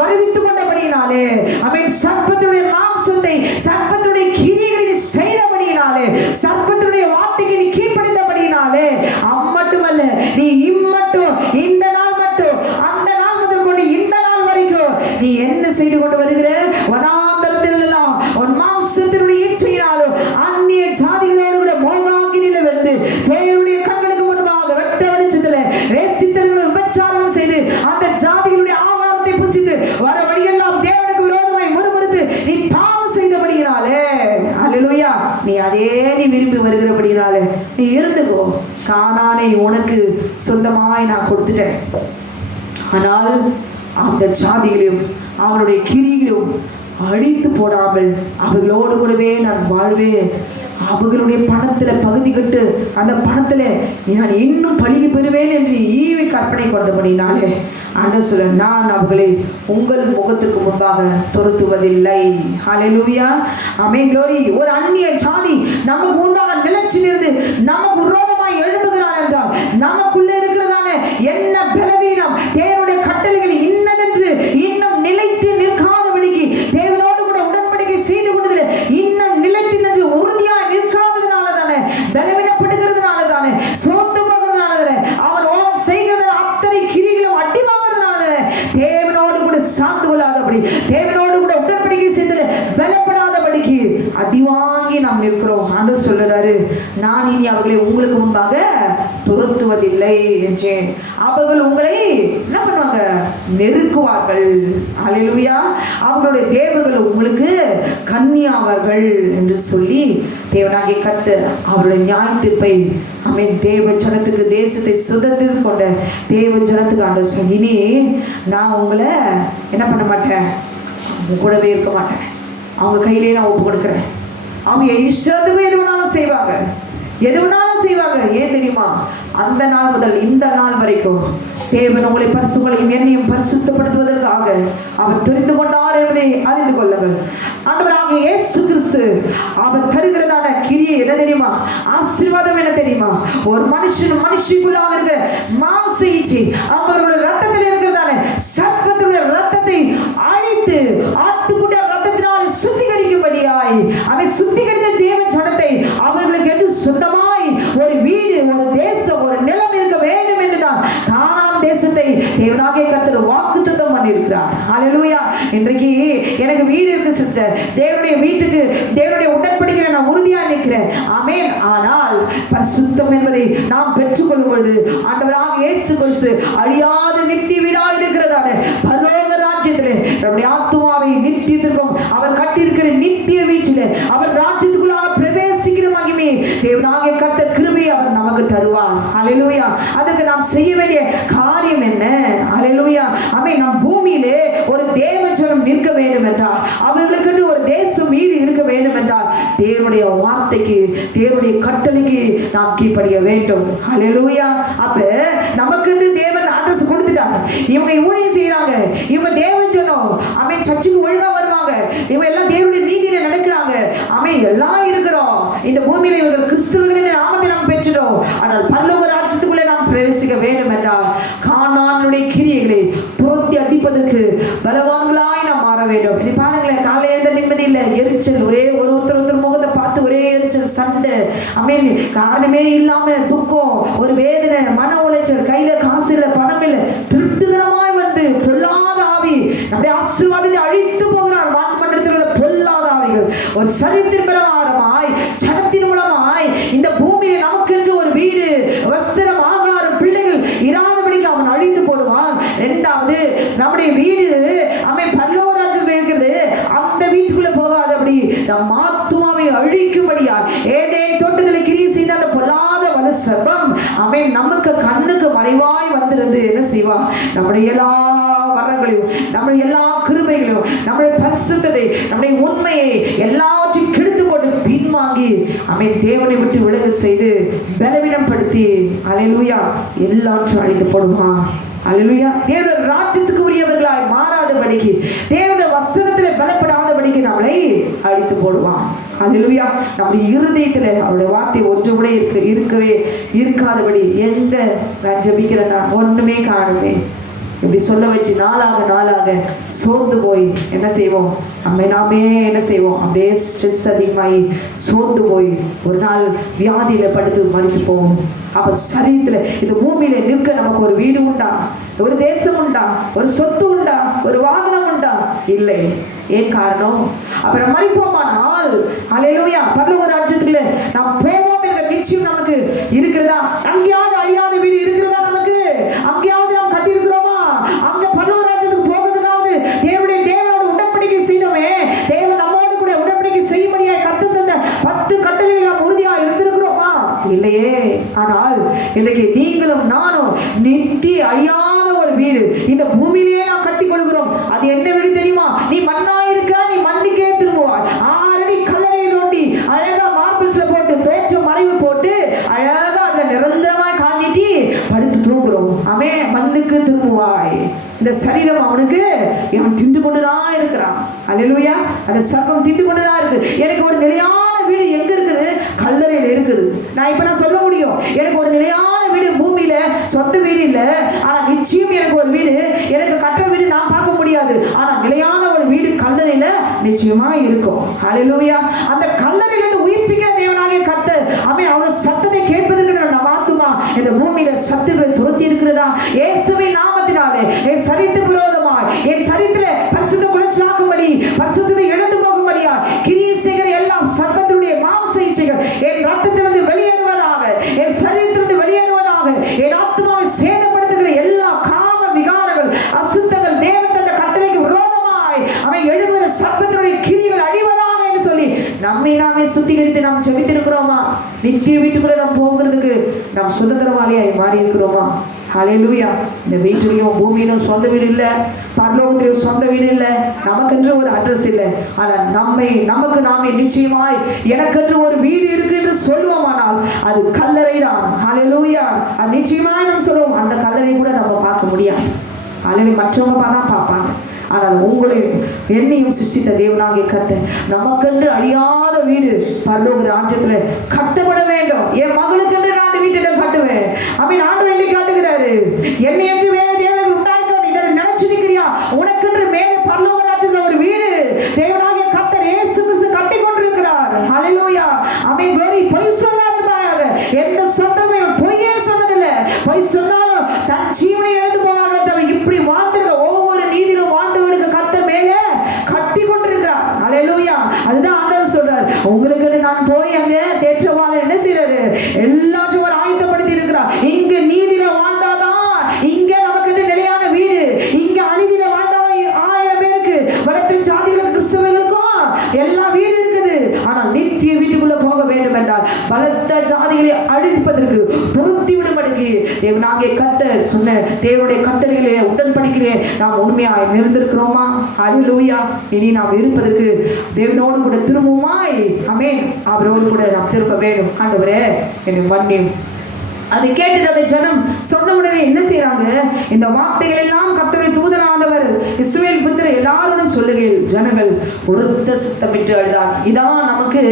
வருவித்துக் கொண்டபடியினாலே, அவன் சர்ப்பத்துடைய மாம்சத்தை சர்ப்பத்துடைய கிரியைகளை நீ செய்தபடியினாலே, சர்ப்பத்துடைய வார்த்தைக்கு நீ கீழ்ப்படிந்தபடியினாலே, அம்மட்டுமல்ல நீ இம்மட்டும் இந்த நாள் மட்டும் அந்த நாள் முதல் கொண்டு இந்த நாள் வரைக்கும் நீ என்ன செய்து கொண்டு வருகிற? வனாந்தரத்தில் எல்லாம் உன் மாம்சத்தினுடைய இச்சையினாலும் அந்நிய ஜாதிகளோடு கூட மோகாக்கினில வந்து தேவனுடைய கண்களுக்கு முன்பாக வெட்ட வெளிச்சத்துல வேசித்தவர்களை உபச்சாரம் செய்து அந்த ஜாதிகளுடைய ஆகாரத்தை புசித்து வர வழியெல்லாம் தேவனுக்கு விரோதமாய் முறுமுறுத்து நீ பாவம் செய்தபடியினாலே, ஹல்லேலூயா, நீ அதே நீ விரும்பி வருகிறபடியினாலே நீ இருந்துக்கோ. கானானை உனக்கு சொந்தமாய் நான் கொடுத்துட்டேன். ஆனால் அந்த ஜாதிகளையும் அவனுடைய கிரிகளையும் அழித்து போடாமல் அவர்களோடு கூடவே நான் வாழ்வேன். அவர்களுடைய பணத்துல பகுதி கட்டு அந்த பணத்துல நான் இன்னும் பழிக்கு பெறுவேன் என்று ஈவை கற்பனை கொண்டபடினாலே ஆண்டவர் சொல்ல, நான் அவர்களை உங்கள் முகத்திற்கு முன்பாக துரத்துவதில்லை. ஹல்லேலூயா. ஆமென். க்ளோரி. ஒரு அந்நிய ஜாதி நமக்கு முன்பாக நிலைச்சு நின்று நமக்கு விரோதமாய் எழும்புகிறான் என்றால் நமக்குள்ள இருக்கிறதான என்ன பலவீனம் தேவனுடைய கட்டளைகள் இன்னதென்று இன்னும் நிலைத்து நிற்காதபடிக்கு தேவனோடு கூட உடன்படிக்கை செய்து கொண்டதில் இன்னும் நிலைத்து நின்று உறுதியாக நிற்காததுனால தானே, பலவீனப்படுகிறதுனால தானே, சோர்ந்து போகிறதுனால தானே, அவன் செய்கிற அத்தனை கிரிகளும் அடி வாங்குறதுனால தானே, தேவனோடு கூட சார்ந்து கொள்ளாதபடி தேவனோடு கூட உடன்படிக்கை செய்ததில் பலப்படாதபடிக்கு அடி வாங்கி நாம் நிற்கிறோம். ஆண்டவர் சொல்லுறாரு, நான் இனி அவர்களை உங்களுக்கு முன்பாக துரத்துவதில்லை என்றேன். அவர்கள் உங்களை என்ன பண்ணுவாங்க? நெருக்குவார்கள். ஹல்லேலூயா. அவர்களுடைய தேவர்கள் உங்களுக்கு கன்னியாவார்கள் என்று சொல்லி தேவனாகிய கர்த்தர் அவருடைய நியாய தீர்ப்பை தேவ ஜனத்துக்கு தேசத்தை சுதந்திர கொண்ட தேவ ஜனத்துக்கு ஆண்டவர் சொல்லி, இனி நான் உங்களை என்ன பண்ண மாட்டேன், அவங்க கூடவே இருக்க மாட்டேன், அவங்க கையிலே நான் ஒப்பு கொடுக்குறேன். அவங்க இஷ்டத்துக்கும் எது வேணாலும் செய்வாங்க, எது வேணாலும் செய்வாங்க. ஏன் தெரியுமா? அந்த நாள் முதல் இந்த நாள் வரைக்கும் தேவன் உங்களை பரிசுகளையும் என்னையும் பரிசுத்தப்படுத்துவதற்காக அவர் தெரிந்து கொண்டார் என்பதை அறிந்து கொள்ளுங்கள். ஆண்டவராகிய இயேசு கிறிஸ்து அவர் தருகிறதான கிரியை என்ன தெரியுமா? ஆசீர்வாதம் என்ன தெரியுமா? ஒரு மனுஷனுக்குள்ளாக இருக்கிற மாம்ச இச்சை அவருடைய ரத்தத்தில் இருக்கிறதான சர்ப்பத்துடைய ரத்தத்தை அழித்து ஆட்டுக்குடைய ரத்தத்தினால் சுத்திகரிக்கும்படியாய் அவன் சுத்திகரித்த தேவ ஜனத்தை அவர்களுக்கு என்று சொந்தமாய் ஒரு வீடு, ஒரு தேசம், ஒரு நிலம் இருக்க வேண்டும் என்றுதான் கானான் தேசத்தை தேவனாகிய கர்த்தர் வாக்குத்தத்தம் பண்ணியிருக்கிறார். ஹல்லேலூயா. இன்றைக்கு எனக்கு வீடு இருக்கு சிஸ்டர், தேவனுடைய வீட்டுக்கு தேவனுடைய உடன்படிக்கையில நான் உறுதியா நிற்கிறேன். ஆமென். ஆனால் பரிசுத்தம் என்பதை நாம் பெற்றுக்கொள்ளும் பொழுது ஆண்டவராகிய இயேசு கிறிஸ்து அழியாத நித்திய வீடா இருக்கிறதான பரலோக ராஜ்யத்திலே நம்முடைய ஆத்துமாவை நித்தியத்திற்கும் அவர் கட்டியிருக்கிற நித்திய வீட்டிலே அவர் ராஜ்யத்துக்குள்ளாக பிரவேசிக்கிற மகிமை தேவனாகிய கர்த்தர் கிருபை அவர் நமக்கு தருவார். ஹல்லேலூயா. அதற்கு நாம் செய்ய வேண்டிய காரியம் என்ன? ஹல்லேலூயா. ஆமென். நம் பூமியிலே ஒரு தேவ ஜனம் நிற்க வேண்டும் என்றால், அவர்களுக்கு ஒரு தேசம் வீடு இருக்க வேண்டும் என்றால், தேவனுடைய வார்த்தைக்கு தேவனுடைய கட்டளைக்கு நாம் கீழ்ப்படிய வேண்டும். ஹல்லேலூயா. அப்ப நமக்கு தேவன் அட்ரஸ் கொடுத்துட்டாங்க. இவங்க ஊழியம் செய்யறாங்க, இவங்க தேவ ஜனம், ஆமென், சர்ச்சுக்கு ஒழுங்கா வருவாங்க, இவங்க எல்லாம் தேவனுடைய நீதியில நடக்கிறாங்க, ஆமென், எல்லாம் இருக்கிறோம். இந்த பூமியில இவர்கள் கிறிஸ்துவர்களின் நாமத்தை நாம் பெற்றுட்டோம். ஆனால் பரலோக ராஜ்யத்துக்குள்ளே நாம் பிரவேசிக்க வேண்டும் என்றால் கானானுடைய கிரியைகளை துரத்தி அடிப்பதற்கு பலவான்களா வேண்டும். இனி பாருங்களேன், காலையில எழுந்த நிம்மதி இல்லை, எரிச்சல், ஒரே ஒருத்தர் முகத்தை பார்த்து ஒரே எரிச்சல், சண்டை, அமீன், காரணமே இல்லாம துக்கம், ஒரு வேதனை, மன உளைச்சல், கையில காசு இல்லை, பணம் இல்லை, திருட்டுதனமாய் வந்து பொல்லாத ஆவி நம்முடைய ஆசீர்வாதத்தை அழித்து போகிறார். வான்மன்றத்தில் உள்ள பொல்லாத ஆவிகள் ஒரு சரித்தின் பிரகாரமாய் சடத்தின் மூலமாய் இந்த பூமியில் நமக்கென்று ஒரு வீடு, வஸ்திரம், ஆகாரம், பிள்ளைகள் இராதபடிக்கு அவன் அழித்து போடுவான். இரண்டாவது, நம்முடைய வீடு அவன் பரலோக ராஜ்யத்தில் இருக்கிறது, அந்த வீட்டுக்குள்ள போகாதபடி நம் ஆத்துமாவை அழிக்கும்படியா ஏதேன் தோட்டத்தில் கிரியை செய்த அந்த பொல்லாத வலு சர்ப்பம் அவன் நமக்கு கண்ணுக்கு மறைவாய் வந்திருந்து என்ன செய்வான்? நம்முடைய எல்லா வரங்களையும், நம்முடைய எல்லா கிருபைகளையும், நம்முடைய பரிசுத்தத்தை, நம்முடைய உண்மையை எல்லாவற்றையும் கெடுத்து போட்டு பின்வாங்கி அவன் தேவனை விட்டு விலக செய்து பலவீனப்படுத்தி அல்லேலூயா எல்லாவற்றையும் அழித்து போடுவான். அல்லேலூயா. தேவனுடைய ராஜ்யத்துக்கு உரியவர்களாய் மாறாதபடிக்கு, தேவனுடைய வசனத்தில் பலப்படாதபடிக்கு நம்மளை அழித்து போடுவான். அல்லேலூயா. நம்முடைய இருதயத்தில் அவருடைய வார்த்தை ஒன்று கூட இருக்கவே இருக்காதபடி எங்க நான் ஜெபிக்கிறேன்னா ஒண்ணுமே காணுமே இப்படி சொல்ல வச்சு நாளாக சோர்ந்து போய் என்ன செய்வோம்? நாமே என்ன செய்வோம்? அப்படியே ஸ்ட்ரெஸ் அதிகமாகி சோர்ந்து போய் ஒரு நாள் வியாதியில படுத்து மறித்து போவோம். அப்ப சரீரத்துல இந்த பூமியில நிற்க நமக்கு ஒரு வீடு உண்டா, ஒரு தேசம் உண்டா, ஒரு சொத்து உண்டா, ஒரு வாகனம் உண்டா? இல்லை. ஏன் காரணம்? அப்புறம் மறிப்போமானால் அல்லேலூயா பரலோக ராஜ்யத்துக்குள்ள நாம் போவோம் என்ற நிச்சயம் நமக்கு இருக்கிறதா? அங்கேயாவது அழியாத வீடு இருக்கிறதா நமக்கு? அங்கேயாவது நாம் கட்டி இருக்கிறோமா? அங்க பரலோக ராஜ்யத்துக்கு போகிறதுக்காவது தேவனோட உடன்படிக்கை செய்தோமே, தேவன் நம்மோடு கூட உடன்படிக்கை செய்யும்படியாய் கற்றுத் தந்த 10 கட்டளைகள் நாம் உறுதியா இருந்திருக்கிறோமா? இல்லையே. ஆனால் இன்னைக்கு நீங்களும் நானும் நித்திய அழியாத ஒரு வீடு இந்த பூமியிலேயே நாம் கட்டி கொள்கிறோம். அது என்ன வீடு தெரியுமா? நீ மண்ணா இருக்க, நீ மண்ணுக்கே திரும்புவாய். 6 அடி கல்லறை தோண்டி அழகா மார்பிள்ஸ்ல போட்டு தோற்றம் மறைவு போட்டு அழகா அதுல நிரந்தரமாய் கால் நீட்டி படுத்து தூங்குறோம். அவன் மண்ணுக்கு திரும்புவாய். இந்த சரீரம் அவனுக்கு அவன் தின்று கொண்டுதான் இருக்கிறான். அல்லேலூயா. அந்த சர்ப்பம் தின்று கொண்டுதான் இருக்கு. எனக்கு ஒரு நிலையான வீடு எங்க இருக்குது? கல்லறையில இருக்குது. நான் சொல்ல முடியும், எனக்கு ஒரு நிலையான வீடு பூமியில சொந்த வீடு இல்ல, ஆனா நிச்சயம் எனக்கு ஒரு வீடு, எனக்கு கட்டுற வீடு நான் பார்க்க முடியாது, ஆனா நிலையான ஒரு வீடு கல்லறையில நிச்சயமா இருக்கும். அல்லேலூயா. அந்த கல்லறையில இருந்து உயிர்ப்பிக்கிற தேவனாகிய கர்த்தர் அவன் சத்தத்தை கேட்பதற்கு நம்ம ஆத்துமா இந்த பூமியில சத்துக்களை துரத்தி இருக்கிறதா? இயேசுவின் நாமத்தினாலே என் சரீரத்துக்கு விரோதமாய், என் சரீரத்துல பரிசுத்த குலைச்சலாக்கும்படி, பரிசுத்தத்தை இழந்து போகும்படியா கிரியை செய்கிற எல்லாம் சர்ப்பத்தினுடைய மாம்ச இச்சைகள் என் ரத்தத்திலிருந்து வெளியேறுவதாக, என் சரீரத்திலிருந்து வெளியேறுவதாக. என் ஆத்மாவை சேதப்படுத்துகிற எல்லா காம விகாரங்கள், அசுத்தங்கள் தேவன் தந்த கட்டளைக்கு விரோதமாய் அவன் எழுகிற சர்ப்பத்தினுடைய கிரியைகள் அழிவதாக என்று சொல்லி நம்மை நாமே சுத்திகரித்து நாம் ஜெபித்திருக்கிறோமா? நித்திய வீட்டுக்குள்ள நாம் போகிறதுக்கு நாம் சுதந்திரவாளியாய் மாறி இருக்கிறோமா? ஹல்லேலூயா. இந்த வீட்டிலையும் பூமியிலும் சொந்த வீடு இல்லை, பரலோகத்திலையும் சொந்த வீடு இல்லை, நமக்கென்று ஒரு அட்ரஸ் இல்லை. ஆனால் நமக்கு நாமே நிச்சயமாய் எனக்கென்று ஒரு வீடு இருக்கு என்று சொல்லுவோமானால் அது கல்லறை தான். ஹல்லேலூயா. அது நிச்சயமாய் நம்ம சொல்லுவோம். அந்த கல்லறை கூட நம்ம பார்க்க முடியாது. அல்லது மற்றவங்க தான் பார்ப்பாங்க. ஆனால் உங்களையும் என்னையும் சிருஷ்டித்த தேவனாகிய கர்த்தர் நமக்கென்று அழியாத வீடு பரலோக ராஜ்யத்துல கட்டப்பட வேண்டும். என் மகளுக்கென்று நான் அந்த வீட்டை கட்டுவேன். அவன் ஆண்டவர் என்னை காட்டுகிறாரு. என்னை என்று வேற தேவன் உண்டாக்க இதை நினைச்சு நிற்கிறியா? உனக்கென்று மேலே பரலோக ராஜ்யத்துல ஒரு வீடு தேவனாகிய கர்த்தர் இயேசு கிறிஸ்து கட்டி கொண்டிருக்கிறார். ஹல்லேலூயா. அவன் வேறு பொய் சொல்லாதவனாக எந்த சட்டமே பொய்யே சொன்னதில்லை. பொய் சொன்னாலும் தன் ஜீவனை எழுந்து போவாங்க. இப்படி வாழ்ந்திருக்க ஒவ்வொரு நீதியிலும் வாழ்ந்தவனுக்கு கர்த்தர் மேலே கட்டி கொண்டிருக்கிறார். அல்லேலூயா. அதுதான் ஆண்டவர் சொல்றார், உங்களுக்கு நான் போய் அங்க தேற்றவாள என்ன செய்யறாரு? எல்லாத்தையும் ஒரு ஆயத்தப்படுத்தி இருக்கிறார். இங்க நீதியில வாழ்ந்தாதான் இங்க நமக்கு நிலையான வீடு. இங்க அநீதியில வாழ்ந்தாதான் 1000 பேருக்கு வளர்த்த ஜாதிகளுக்கு கிறிஸ்தவர்களுக்கும் எல்லா வீடு இருக்குது. ஆனால் நித்திய வீட்டுக்குள்ள போக வேண்டும் என்றால் பலத்த ஜாதிகளை அழிப்பதற்கு பொருத்தி விடும்படிக்கு தேவனாகிய கர்த்தர் சொன்ன தேவனுடைய கட்டளைகளை உடன்படிக்கையிலே நாம் உண்மையாய் நிறந்திருக்கிறோமா? அல்லேலூயா. இனி நாம் இருப்பதற்கு தேவனோடு கூட திரும்புமாய், ஆமென், அவரோடு கூட நாம் திரும்ப வேண்டும். ஆண்டவரே என்னை மன்னியும். அதை கேட்டுட்டு அந்த ஜனம் சொன்ன உடனே என்ன செய்யறாங்க? இந்த வார்த்தைகள் எல்லாம் கர்த்தருடைய தூதனானவர் இஸ்ரவேல் புத்திரர் எல்லாரும் சொல்லுகையில் ஜனங்கள் ஒருத்த சத்தமிட்டு அழுதார். இதான் நமக்கு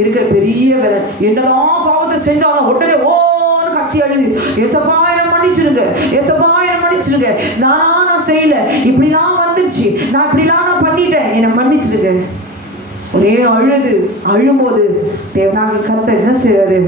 இருக்கிற பெரிய வேலை. என்னதான் பாவத்தை செஞ்சாலும் உடனே ஓன்னு கத்தி அழுது, ஏசப்பா என்ன மன்னிச்சிருங்க, ஏசப்பா என்ன மன்னிச்சிருங்க, நான் செய்யல, இப்படிலாம் வந்துருச்சு, நான் இப்படிலாம் நான் பண்ணிட்டேன், என்னை மன்னிச்சிருக்கேன். ஒரே அழும்போது தேவனாகிய கர்த்தர் என்ன செய்வாரு?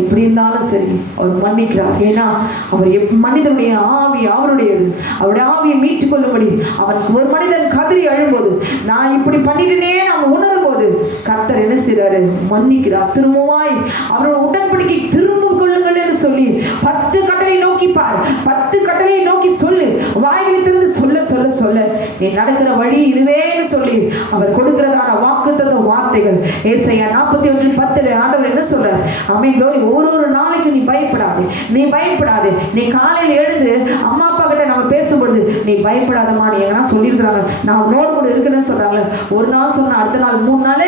எப்படி இருந்தாலும் சரி அவர் மன்னிக்கிறார். ஏன்னா அவர் மனிதனுடைய ஆவி அவருடையது. அவருடைய ஆவியை மீட்டுக் கொள்ளும்படி அவனுக்கு ஒரு மனிதன் கதறி அழும்போது, நான் இப்படி பண்ணிட்டேனே நம்ம உணரும் போது கர்த்தர் என்ன செய்றாரு? மன்னிக்கிறார். திரும்பவாய் அவரோட உடன்படிக்கை திரும்ப கொள்ளுங்கள் என்று சொல்லி 10 கட்டளை நோக்கி பார், 10 கட்டளையை நோக்கி சொல்லு, வாயில் திறந்து சொல்ல சொல்ல சொல்ல நீ நடக்கிற வழி இதுவேன்னு சொல்லி அவர் கொடுக்கிறதான வாக்குத்தத்த வார்த்தைகள். ஏசாயா 41:10 ஆண்டவர் என்ன சொல்றார்? ஆமென். ஒரு நாளைக்கு நீ பயப்படாதே, நீ பயப்படாதே. நீ காலையில் எழுந்து அம்மா அப்பா கிட்ட நம்ம பேசும்பொழுது நீ பயப்படாதமா, நீ எங்கன்னா சொல்லியிருக்கிறாங்க, நான் உன்னோடு கூட இருக்குன்னு சொல்றாங்க. ஒரு நாள் சொன்ன அடுத்த நாள் 3 நாள்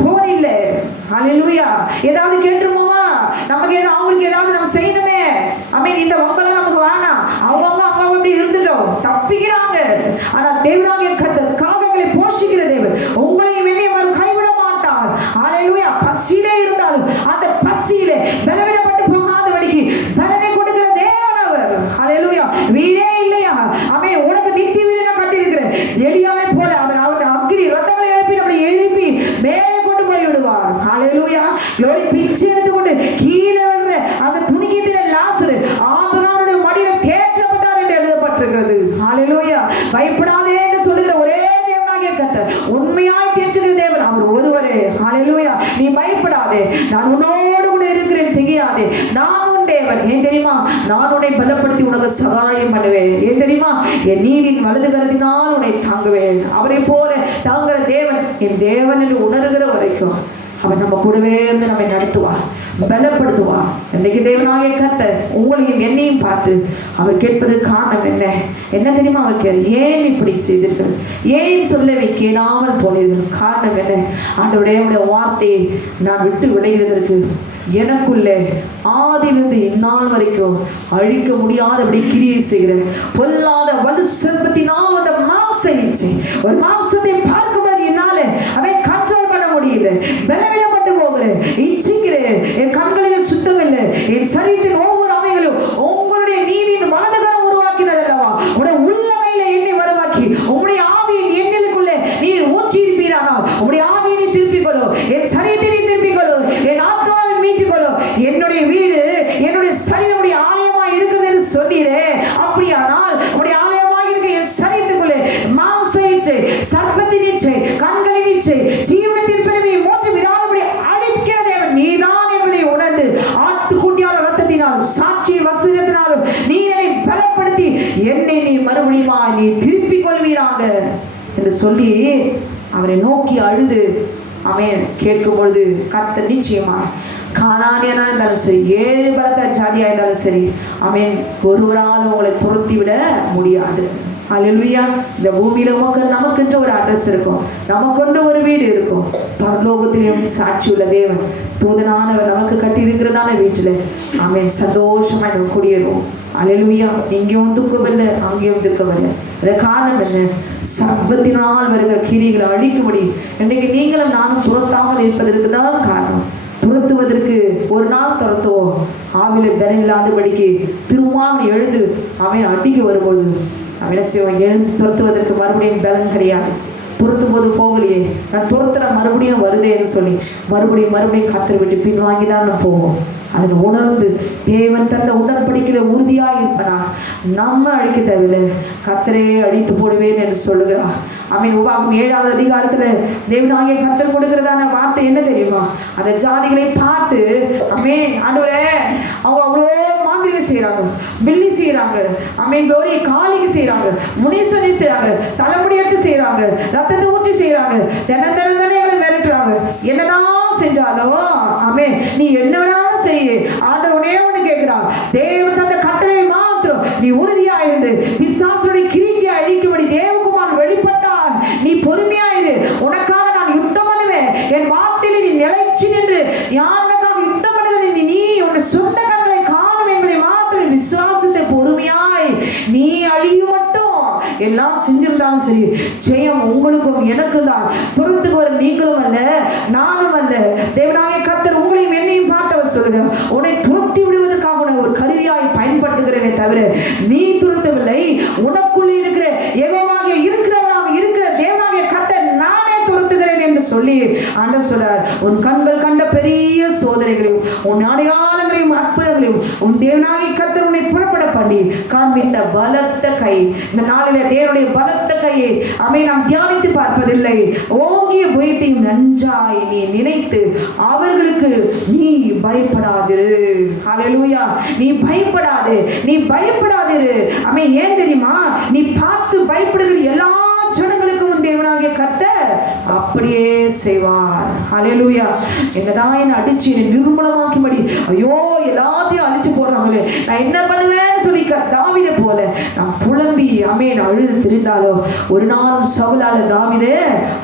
போன் இல்லை. ஹல்லேலூயா. ஏதாவது கேட்டுருமோமா? நமக்கு ஏதாவது அவங்களுக்கு ஏதாவது நம்ம செய்யணுமே. ஆமென். இந்த வம்பெல்லாம் நமக்கு வேணாம். அவங்க அப்படி இருந்துட்டோம், தப்பிக்கிறாங்க. ஆனா தேவனாகிய கர்த்தர் காகங்களை போஷிக்கிற தேவன் உங்களையும் என்னையும் அவர் கைவிட மாட்டார். ஹல்லேலூயா. பசியிலே இருந்தாலும் அந்த பசியிலே பலவீனப்பட்டு போகாதபடிக்கு பலனை கொடுக்கிற தேவன் அவர். ஹல்லேலூயா. வீடே இல்லையா? ஆமென். உனக்கு நித்திய வீடு நான் கட்டியிருக்கிறேன். எலியாவை போல அவர் அக்கினி ரத்தங்களை எழுப்பி மேலே கொண்டு போய் விடுவார். ஹல்லேலூயா. glory. பிச்சை எடுத்துக்கொண்டு கீழே விழுற அந்த துணிக்கத்திலே லாசரு ஆபிரகாமுடைய மடியில தேற்றப்பட்டார் என்று எழுதப்பட்டிருக்கிறது. ஹல்லேலூயா. பயப்படாதே என்று சொல்லுகிற ஒரே தேவனாகிய கர்த்தர், உண்மையாய் தேற்றுகிற தேவன் அவர் ஒருவரே. ஹல்லேலூயா. நீ பயப்படாதே, நான் உன்னோடு கூட இருக்கிறேன், திகையாதே, நான் உன் தேவன். ஏன் தெரியுமா? நான் உன்னை பலப்படுத்தி உனக்கு சகாயம் பண்ணுவேன். ஏன் தெரியுமா? என் நீதியின் வலது கரத்தினால் உன்னை தாங்குவேன். அவரை போல தாங்குகிற தேவன் என் தேவன் என்று உணர்கிற வரைக்கும் அவர் நம்ம கூடவே இருந்து நம்மை நடத்துவார், பலப்படுத்துவார். இன்னைக்கு தேவனாகிய கர்த்தர் உங்களையும் என்னையும் பார்த்து அவர் கேட்பதற்கு காரணம் என்ன தெரியுமா? அவர் கேட்க, ஏன் இப்படி செய்தீர்கள்? ஏன் சொல்லவை கேளாமல் போனீர்கள்? காரணம் என்ன? ஆண்டவருடைய வார்த்தையை நான் விட்டு விலகிறதற்கு எனக்குள்ளே ஆதிலிருந்து இந்நாள் வரைக்கும் அழிக்க முடியாதபடி கிரியை செய்கிற பொல்லாத வலு சர்ப்பத்தினால் அந்த ஒரு மாம்சத்தை பார்க்கும்போது என்னால அவை கண்ட்ரோல் பண்ண முடியல, பலவீனப்பட்டு போகிறேன், இச்சிக்கிறேன், என் கண்களில் சுத்தம் இல்லை, என் சரீரத்தின் ஒவ்வொரு அவைகளும் உங்களுடைய நீதியின் வலதுகரம் உருவாக்கினது அல்லவா? உடைய உள்ளவையில என்னை வரவாக்கி உங்களுடைய ஆவியின் எண்ணிலுக்குள்ளே நீர் ஊற்றி இருப்பீரானால் உங்களுடைய ஆவியை நீ திருப்பிக் கொள்ளும், என் சரீரத்தை நீ திருப்பிக் கொள்ளும், என் ஆத்மாவை மீட்டுக் கொள்ளும். என்னுடைய வீடு என்னுடைய சரீரமுடைய ஆலயமாய் இருக்கிறது என்று சொன்னீரே, அப்படியானால் உடைய ஆலயமாய் இருக்க என் சரீரத்துக்குள்ளே மாம்ச இச்சை, சர்ப்பத்தின் இச்சை, கண்களின் இச்சை, ஜீவனத்தின் பிறவியை மூன்று விடாதபடி அடிக்கிற தேவன் நீதான் என்பதை உணர்ந்து ஆட்டுக்குட்டியால் ரத்தத்தினாலும் சாட்சியின் வசனத்தினாலும் நீ என்னை பலப்படுத்தி என்னை நீ மறுபடியுமா நீ திருப்பிக் கொள்வீராக என்று சொல்லி அவரை நோக்கி அழுது அவன் கேட்கும் பொழுது கர்த்தர் நிச்சயமா கானானியனா இருந்தாலும் சரி, 7 பலத்த ஜாதியா இருந்தாலும் சரி, அவன் ஒருவரால் உங்களை துரத்தி விட முடியாது. ஹல்லேலூயா. இந்த பூமியில நமக்கென்ற ஒரு அட்ரஸ் இருக்கும், நமக்கொன்று ஒரு வீடு இருக்கும். பரலோகத்திலும் சாட்சி உள்ள தேவன் தூதனானவர் நமக்கு கட்டி இருக்கிறதான வீட்டுல ஆமென் சந்தோஷமா நம்ம குடியேறுவோம். ஹல்லேலூயா. இங்கேயும் துக்கமில்லை, அங்கேயும் துக்கமில்லை. அது காரணம் என்ன? சர்ப்பத்தினால் வருகிற கிரிகளை அழிக்கும்படி இன்னைக்கு நீங்களும் நானும் துரத்தாமல் இருப்பதற்கு தான் காரணம். துரத்துவதற்கு ஒரு நாள் துரத்துவோம், ஆவில பலன் இல்லாதபடிக்கு திரும்ப எழுந்து அவன் அடிக்க வரும்பொழுது அவன் செய்வான், எழுந்து துரத்துவதற்கு மறுபடியும் பலன் கிடையாது. துரத்தும் போது போகலையே, நான் துரத்துல மறுபடியும் வருதேன்னு சொல்லி மறுபடியும் கத்தரை விட்டு பின்வாங்கிதான் நான் போவோம். அதில் உணர்ந்து தேவன் தந்த உடன்படிக்கையில உறுதியாக இருப்பனா நம்ம அழிக்க தேவையில்லை, கத்தரே அழித்து போடுவேன் என்று சொல்லுகிறார். ஆமென். உபாகம் 7வது அதிகாரத்துல தேவனாகிய கர்த்தர் கொடுக்கிறதான வார்த்தை என்ன தெரியுமா? அந்த ஜாதிகளை பார்த்து ஆமென் ஆண்டவரே அவங்க அவ்வளோ மாந்திரிகம் செய்யறாங்க, பில்லி செய்யறாங்க, ஆமென் glory காலிக்கு செய்யறாங்க, முனீஸ்வரி செய்யறாங்க, தலைமுடி எடுத்து செய்யறாங்க, ரத்தத்தை ஊற்றி செய்யறாங்க, தினந்தனே மிரட்டுறாங்க. என்னதான் செஞ்சாலும் ஆமென் நீ என்ன வேணாலும் செய்ய, ஆண்டவனே ஒண்ணு கேட்கிறான், தேவன் தந்த கட்டளை மாத்திரம் நீ உறுதியா இருந்து பிசாசுடைய கிரியை அழிக்கும்படி தேவகுமாரன் வெளிப்பட்டார். நீ பொறுமையாயிரு, உனக்காக நான் யுத்தம் பண்ணுவேன், என் வார்த்தையில நீ நிலைச்சு நின்று யார் உனக்காக யுத்தம் பண்ணுவது நீ உன்னை சொந்த கண்களை காணும் என்பதை மாத்திரம் விசுவாசத்தை பொறுமையாய் நீ அழியும் மட்டும் எல்லாம் செஞ்சிருந்தாலும் சரி, ஜெயம் உங்களுக்கும் எனக்கும் தான். துரத்துக்கு வரும் நீங்களும் அல்ல, நானும் அல்ல, தேவனாகிய கர்த்தர் உங்களையும் என்னையும் பார்த்தவர் சொல்லுகிறார், உன்னை துரத்தி விடுவதற்காக உன்னை ஒரு கருவியாய் பயன்படுத்துகிறேனே தவிர நீ துரத்தவில்லை, உனக்குள்ளே இருக்கிற யெகோவாகிய இருக்கிறவராக சோதனைகளையும் உன் அடையாளங்களையும் அற்புதங்களையும் உன் தேவனாகிய கர்த்தர் உன்னை புறப்பட பண்ணி காண்பித்த பலத்த கை, இந்த நாளில தேவனுடைய பலத்த கையை நாம் தியானித்து பார்ப்பதில்லை. ஓங்கிய புயத்தையும் நன்றாய் நீ நினைத்து அவர்களுக்கு நீ பயப்படாதிரு. ஹல்லேலூயா. நீ பயப்படாது, நீ பயப்படாதிரு. ஏன் தெரியுமா? நீ பார்த்து பயப்படுகிற எல்லா ஜனங்களுக்கும் தேவனாகிய கர்த்தர் அப்படியே செய்வார். ஹல்லேலூயா. என்னதான் என்ன அடிச்சு என்னை நிர்மூலமாக்கும்படி, ஐயோ எல்லாத்தையும் அழிச்சு போடுறாங்களே, நான் என்ன பண்ணுவேன்னு சொல்லி தாவீதை போல நான் புலம்பி அழுது திரிந்தாலோ ஒரு நாளும் சவுலால தாவீதை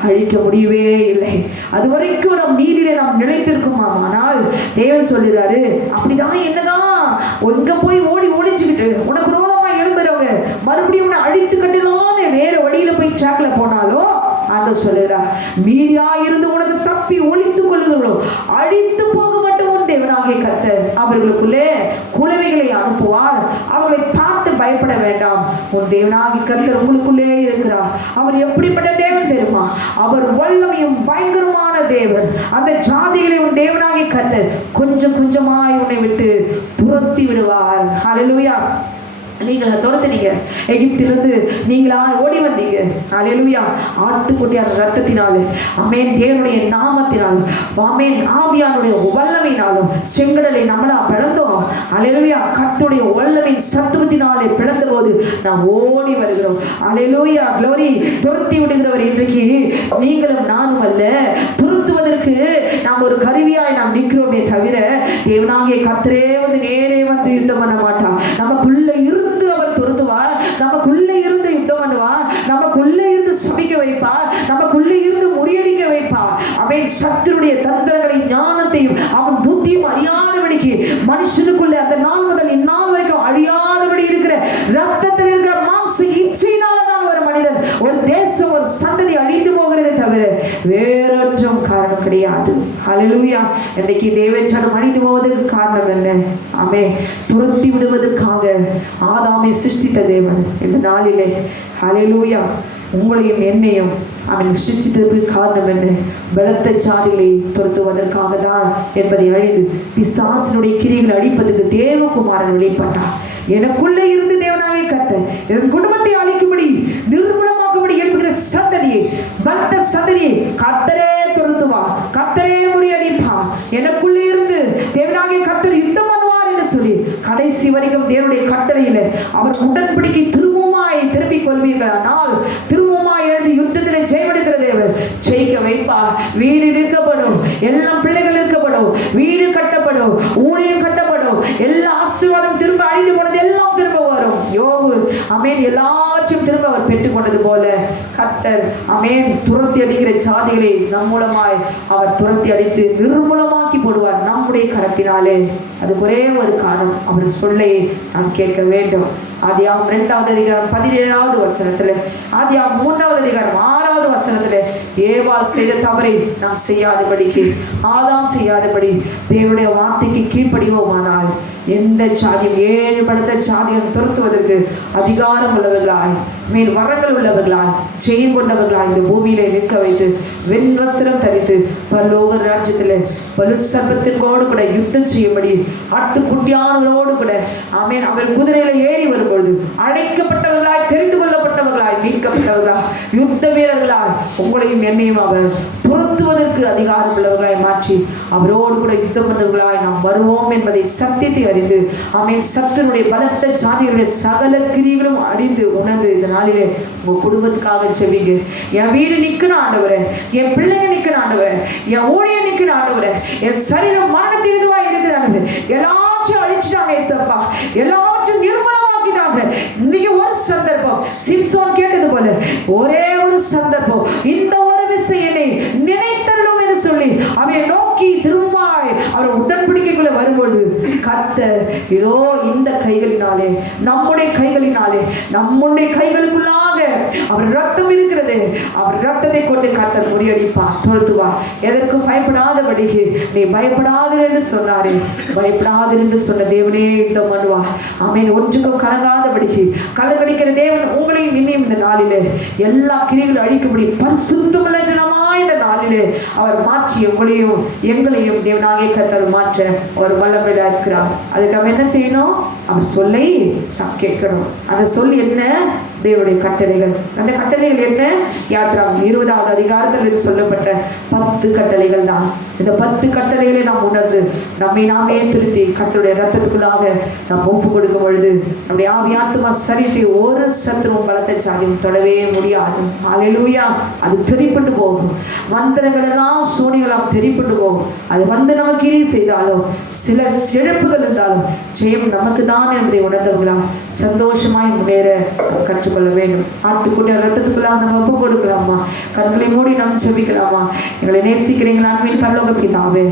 அழிக்க முடியவே இல்லை. அது வரைக்கும் நம் நீதியிலே நாம் நிலைத்திருக்குமா? ஆனால் தேவன் சொல்லுறாரு, அப்படிதான் என்னதான் எங்க போய் ஓடி ஒளிச்சுக்கிட்டு உனக்கு ரோதமா எழும்புறவங்க மறுபடியும் உன்னை அழித்து கட்டலான்னு வேற வழியில போய் ட்ராக்ல போனாலும் ஆண்டவர் சொல்லுகிறார், மீதியா இருந்து உனக்கு தப்பி ஒளித்துக் கொள்ளுகிறோ அழித்து போக மட்டும் உன் தேவனாகிய கர்த்தர் அவர்களுக்குள்ளே குளவிகளை அனுப்புவார். அவர்களை பார்த்து பயப்பட வேண்டாம். உன் தேவனாகிய கர்த்தர் உங்களுக்குள்ளே இருக்கிறார். அவர் எப்படிப்பட்ட தேவன் தெரியுமா? அவர் வல்லமையும் பயங்கரமான தேவன். அந்த ஜாதிகளை உன் தேவனாகிய கர்த்தர் கொஞ்சம் கொஞ்சமாய் உன்னை விட்டு துரத்தி விடுவார். ஹல்லேலூயா. நீங்கள் துரத்துனீங்க, எகிப்திலிருந்து நீங்களா ஓடி வந்தீங்க. ஹல்லேலூயா. ஆட்டுக்குட்டியான ரத்தத்தினாலும் தேவனுடைய நாமத்தினாலும் ஆவியானுடைய வல்லமையினாலும் செங்கடலை நம்மளா பிளந்தோம். ஹல்லேலூயா. கர்த்தருடைய வல்லமையின் சத்துவத்தினாலே பிளந்த போது நாம் ஓடி வருகிறோம். ஹல்லேலூயா. க்ளோரி. துரத்தி விடுகிறவர் இன்றைக்கு நீங்களும் நானும் அல்ல. துரத்துவதற்கு நாம் ஒரு கருவியாய் நாம் நிற்கிறோமே தவிர தேவனாகிய கர்த்தரே நேரே வந்து யுத்தம் பண்ண மாட்டார். நமக்குள்ள இருந்து அவர் துரத்துவார், நமக்குள்ள இருந்து யுத்தம் பண்ணுவார், நமக்குள்ள இருந்து சபிக்க வைப்பார், நமக்குள்ள இருந்து முறியடிக்க வைப்பார். சத்துருடைய தந்திரங்களை ஞானத்தையும் அவன் புத்தியும் அறியாதபடிக்கு மனுஷனுக்குள்ள அந்த நாள் முதல் இந்நாள் வரைக்கும் அழியாதபடி இருக்கிற ரத்தத்தில் இருக்கிற மாம்ச இச்சையினாலதான் ஒரு மனிதன், ஒரு தேசம், ஒரு சந்ததி அழிந்து போகிறதே தவிர வேறொன்றும் காரணம் கிடையாது. ஹல்லேலூயா. இன்றைக்கு தேவஜனம் அழிந்து போவதற்கு காரணம் என்ன? துரத்தி விடுவதற்காக ஆதாமை சிருஷ்டித்த தேவன் இந்த நாளிலே ஹல்லேலூயா உங்களையும் என்னையும் அவன் சிருஷ்டித்ததற்கு காரணம் என்ன? பலத்த ஜாதிகளை துரத்துவதற்காக தான் என்பதை அறிந்து பிசாசினுடைய கிரியைகளை அழிப்பதற்கு தேவகுமாரன் வெளிப்பட்டார். எனக்குள்ளே இருந்து தேவனாகிய கர்த்தர் என் குடும்பத்தை அழிக்கும்படி நிர்மூலமாக்கும்படி எழுப்புகிற சந்ததியை, பலத்த சந்ததியை கர்த்தரே துரத்துவார், கர்த்தரே முறியடிப்பார். எனக்குள்ளே இருந்து தேவனாகிய கர்த்தர் யுத்தம் பண்ணுவார் என்று சொல்லி கடைசி வரைக்கும் தேவனுடைய கட்டளையில அவர் உடன்படிக்கை திரும்பிக் கொள்வீர்கள். ஆனால் திரும்பமாய் எழுந்து யுத்தத்தில் ஜெயமெடுக்கிற தேவன் ஜெயிக்க வைப்பார். வீடு நிற்கப்படும், எல்லாம் பிள்ளைகள் நிற்கப்படும், வீடு கட்டப்படும், ஊழியம் கட்டப்படும், எல்லா ஆசீர்வாதம் திரும்ப அழிந்து போனது எல்லாம் திரும்ப வரும். யோபு எல்லாவற்றையும் திரும்ப அவர் பெற்றுக்கொண்டது போல கர்த்தர் துரத்தி அடிக்கிற ஜாதிகளை நம் மூலமாய் அவர் துரத்தி அடித்து நிர்மூலமாக்கி போடுவார் நம்முடைய கரத்தினாலே. அது ஒரே ஒரு காரணம், அவர் சொல்லை நாம் கேட்க வேண்டும். ஆதியாகமம் 2வது அதிகாரம் 17வது வசனத்துல, ஆதியாகமம் 3வது அதிகாரம் 6வது வசனத்துல ஏவாள் செய்த தவறை நாம் செய்யாதபடிக்கு, ஆதாம் செய்யாதபடி தேவனுடைய வார்த்தைக்கு கீழ்ப்படிவோமானால் எந்த ஜாதியும் 7 படுத்த ஜாதிகள் துரத்துவதற்கு அதிகாரம் உள்ளவர்களாய், வரங்கள் உள்ளவர்களாய், ஜெயம் கொண்டவர்களாய் இந்த பூமியிலே நிற்க வைத்து வெண் வஸ்திரம் தரித்து பரலோக ராஜ்யத்திலே பலு சர்ப்பத்திற்கோடு கூட யுத்தம் செய்யும்படி ஆட்டுக்குட்டியானவரோடு கூட அவர் குதிரையில ஏறி வரும்பொழுது அழைக்கப்பட்டவர்களாய், தெரிந்து கொள்ளப்பட்டவர்களாய், மீட்கப்பட்டவர்களாய், யுத்த வீரர்களாய் உங்களையும் என்னையும் அவர் துரத்துவதற்கு அதிகாரம் உள்ளவர்களாய் மாற்றி அவரோடு கூட யுத்தம் பண்ணவர்களாய் நாம் வருவோம் என்பதை சத்தியத்தை அறிந்து சத்துருடைய பலத்த ஜாதிகளுடைய சகல கிரிகளும் அறிந்து உணர்ந்து இந்த நாளிலே உங்க குடும்பத்துக்காக செவிங்க. என் வீடு நிக்கணும் ஆண்டவரே, என் பிள்ளைங்க நிக்கணும் ஆண்டவரே, என் ஊழியம் நிக்கணும் ஆண்டவரே, என் சரீரம் மரணத்துக்கு இதுவா இருக்குது ஆண்டவரே, எல்லாத்தையும் அழிச்சுட்டாங்க ஏசப்பா, எல்லாத்தையும் நிர்மூலமாக்கிட்டாங்க. இன்னைக்கு ஒரு சந்தர்ப்பம், சிம்சோன் கேட்டது போல ஒரே ஒரு சந்தர்ப்பம், இந்த ஒரு என்னை நினைத்தருளும் என்று சொல்லி அவன் நோக்கி திரும்பாய் அவர் உடன்படிக்கைக்குள்ள வரும்பொழுது கர்த்தர் இதோ இந்த கைகளினாலே, நம்முடைய கைகளினாலே, நம்முடைய கைகளுக்குள்ளாக அவர் ரத்தம் இருக்கிறது. அவர் ரத்தத்தை கொண்டு கர்த்தர் முறியடிப்பார், துரத்துவார். எதற்கும் பயப்படாதபடிக்கு நீ பயப்படாது என்று சொன்னாரே, பயப்படாது என்று சொன்ன தேவனே யுத்தம் பண்ணுவார். ஆமென். ஒன்றுக்கும் கலங்காதபடிக்கு கலங்கடிக்கிற தேவன் உங்களையும் இன்னும் இந்த நாளிலே எல்லா கிரிகளும் அழிக்கும்படி பரிசுத்தமுள்ள ஜனமா இந்த நாளிலே அவர் மாற்றி எங்களையும் தேவனாகிய கர்த்தர் மாற்ற அவர் வல்லமையா இருக்கிறார். அதுக்கு அவன் என்ன செய்யணும்? அவர் சொல்லை நாம் கேட்கணும். அந்த சொல் என்ன? தேவனுடைய கட்டளைகள். அந்த கட்டளைகள் என்ன? யாத்திராகமம் 20வது அதிகாரத்தில் சொல்லப்பட்ட 10 கட்டளைகள் தான். இந்த 10 கட்டளைகளை நாம் உணர்ந்து நம்மை நாமே திருத்தி கர்த்தருடைய ரத்தத்துக்குள்ளாக நாம் ஒப்பு கொடுக்கும் பொழுது நம்முடைய ஆவி ஆத்துமா சரீரத்தை ஒரு சத்துருவும் பலத்தை சாதியும் தொடவே முடியாது. ஹல்லேலூயா. அது தெரிப்பட்டு போகும். மந்திரங்கள் எல்லாம் சூனியெல்லாம் தெரிப்பட்டு போகும். அது வந்து நமக்கு கிரி செய்தாலும் சில செழிப்புகள் இருந்தாலும் ஜெயம் நமக்கு தான் என்பதை உணர்ந்தவர்களாம் சந்தோஷமாய் முன்னேற கற்றுக்கொள்ள வேண்டும். ஆட்டுக்குட்டிய ரத்தத்துக்குள்ளாக நம்ம ஒப்பு கொடுக்கலாமா? கண்களை மூடி நாம் ஜெபிக்கலாமா? எங்களை நேசிக்கிறீங்களா அன்பின் பரலோக பிதாவே,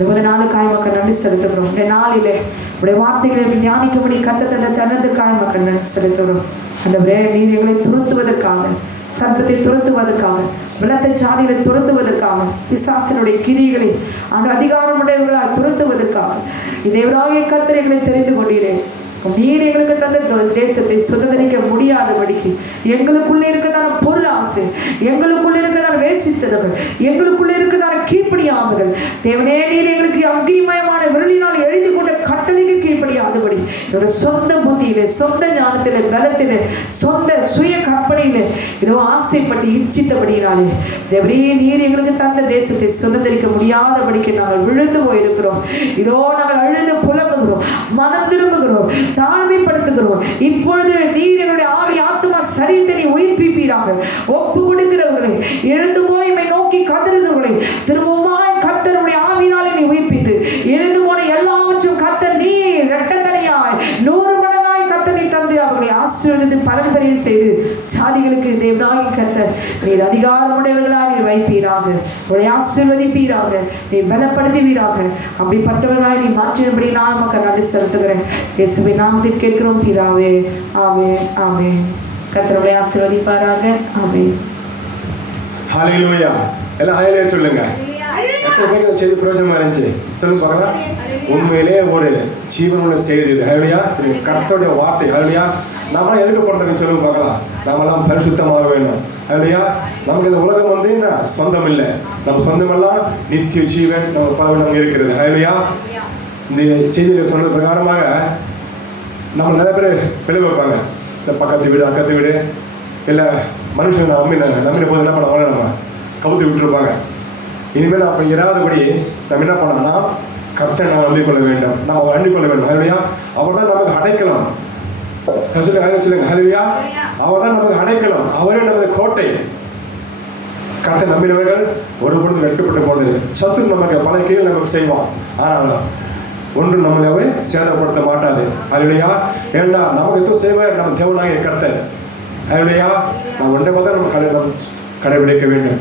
இந்த நாளுக்காய் மக்கள் நன்றி செலுத்துகிறோம். இந்த நாளிலே உடைய வார்த்தைகளை தியானிக்கும்படி கர்த்தர் தனதுக்காய் மக்கள் நன்றி செலுத்துகிறோம். அந்த நீர் எங்களை துரத்துவதற்காக, சர்ப்பத்தை துரத்துவதற்காக, விளத்த சாதிகளை துரத்துவதற்காக, பிசாசினுடைய கிரிகளை அந்த அதிகாரமுடையவர்களால் துரத்துவதற்காக தேவனாகிய கர்த்தர் எங்களை தெரிந்து கொண்டீரே. நீர் எங்களுக்கு தந்த தேசத்தை சுதந்திரிக்க முடியாதபடிக்கு எங்களுக்குள்ளே இருக்கதான பொருள் ஆசை, எங்களுக்குள்ளே இருக்கதான வேசித்தனங்கள், எங்களுக்குள்ளே இருக்கதான கீழ்ப்படியாமைகள் தேவனே நீர் எங்களுக்கு அக்னிமயமான விரலினால் எழுதி கொண்ட கட்டளைக்கு கீழ்ப்படியாதபடி என்னோட சொந்த புத்தியிலே, சொந்த ஞானத்திலே, பலத்திலே, சொந்த சுய கற்பனையிலே இதோ ஆசைப்பட்டு இச்சித்தபடியினாலே தேவனே நீர் எங்களுக்கு தந்த தேசத்தை சுதந்திரிக்க முடியாதபடிக்கு நாங்கள் விழுந்து போயிருக்கிறோம். இதோ நாங்கள் அழுது புலம்புகிறோம், மனம் திரும்புகிறோம், தாழ்மைப்படுத்துகிறோம். இப்பொழுது நீர் என்னுடைய ஆவி ஆத்துமா சரீரத்தை நீ உயிர்ப்பிப்பீராக. ஒப்பு கொடுக்கிறவர்களை, எழுந்து போய் நோக்கி கதறுகிறவர்களை திரும்பவுமாய் கர்த்தருடைய ஆவினாலே நீ உயிர்ப்பித்து எழுந்து போன எல்லாவற்றும் கர்த்தர் நீ இரட்டத்தனையாய் 100 மடங்காய் கர்த்தர் நீ தந்து அவர்களை ஆசீர்வதித்து பரம்பரையை செய்து ஜாதிகளுக்கு தேவனாகிய கர்த்தர் நீர் அதிகாரமுடையவர்களாக நீர் வைப்பீராக, உடைய ஆசீர்வதிப்பீராக, நீ பலப்படுத்துவீராக. அப்படிப்பட்டவர்களாய் நீ மாற்றினபடி நான் மக்கள் நன்றி செலுத்துகிறேன். இயேசுவின் நாமத்தில் கேட்கிறோம் பிதாவே. ஆமென், ஆமென். கர்த்தர் உங்களை ஆசீர்வதிப்பாராக. ஆமென். ஹல்லேலூயா. எல்லாம் ஹல்லேலூயா சொல்லுங்க. எத்தனை பேருக்கு இந்த செய்தி பிரயோஜனமா இருந்துச்சு சொல்லுங்க பார்க்கலாம். உண்மையிலே ஒரு ஜீவனுள்ள செய்தி இது. ஹல்லேலூயா. கர்த்தருடைய வார்த்தை. ஹல்லேலூயா. நாம எதுக்கு பண்றோம்னு சொல்லுங்க பார்க்கலாம். நாமெல்லாம் பரிசுத்தமாக வேண்டும். ஹல்லேலூயா. நமக்கு இந்த உலகம் வந்து என்ன சொந்தம் இல்லை. நம்ம சொந்தமெல்லாம் நித்திய ஜீவன் நம்ம பரவலம் இருக்கிறது. ஹல்லேலூயா. இந்த செய்தியில் சொன்னது பிரகாரமாக நம்ம நிறைய பேர் பிழை வைப்பாங்க. இந்த பக்கத்து வீடு, அக்கத்து வீடு, இல்லை மனுஷங்க நம்பின போது என்ன பண்ணுவாங்க, நம்ம கவுத்து விட்டுருப்பாங்க. இனிமேல் அப்படி இராதபடி நம்ம என்ன பண்ணோம்னா கர்த்தரை நாம் நம்பிக்கொள்ள வேண்டும், நம்ம அண்டிக்கொள்ள வேண்டும். ஹல்லேலூயா. அவர் தான் நமக்கு அடைக்கலாம். சொல்லுங்க ஹல்லேலூயா. அவர் தான் நமக்கு அடைக்கலாம். அவரே நமது கோட்டை. கர்த்தரை நம்பினவர்கள் ஒரு பொழுது வெட்கப்பட்டு போனது. சத்துரு நமக்கு பல கீழ் நமக்கு செய்வான், ஆனால் ஒன்று நம்மளை சேதப்படுத்த மாட்டாது. ஹல்லேலூயா. ஏன்னா நமக்கு எதுவும் செய்வார் நம்ம தேவனாகிய கர்த்தர். ஹல்லேலூயா. நாம் ஒன்றை பார்த்தா நம்ம கடைபிடிக்க வேண்டும்.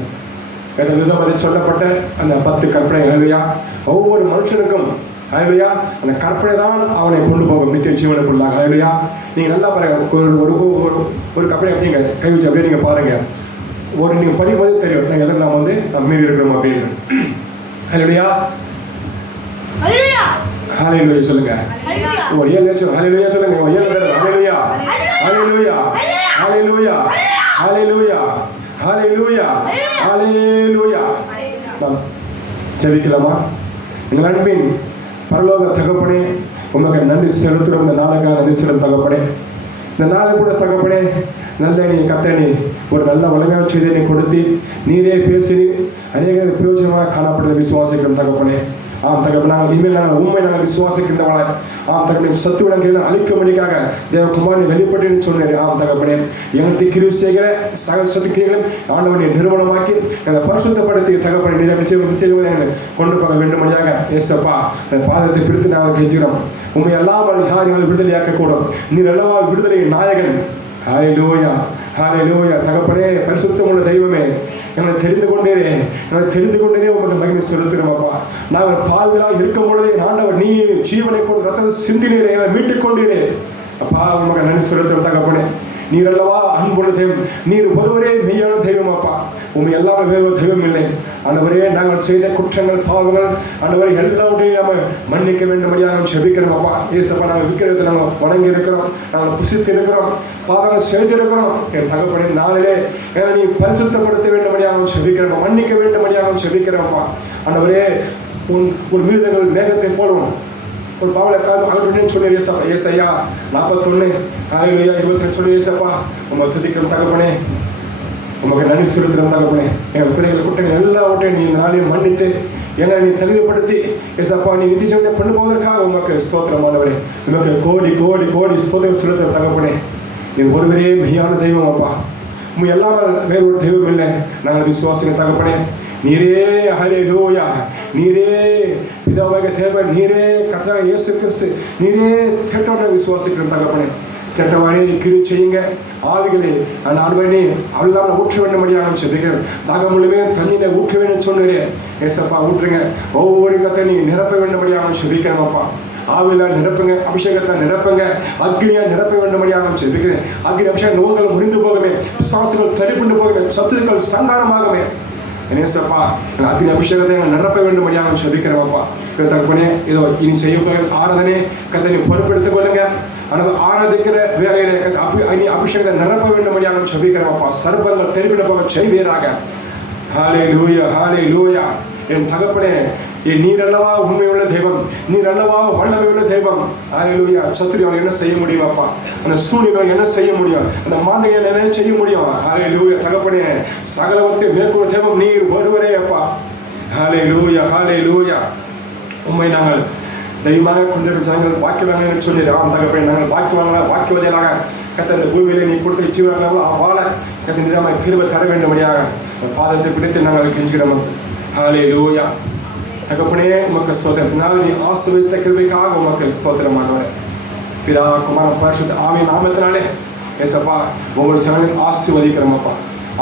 வேதத்தில் சொல்லப்பட்ட அந்த 10 கற்பனைகள். ஹல்லேலூயா. ஒவ்வொரு மனுஷனுக்கும் ஹல்லேலூயா அந்த கற்பனை தான் அவனை கொண்டு போகும் நித்திய ஜீவனுக்குள்ளாக. ஹல்லேலூயா. நீங்க நல்லா பாருங்க. ஒரு கற்பனை அப்படிங்க கை வச்சு அப்படியே நீங்க பாருங்க. நீங்க படிக்கும்போது தெரியும் நாங்கள் எதை நம்ம மீறி இருக்கிறோம் அப்படின்னு. ஹல்லேலூயா. ஹல்லேலூயா சொல்லுங்க. ஒரு ஏழு ஹல்லேலூயா சொல்லுங்க. ஒரு ஏழு பேர் ஹல்லேலூயா. ஹல்லேலூயா. ஹல்லேலூயா. ஹல்லேலூயா. ஹல்லேலூயா. ஹல்லேலூயா. நாம் ஜெபிக்கலாமா? எங்கள் அன்பின் பரலோக தகப்பனே, உமக்கு நன்றி செலுத்துகிறோம். இந்த நாளுக்காக நன்றி செலுத்தும் தகப்பனே. இந்த நாளை கூட தகப்பனே நல்ல நீ கத்தனி ஒரு நல்ல உலக செய்தியை நீ கொடுத்து நீரே பேசி அநேக பிரயோஜனமாக காணப்படுத்த விசுவாசிக்கிறோம் தகப்பனே. ஆம் தகப்ப நாங்கள் இனிமேல் நாங்கள் உண்மை நாங்கள் விசுவாசிக்கின்றவர்களாய் ஆம் தகப்பனே சத்துவிடங்களை அழிக்கும்படிக்காக தேவகுமாரனை வெளிப்பட்டு சொன்னேன். ஆம் தகப்பனே எங்களுக்கு கிரு செய்கிற சகல சத்துக்கிரிகளும் ஆண்டவனை நிறுவனமாக்கி எங்களை பரிசுத்தப்படுத்தி தகப்பனை எங்களை கொண்டு போக வேண்டும்படியாக ஏசப்பா பாதத்தை பிடித்து நாங்கள் கெஞ்சுகிறோம். உண்மை எல்லாமல் யார் எங்களை விடுதலையாக்கக்கூடும். நீர் எல்லா விடுதலை நாயகன். ஹல்லேலூயா. ஹல்லேலூயா. தகப்பனே பரிசுத்தமுள்ள தெய்வமே, எங்களை தெரிந்து கொண்டீரே உங்களுக்கு மகிமை செலுத்துகிறோம். அப்பா நாங்கள் பாவிகளாக இருக்கும் பொழுதே ஆண்டவர் நீ ஜீவனை கொண்டு ரத்தத்தை சிந்தினீரே, எங்களை மீட்டுக் கொண்டீரே. அப்பா உமக்கு நன்றி செலுத்துகிறோம் தகப்பனே. நீர் அல்லவா அன்புள்ள தெய்வம், நீர் ஒருவரே மெய்யான தெய்வம் அப்பா. உண்மை எல்லாமே வேறு தெய்வம் இல்லை ஆண்டவரே. நாங்கள் செய்த குற்றங்கள் பாவங்கள் ஆண்டவரை எல்லாவற்றையும் நாம மன்னிக்க வேண்டும்படியாக செபிக்கிறோம் அப்பா. ஏசப்பா நாங்கள் விக்கிரகத்தை நாங்கள் வணங்கி இருக்கிறோம், நாங்கள் புசித்து இருக்கிறோம், பாவங்கள் செய்திருக்கிறோம். என் தகப்பனே நாளிலே நீ பரிசுத்தப்படுத்த வேண்டும்படியாக செபிக்கிறோம், மன்னிக்க வேண்டும்படியாக செபிக்கிறோம்ப்பா. ஆண்டவரே உன் விருதுகள் மேகத்தை போடும் ஒரு பாவலை அகற்றுன்னு சொல்லி ஏசையா 41:22 சொல்லி ஏசப்பா உங்க துதிக்கிறோம் தகப்பனே. உமக்கு நன்றி செலுத்துகிறோம் தகப்பனே. எங்கள் பிள்ளைகள் குற்றங்கள் எல்லாவற்றையும் நீ நாளையும் மன்னித்து என்னை நீ தகுதிப்படுத்தி ஏசப்பா நீ நித்திய பண்ணு போவதற்காக உமக்கு ஸ்தோத்திரமானவரே. உமக்கு கோடி கோடி கோடி ஸ்தோத்திரம் செலுத்துகிற தகப்பனே. நீ ஒருவரே மெய்யான தெய்வம் அப்பா. உண்மை எல்லாமல் வேறொரு தெய்வம் இல்லை. நாங்கள் விசுவாசிங்க தகப்பனே. நீரே ஹல்லேலூயா, நீரே பிதாவாகிய தேவன், நீரே கர்த்தராகிய இயேசு கிறிஸ்து, நீரே தேட்டோட விசுவாசிக்கிறோம் தகப்பனே. தேட்டவானே நீ கிரி செய்யுங்க. ஆவிகளே ஆண்டவரே அல்லாமல் ஊற்ற வேண்டும்படியாக செபிக்கிறேன். தாகம் முழுமே தண்ணீரை ஊற்ற வேண்டும் சொன்னீரே ஏசப்பா, ஊற்றுங்க. ஒவ்வொரு கத்தை நீ நிரப்ப வேண்டும்படியாக செபிக்கிறேன் அப்பா. ஆவில நிரப்புங்க, அபிஷேகத்தை நிரப்புங்க, அக்னியா நிரப்ப வேண்டும்படியாக செபிக்கிறேன். அக்னி அபிஷேகம் நோய்கள் முறிந்து போகவே, பிசாசுகள் தரிப்புண்டு போகவே, சத்துருக்கள் சங்காரமாகவே ஏசப்பா அக்னி அபிஷேகத்தை நிரப்ப வேண்டும்படியாக செபிக்கிறேன்ப்பா. தகப்பனே இதோ இனி செய்ய ஆராதனை கத்தை நீ பொறுப்பெடுத்துக் கொள்ளுங்க. ஆனால் ஆராதிக்கிற வேலையில அபிஷேகத்தை நிரப்ப வேண்டும்படியாக செபிக்கிறேன்ப்பா. சர்ப்பங்கள் தெரிவிட போக செய்வீராக. ஹல்லேலூயா, ஹல்லேலூயா. என் தகப்பனே நீர் அல்லவா உண்மையுள்ள தெய்வம், நீர் அல்லவா வல்லமையுள்ள தெய்வம். ஹல்லேலூயா. சத்துருவால் என்ன செய்ய முடியும் அப்பா? அந்த சூழ்நிலை என்ன செய்ய முடியும்? அந்த மாந்தைகள் என்ன செய்ய முடியும்? ஹல்லேலூயா. தகப்பனே சகலவத்தை மேற்கொள்ள தெய்வம் நீர் ஒருவரே அப்பா. ஹல்லேலூயா, ஹல்லேலூயா. உண்மை நாங்கள் தெய்வமாக கொண்டிருக்கும் ஜனங்கள் பாக்கியவாங்க சொல்லிடுறோம் தகப்பனே. நாங்கள் பாக்கியவதையாக கத்த இந்த பூமியிலே நீ கொடுத்த ஜீவனாங்களோ வாழ கத்த நிதான கிருபை தர வேண்டும்படியாக பாதத்தை பிடித்து நாங்கள் கெஞ்சுகிறோம். ஹல்லேலூயா. தகப்பனே உமக்கு ஸ்தோத்திரம். நாங்கள் நீ ஆசீர்வதித்த கிருபைக்காக உமக்கு ஸ்தோத்திரமானவர். பிதா குமார பரிசுத்த ஆவியின் நாமத்தினாலே ஏசப்பா உங்கள் ஜனங்கள் ஆசீர்வதிக்கிறோம் அப்பா,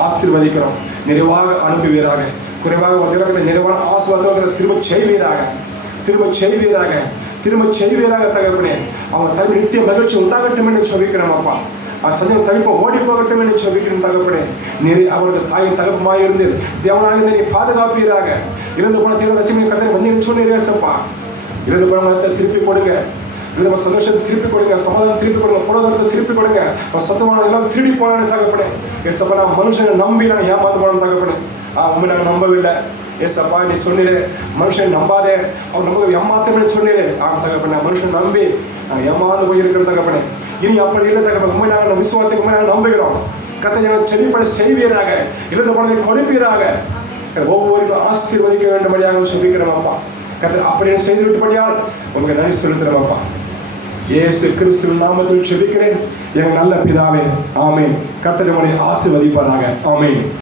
ஆசீர்வதிக்கிறோம். நிறைவாக அனுப்புவீராக, குறைவாக ஒரு நிறைவான ஆசீர்வாதத்தை திரும்ப செய்வீராக, திரும்ப செய்வீராக, திரும்ப செய்வீராக தகப்பனே. அவங்க தனி நித்திய மகிழ்ச்சி உண்டாகட்டும் என்று சொல்லிக்கிறோம் அப்பா. சந்தேகம் தவிப்ப ஓடி போகட்டும் என்று சொல்லிக்கிறேன் தகப்பனே. நீர் அவர்கள் தாயின் தகப்பமாக இருந்து தேவனாக இருந்து நீ பாதுகாப்பீராக. இருந்து போன தீவிர லட்சுமி கதை வந்து சொன்னீரேசப்பா. இருந்து போன திருப்பி கொடுங்க, இருந்து சந்தோஷத்தை திருப்பி கொடுங்க, சமாதானம் திருப்பி கொடுங்க, பொருளாதாரத்தை திருப்பி கொடுங்க. சொந்தமான எல்லாம் திருடி போனான்னு தகப்பனே. ஏசப்பா நான் மனுஷனை நம்பி நான் ஏமாந்து போனேன் தகப்பனே. உண்மை நாங்கள் நம்பவில்லை ஏசப்பா. நீ சொன்னீரே மனுஷன் நம்பாதே, அவன் நமக்கு ஏமாத்தமே சொன்னீரே. தகப்பனே மனுஷன் நம்பி நாங்கள் ஏமாந்து போயிருக்கிற தகப்பனே. இனி அப்படி இல்லை தகப்பனே. உண்மை நாங்கள் விசுவாசம் உண்மை நாங்கள் நம்புகிறோம். கத்தை செடிப்பட செய்வீராக, இழந்த பணத்தை கொடுப்பீராக, ஒவ்வொருவரும் ஆசீர்வதிக்க வேண்டும்படியாக சொல்லிக்கிறோம் அப்பா. கத்தை அப்படியே செய்து விட்டபடியால் உங்களுக்கு நன்றி செலுத்துகிறோம் அப்பா. இயேசு கிறிஸ்துவின் நாமத்தில் செபிக்கிறேன் எங்கள் நல்ல பிதாவே, ஆமென். கர்த்தர் உம்மை ஆசீர்வதிப்பாராக. ஆமென்.